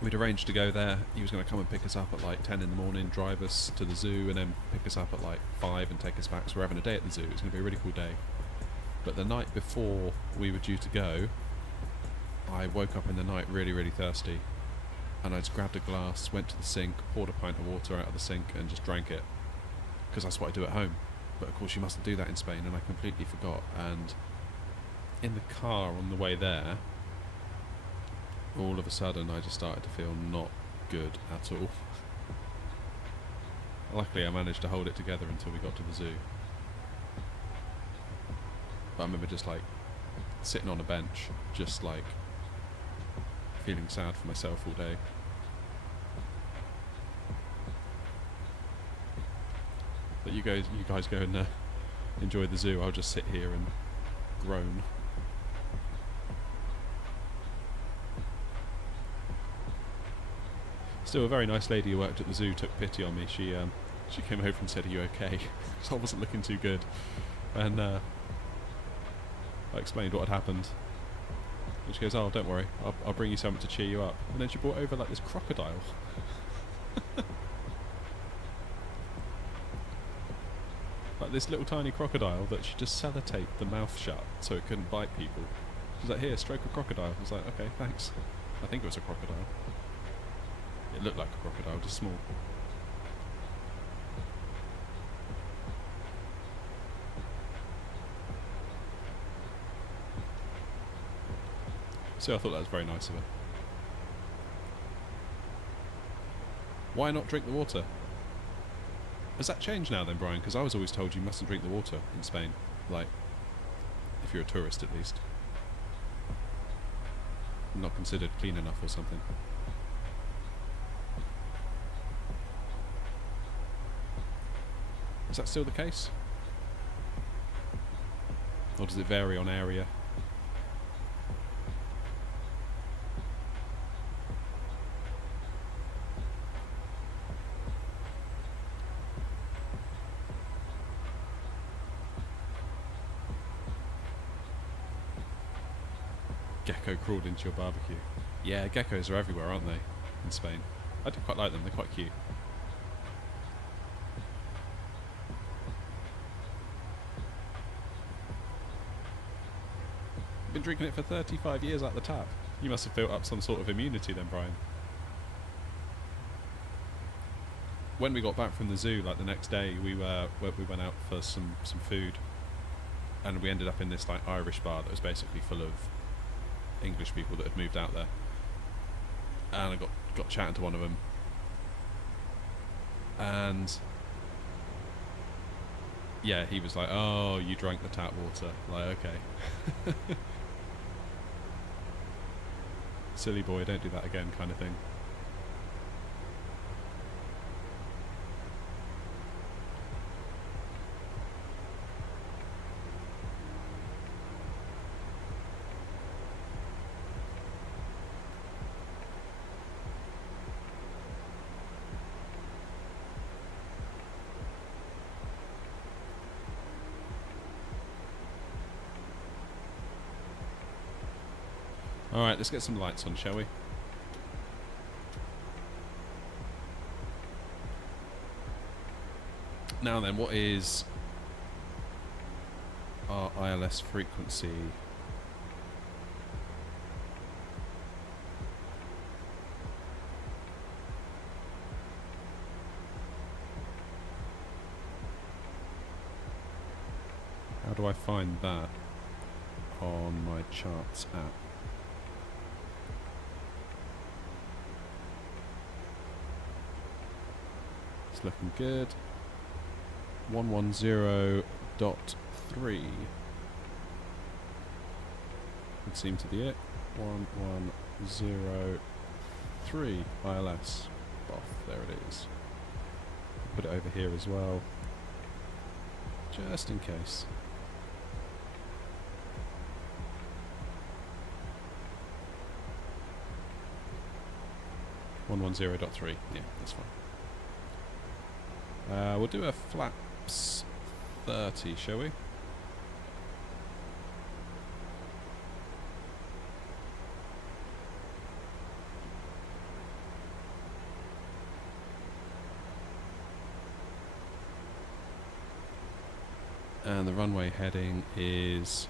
We'd arranged to go there. He was going to come and pick us up at like 10 in the morning, drive us to the zoo, and then pick us up at like 5 and take us back. So we're having a day at the zoo. It's going to be a really cool day. But the night before we were due to go, I woke up in the night really thirsty, and I just grabbed a glass, went to the sink, poured a pint of water out of the sink and just drank it, because that's what I do at home. But of course you mustn't do that in Spain, and I completely forgot. And in the car on the way there, all of a sudden I just started to feel not good at all. Luckily I managed to hold it together until we got to the zoo. But I remember just like sitting on a bench, just like feeling sad for myself all day. you guys go and enjoy the zoo. I'll just sit here and groan. Still, a very nice lady who worked at the zoo took pity on me. She came over and said, "Are you okay?" So I wasn't looking too good, and I explained what had happened. And she goes, "Oh, don't worry, I'll bring you something to cheer you up." And then she brought over like this crocodile. Like this little tiny crocodile that she just sellotaped the mouth shut so it couldn't bite people. She's like, "Here, stroke a crocodile." I was like, "Okay, thanks." I think it was a crocodile. It looked like a crocodile, just small. So I thought that was very nice of her. Why not drink the water? Has that changed now then, Brian? Because I was always told you mustn't drink the water in Spain. Like, if you're a tourist at least. Not considered clean enough or something. Is that still the case? Or does it vary on area? Gecko crawled into your barbecue. Yeah, geckos are everywhere, aren't they? In Spain. I do quite like them, they're quite cute. Been drinking it for 35 years out the tap. You must have built up some sort of immunity then, Brian. When we got back from the zoo, like the next day, we went out for some food, and we ended up in this like Irish bar that was basically full of English people that had moved out there, and I got chatting to one of them, and yeah, he was like, "Oh, you drank the tap water." Like, okay. Silly boy, don't do that again, kind of thing. Alright, let's get some lights on, shall we? Now then, what is our ILS frequency? How do I find that on my charts app? It's looking good. 110.3 would seem to be it. 1103 ILS. Boff, there it is. Put it over here as well, just in case. .3. Yeah, that's fine. We'll do a flaps 30, shall we? And the runway heading is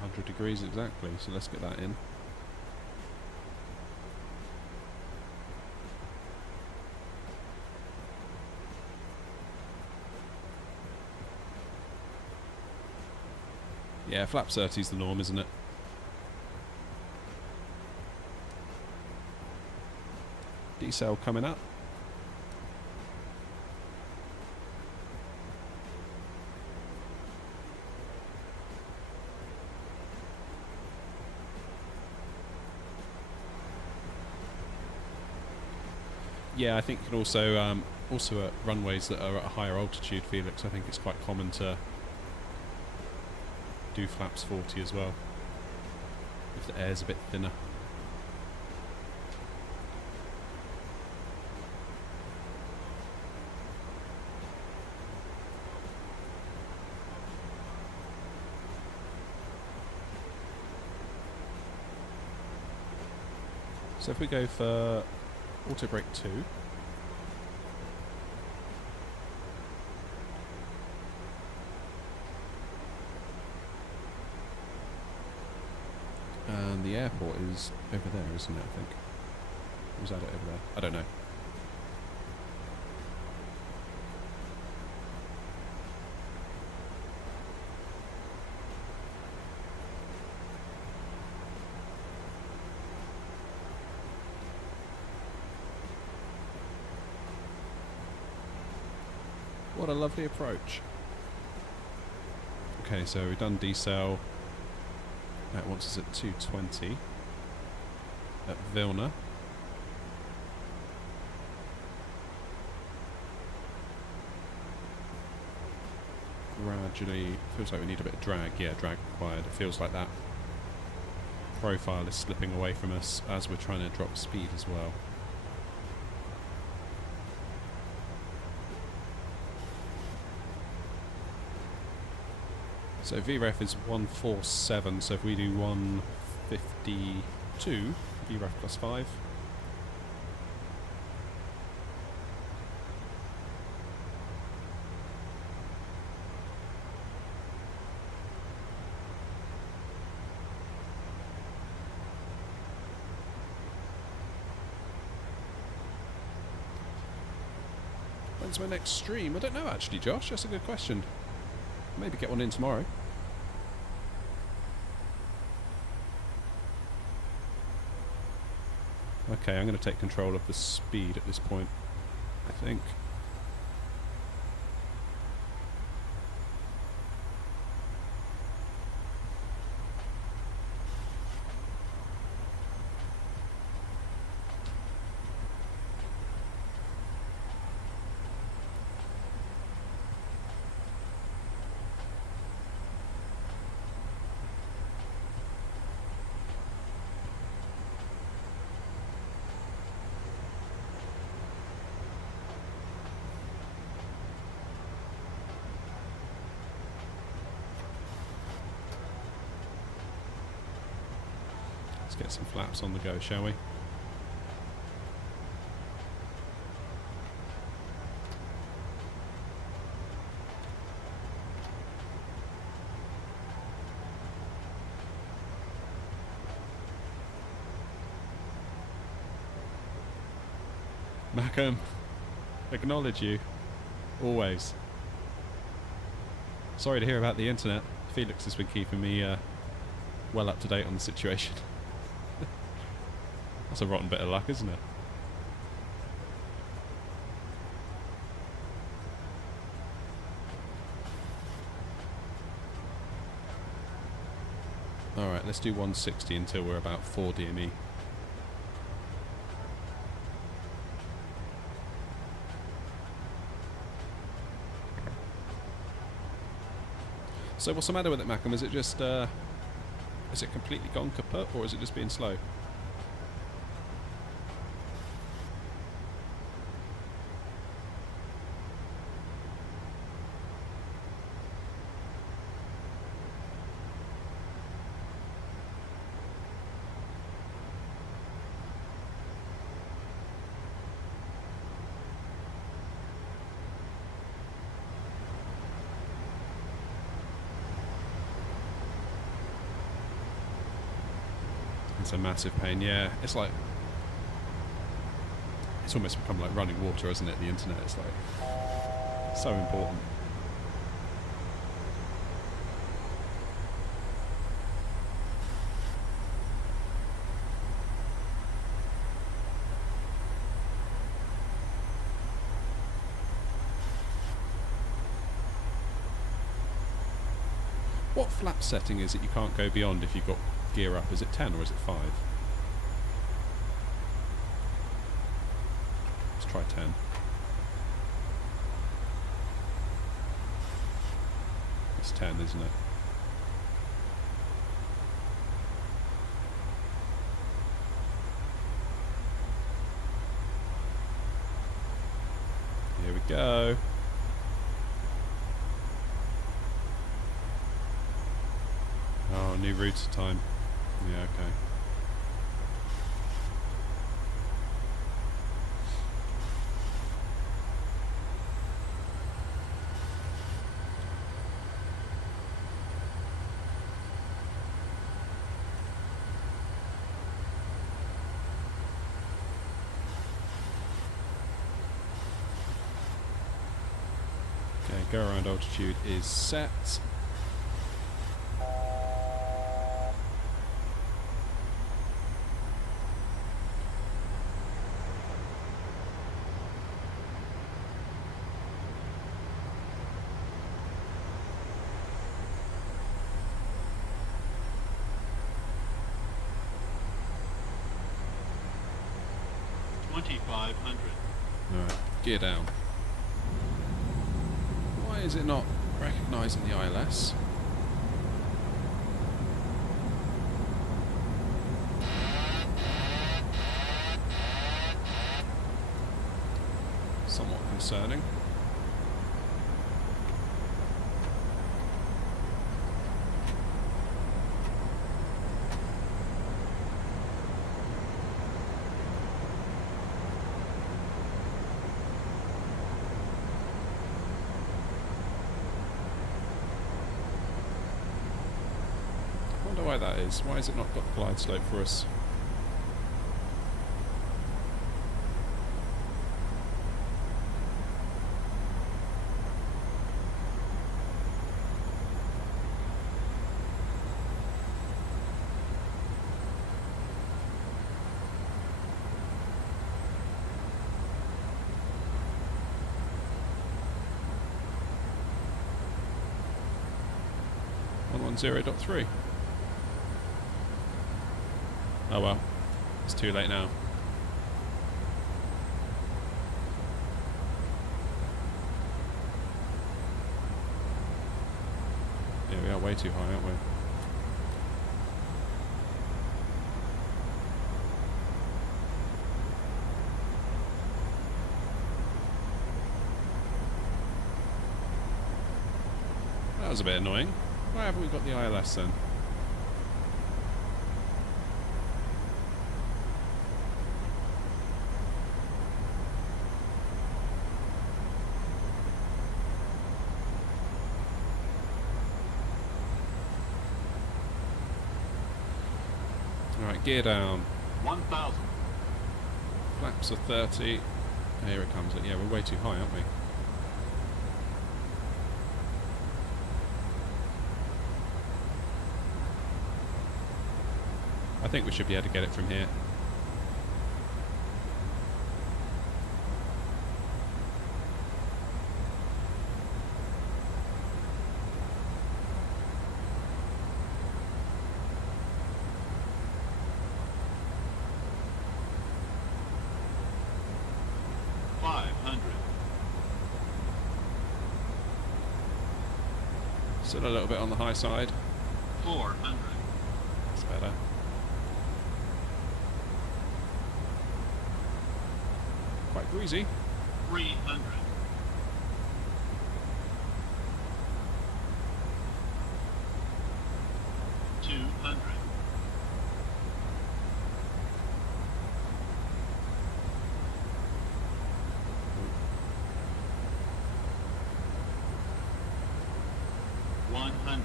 100 degrees exactly, so let's get that in. Yeah, flap 30 is the norm, isn't it? Decel coming up. Yeah, I think you can also at runways that are at a higher altitude, Felix, I think it's quite common to do flaps 40 as well, if the air's a bit thinner. So if we go for auto brake 2, and the airport is over there, isn't it, I think? Or was that it over there? I don't know. What a lovely approach. Okay, so we've done decel. That wants us at 220 at Vilna. Gradually, feels like we need a bit of drag. Yeah, drag required. It feels like that profile is slipping away from us as we're trying to drop speed as well. So VREF is 147, so if we do 152, VREF plus 5. When's my next stream? I don't know actually, Josh, that's a good question. Maybe get one in tomorrow. Okay, I'm going to take control of the speed at this point, I think. Let's get some flaps on the go, shall we? Macam, acknowledge you. Always. Sorry to hear about the internet. Felix has been keeping me well up to date on the situation. That's a rotten bit of luck, isn't it? Alright, let's do 160 until we're about 4 DME. So what's the matter with it, Macam? Is it just, is it completely gone kaput, or is it just being slow? It's a massive pain, yeah. It's like, it's almost become like running water, isn't it? The internet is like so important. What flap setting is it you can't go beyond if you've got gear up? Is it 10 or is it 5? Let's try 10. It's 10, isn't it? Here we go. Oh, new routes time. Yeah, okay. Okay, go around altitude is set. Alright, gear down. Why is it not recognising the ILS? Somewhat concerning. Why that is. Why has it not got glide slope for us? On 0.3. Oh well, it's too late now. Yeah, we are way too high, aren't we? That was a bit annoying. Why haven't we got the ILS then? Alright, gear down. 1,000. Flaps are 30. Here it comes. Yeah, we're way too high, aren't we? I think we should be able to get it from here. Still a little bit on the high side. 400. That's better. Quite breezy. 300. 200. 100.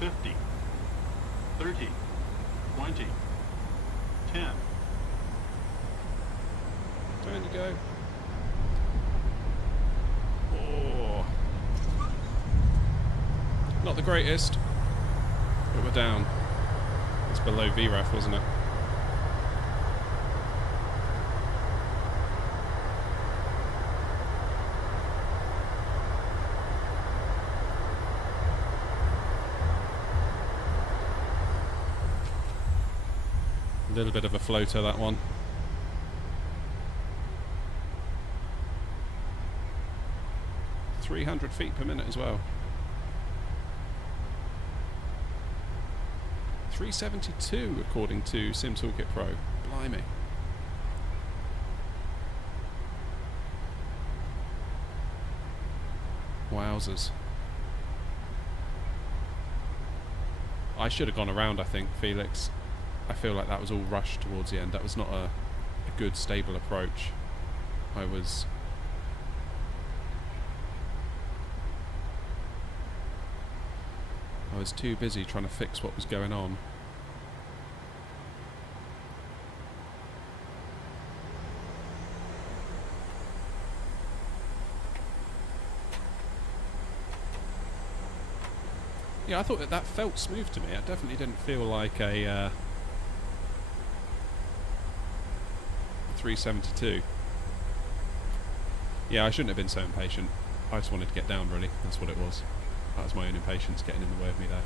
50. 30. 20. 10. Time to go. Oh. Not the greatest, but we're down. It's below VRAF, wasn't it? little bit of a floater, that one. .300 feet per minute as well. 372 according to Sim Toolkit Pro. Blimey. Wowzers. I should have gone around, I think, Felix. I feel like that was all rushed towards the end. That was not a good, stable approach. I was too busy trying to fix what was going on. Yeah, I thought that felt smooth to me. It definitely didn't feel like a 372. Yeah, I shouldn't have been so impatient. I just wanted to get down, really. That's what it was. That was my own impatience getting in the way of me there.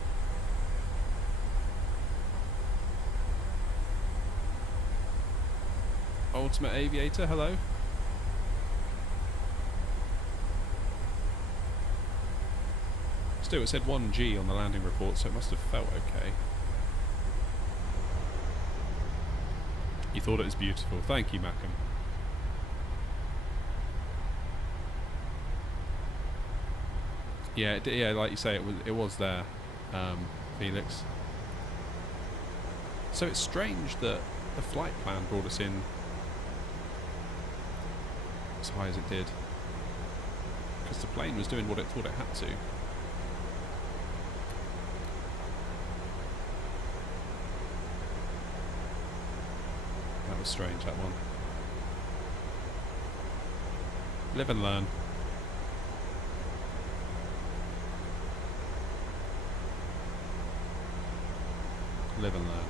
Ultimate Aviator, hello. Still, it said 1G on the landing report, so it must have felt okay. You thought it was beautiful. Thank you, Macam. Yeah, yeah, like you say, it was there, Felix. So it's strange that the flight plan brought us in as high as it did, because the plane was doing what it thought it had to. That was strange, that one. Live and learn. Live and learn.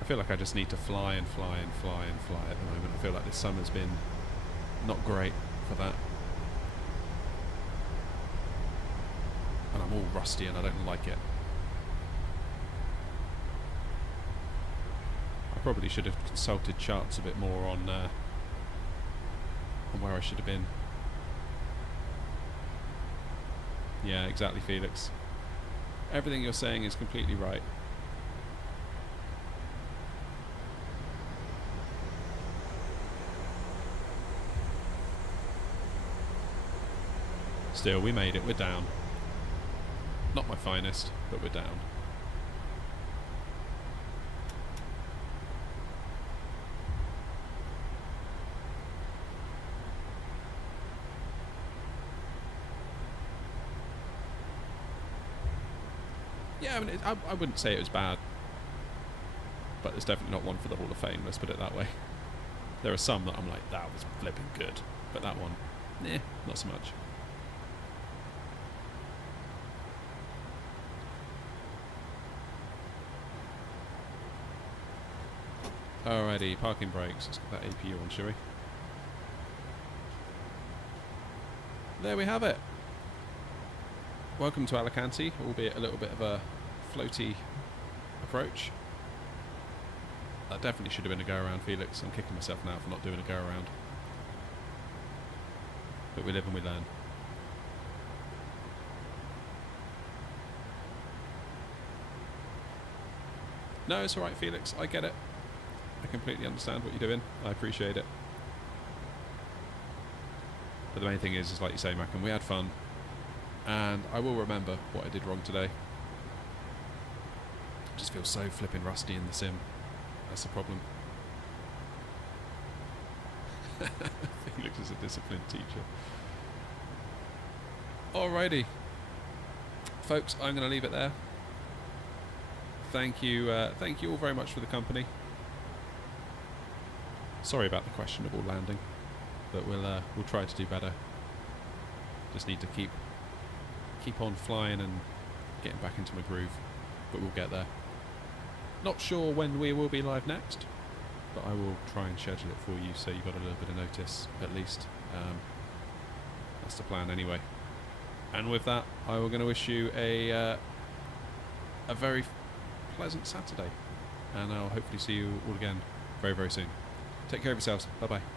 I feel like I just need to fly and fly and fly and fly at the moment. I feel like this summer's been not great for that. And I'm all rusty and I don't like it. I probably should have consulted charts a bit more on where I should have been. Yeah, exactly, Felix. Everything you're saying is completely right. Still, we made it. We're down. Not my finest, but we're down. Yeah, I mean, I wouldn't say it was bad, but it's definitely not one for the Hall of Fame, let's put it that way. There are some that I'm like, that was flipping good, but that one, nah, not so much. Alrighty, parking brakes, let's get that APU on, shall we? There we have it. Welcome to Alicante, albeit a little bit of a floaty approach. That definitely should have been a go-around, Felix. I'm kicking myself now for not doing a go-around. But we live and we learn. No, it's alright, Felix. I get it. I completely understand what you're doing. I appreciate it. But the main thing is like you say, Macam, we had fun. And I will remember what I did wrong today. I just feel so flipping rusty in the sim. That's the problem. Felix is a disciplined teacher. Alrighty. Folks, I'm going to leave it there. Thank you all very much for the company. Sorry about the questionable landing, but we'll try to do better. Just need to keep on flying and getting back into my groove, but we'll get there. Not sure when we will be live next, but I will try and schedule it for you so you've got a little bit of notice at least. That's the plan anyway. And with that, I will going to wish you a a very pleasant Saturday. And I'll hopefully see you all again very, very soon. Take care of yourselves. Bye-bye.